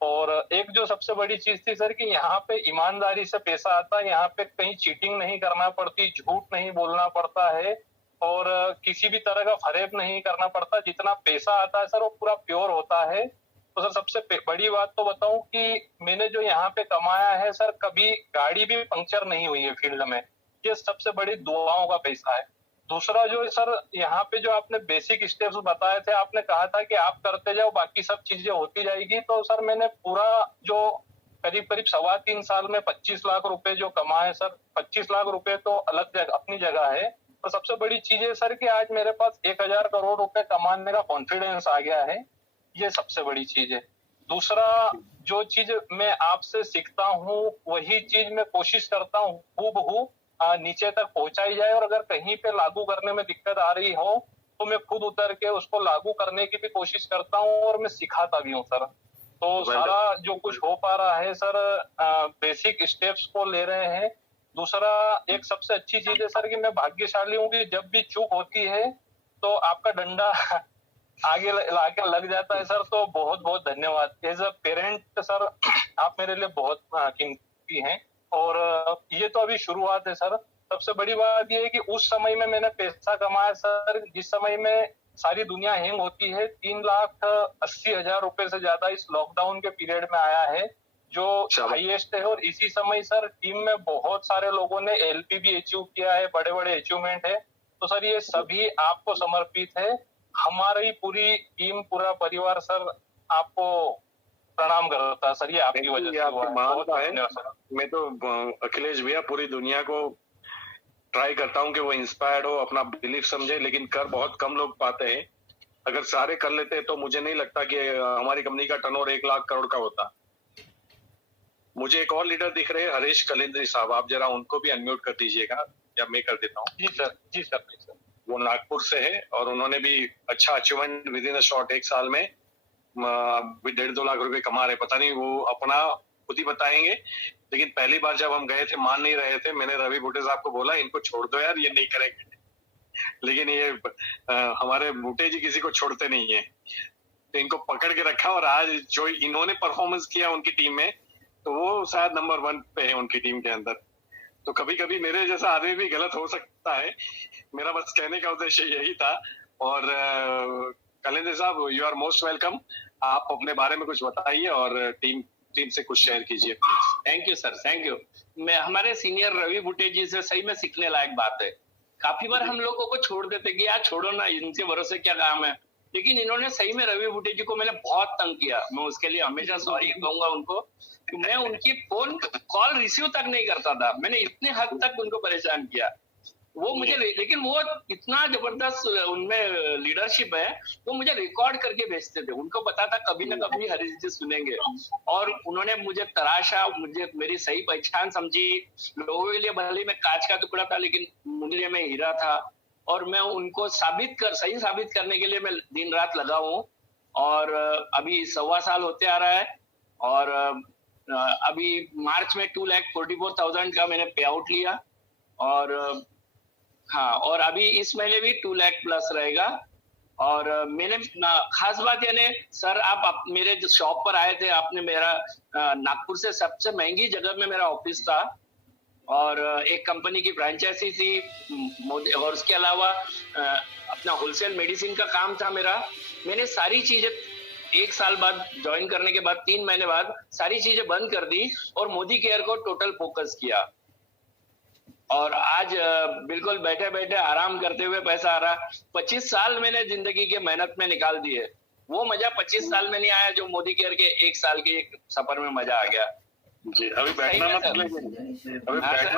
और एक जो सबसे बड़ी चीज थी सर कि यहाँ पे ईमानदारी से पैसा आता है, यहाँ पे कहीं चीटिंग नहीं करना पड़ती, झूठ नहीं बोलना पड़ता है और किसी भी तरह का फरेब नहीं करना पड़ता। जितना पैसा आता है सर वो पूरा प्योर होता है। तो सर सबसे बड़ी बात तो बताऊं कि मैंने जो यहाँ पे कमाया है सर, कभी गाड़ी भी पंक्चर नहीं हुई है फील्ड में। ये सबसे बड़ी दुआओं का पैसा है। दूसरा जो सर यहाँ पे जो आपने बेसिक स्टेप्स बताए थे, आपने कहा था कि आप करते जाओ बाकी सब चीजें होती जाएगी। तो सर मैंने पूरा जो करीब 3.25 साल में 25 लाख रुपए जो कमाए सर, 25 लाख रुपए तो अलग जगह अपनी जगह है। तो सबसे बड़ी चीज है सर कि आज मेरे पास 1000 करोड़ रुपए कमाने का कॉन्फिडेंस आ गया है। ये सबसे बड़ी चीज है। दूसरा जो चीज मैं आपसे सीखता हूँ वही चीज मैं कोशिश करता हूँ हूबहू नीचे तक पहुंचाई जाए, और अगर कहीं पे लागू करने में दिक्कत आ रही हो तो मैं खुद उतर के उसको लागू करने की भी कोशिश करता हूँ और मैं सिखाता भी हूँ सर। तो सारा जो कुछ हो पा रहा है सर, बेसिक स्टेप्स को ले रहे हैं। दूसरा एक सबसे अच्छी चीज है सर कि मैं भाग्यशाली हूँ कि जब भी चूक होती है तो आपका डंडा आगे लाके लग जाता है सर। तो बहुत बहुत धन्यवाद। एज अ पेरेंट सर आप मेरे लिए बहुत कीमती हैं, और ये तो अभी शुरुआत है सर। सबसे बड़ी बात ये है कि उस समय में मैंने पैसा कमाया सर जिस समय में सारी दुनिया हैंग होती है। 3,80,000 रुपए से ज्यादा इस लॉकडाउन के पीरियड में आया है, जो हाईएस्ट है। और इसी समय सर टीम में बहुत सारे लोगों ने एलपी भी अचीव किया है, बड़े बड़े अचीवमेंट है। तो सर ये सभी आपको समर्पित है। हमारी पूरी टीम, पूरा परिवार सर आपको प्रणाम करता है सर। ये आपकी वजह से हुआ है। बहुत धन्यवाद सर। मैं तो अखिलेश भैया पूरी दुनिया को ट्राई करता हूँ कि वो इंस्पायर्ड हो, अपना बिलीफ समझे, लेकिन कर बहुत कम लोग पाते हैं। अगर सारे कर लेते तो मुझे नहीं लगता कि हमारी कंपनी का टर्नओवर 1 लाख करोड़ का होता। मुझे एक और लीडर दिख रहे हैं, हरीश कलेंद्री साहब, आप जरा उनको भी अनम्यूट कर दीजिएगा या मैं कर देता हूँ। जी सर, जी सर, जी सर। वो नागपुर से है और उन्होंने भी अच्छा achievement with in a short 1 साल में 1.5-2 लाख रुपए कमा रहे। पता नहीं वो अपना खुद ही बताएंगे, लेकिन पहली बार जब हम गए थे मान नहीं रहे थे। मैंने रवि बूटे साहब को बोला इनको छोड़ दो यार, ये नहीं करेंगे, लेकिन ये हमारे बूटे जी किसी को छोड़ते नहीं है, तो इनको पकड़ के रखा। और आज जो इन्होंने परफॉर्मेंस किया उनकी टीम में, तो वो शायद नंबर 1 पे है उनकी टीम के अंदर। तो कभी कभी मेरे जैसा आदमी भी गलत हो सकता है। मेरा बस कहने का उद्देश्य यही था। और कलेंद्र साहब, यू आर मोस्ट वेलकम। आप अपने बारे में कुछ बताइए और टीम से कुछ शेयर कीजिए। Thank you sir, thank you. मैं हमारे सीनियर रवि बूटे जी से सही में सीखने लायक बात है। काफी बार हम लोगों को छोड़ देते कि यार छोड़ो ना, इनके भरोसे क्या काम है, लेकिन इन्होंने सही में रवि बूटे जी को मैंने बहुत तंग किया। मैं उसके लिए हमेशा सॉरी कहूंगा उनको कि मैं उनकी फोन कॉल रिसीव तक नहीं करता था। मैंने इतने हद तक उनको परेशान किया। वो मुझे, लेकिन वो इतना जबरदस्त उनमें लीडरशिप है, वो मुझे रिकॉर्ड करके भेजते थे। उनको पता था कभी ना कभी हरीश जी सुनेंगे, और उन्होंने मुझे तराशा, मुझे मेरी सही पहचान समझी। लोगों के लिए भले मैं कांच का टुकड़ा था, लेकिन मुझे मैं हीरा था। और मैं उनको सही साबित करने के लिए मैं दिन रात लगा हूँ। और अभी 1.25 साल होते आ रहा है, और अभी मार्च में 2,44,000 का मैंने पे आउट लिया। और हाँ, और अभी इस महीने भी 2 लाख प्लस रहेगा। और मैंने खास बात यानी सर, आप मेरे शॉप पर आए थे, आपने मेरा नागपुर से सबसे महंगी जगह में मेरा ऑफिस था, और एक कंपनी की फ्रेंचाइजी थी, और उसके अलावा अपना होलसेल मेडिसिन का काम था मेरा। मैंने सारी चीजें 1 साल बाद ज्वाइन करने के बाद 3 महीने बाद सारी चीजें बंद कर दी और मोदी केयर को टोटल फोकस किया। और आज बिल्कुल बैठे बैठे आराम करते हुए पैसा आ रहा। 25 साल मैंने जिंदगी के मेहनत में निकाल दिए। वो मजा 25 साल में नहीं आया जो मोदी केयर के 1 साल के एक सफर में मजा आ गया। जी, अभी बैठना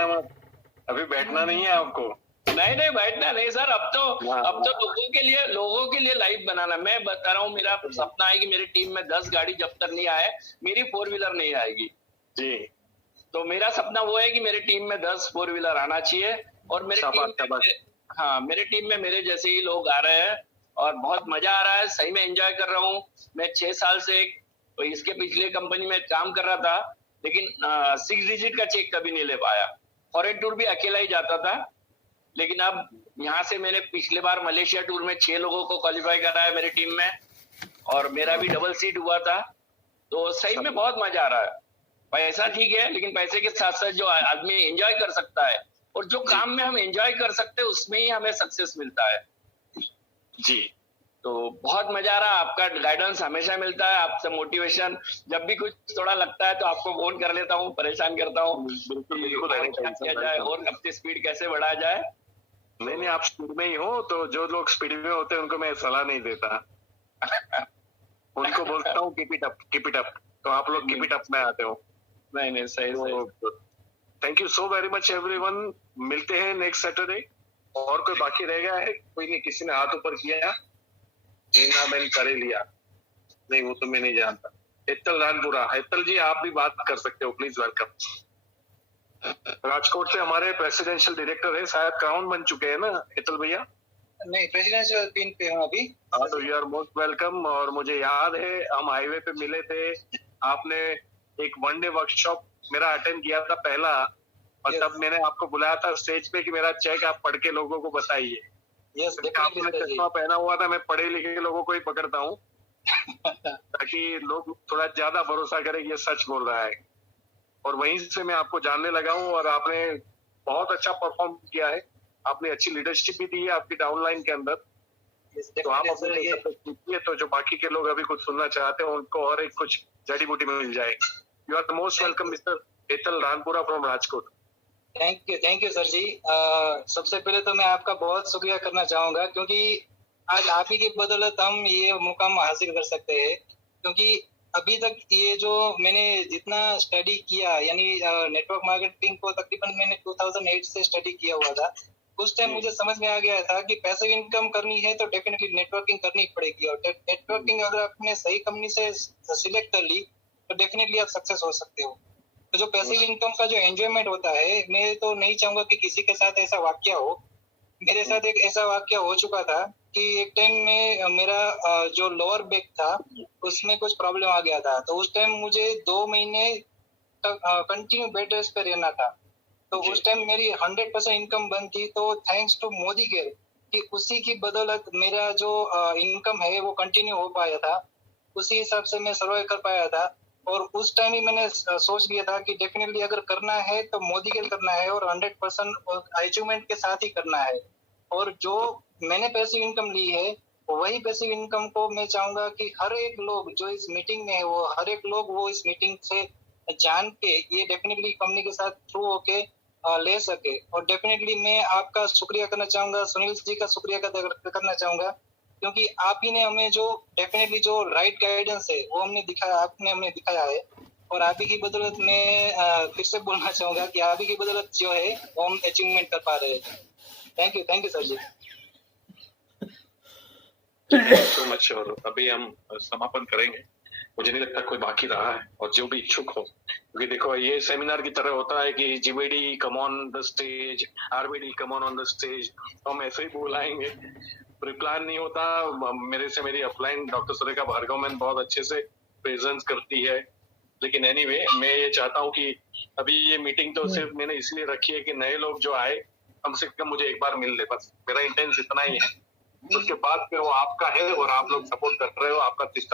मत, अभी बैठना नहीं है आपको। नहीं बैठना नहीं सर। अब तो लोगों के लिए लाइफ बनाना। मैं बता रहा हूँ, मेरा सपना है कि मेरी टीम में 10 गाड़ी जब तक नहीं आए, मेरी 4 व्हीलर नहीं आएगी जी। तो मेरा सपना वो है कि मेरी टीम में 10 4 व्हीलर आना चाहिए। और मेरे टीम में मेरे जैसे ही लोग आ रहे हैं, और बहुत मजा आ रहा है। सही में एंजॉय कर रहा हूँ। मैं 6 साल से इसके पिछले कंपनी में काम कर रहा था, लेकिन 6 डिजिट का चेक कभी नहीं ले पाया। फॉरेन टूर भी अकेला ही जाता था, लेकिन अब यहाँ से मैंने पिछले बार मलेशिया टूर में 6 लोगों को क्वालिफाई करा है मेरी टीम में, और मेरा भी डबल सीट हुआ था। तो सही में बहुत मजा आ रहा है। पैसा ठीक है, लेकिन पैसे के साथ साथ जो आदमी एंजॉय कर सकता है, और जो काम में हम एंजॉय कर सकते हैं, उसमें ही हमें सक्सेस मिलता है जी। तो बहुत मजा आ रहा है। आपका गाइडेंस हमेशा मिलता है, आपसे मोटिवेशन। जब भी कुछ थोड़ा लगता है तो आपको फोन कर लेता हूँ, परेशान करता हूँ, बिल्कुल किया जाए और अपनी स्पीड कैसे बढ़ाया जाए। नहीं, आप स्पीड में ही हो, तो जो लोग स्पीड में होते हैं उनको मैं सलाह नहीं देता। उनको बोलता हूँ कीप इट अप, तो आप लोग कीप इट अप में आते हो। नहीं सही। Thank you so very much everyone. मिलते हैं नेक्स्ट सैटरडे। और कोई बाकी रह गया है? कोई नहीं, किसी ने हाथ ऊपर किया, मीना बेन करे लिया नहीं, वो तो मैं नहीं जानता। हेतल रानपुरा। हेतल जी आप भी बात कर सकते हो, प्लीज वेलकम। राजकोट से हमारे प्रेसिडेंशियल डायरेक्टर है, शायद क्राउन बन चुके हैं ना हेतल भैया? नहीं, प्रेसिडेंशियल पिन पे हूँ अभी। हाँ तो यू आर मोस्ट वेलकम। और मुझे याद है हम हाईवे पे मिले थे, आपने एक वन डे वर्कशॉप मेरा अटेंड किया था पहला, और तब मैंने आपको बुलाया था स्टेज पे कि मेरा चेक आप पढ़ के लोगों को बताइए। यस, आपने चश्मा पहना हुआ था, मैं पढ़े लिखे लोगों को ही पकड़ता हूँ ताकि लोग थोड़ा ज्यादा भरोसा करें कि ये सच बोल रहा है। और वहीं से मैं आपको जानने लगा हूँ और आपने बहुत अच्छा परफॉर्म किया है, आपने अच्छी लीडरशिप भी दी है आपकी डाउनलाइन के अंदर। तो आप अपने तो जो बाकी के लोग अभी कुछ सुनना चाहते हैं उनको और एक कुछ जड़ी बूटी में मिल जाए। You are the most welcome mister Hetal Ranpura from Rajkot. Thank you sir ji. सबसे पहले तो मैं आपका बहुत शुक्रिया करना चाहूंगा, क्योंकि आज आप ही की बदौलत हम ये मुकाम हासिल कर सकते हैं। क्योंकि अभी तक ये जो मैंने जितना स्टडी किया, यानी नेटवर्क मार्केटिंग को तकरीबन मैंने 2008 से स्टडी किया हुआ था। उस टाइम मुझे समझ में आ गया था कि पैसिव इनकम करनी है तो डेफिनेटली नेटवर्किंग करनी पड़ेगी, और नेटवर्किंग अगर आपने सही कंपनी से सिलेक्ट कर ली तो डेफिनेटली आप सक्सेस हो सकते हो। तो जो पैसिव इनकम का जो एंजॉयमेंट होता है, मैं तो नहीं चाहूंगा कि किसी के साथ ऐसा वाक्य हो। मेरे साथ एक ऐसा वाक्य हो चुका था कि एक टाइम में मेरा जो लोअर बैक था उसमें कुछ प्रॉब्लम आ गया था। तो उस टाइम मुझे 2 महीने तक कंटिन्यू बेड रेस्ट पे रहना था। तो उस टाइम मेरी 100% इनकम बंद थी। तो थैंक्स टू मोदी केयर कि उसी की बदौलत मेरा जो इनकम है वो कंटिन्यू हो पाया था, उसी हिसाब से मैं सर्वाइव कर पाया था। और उस टाइम ही मैंने सोच लिया था कि डेफिनेटली अगर करना है तो मोदी केयर करना है और 100% अचीवमेंट के साथ ही करना है। और जो मैंने पैसिव इनकम ली है वही पैसिव इनकम को मैं चाहूंगा कि हर एक लोग जो इस मीटिंग में है वो हर एक लोग वो इस मीटिंग से जान के ये डेफिनेटली कंपनी के साथ थ्रू होके ले सके। और डेफिनेटली मैं आपका शुक्रिया करना चाहूंगा, सुनील जी का शुक्रिया करना चाहूंगा, क्योंकि आप ही ने हमें जो डेफिनेटली जो राइट गाइडेंस है वो हमने दिखाया, आपने हमें दिखाया है। और आप ही की बदौलत मैं फिर से बोलना चाहूंगा कि आप ही की बदौलत जो है वो हम अचीवमेंट कर पा रहे हैं। Thank you sir ji. So much. और अभी हम समापन करेंगे, मुझे नहीं लगता कोई बाकी रहा है। और जो भी इच्छुक हो, क्योंकि देखो ये सेमिनार की तरह होता है कि GBD come on the stage, RBD come on the stage, तो हम ऐसे ही बुलाएंगे, प्रिप्लान नहीं होता। मेरे से मेरी upline doctor Surekha Bhargava ma'am बहुत अच्छे से प्रेजेंस करती है। लेकिन एनीवे मैं ये चाहता हूँ कि अभी ये मीटिंग तो सिर्फ मैंने इसलिए रखी है कि नए लोग जो आए कम से कम मुझे एक बार मिल ले, बस मेरा इंटेंस इतना ही है। उसके बाद फिर वो आपका है और आप लोग सपोर्ट कर रहे हो, आपका सिस्टम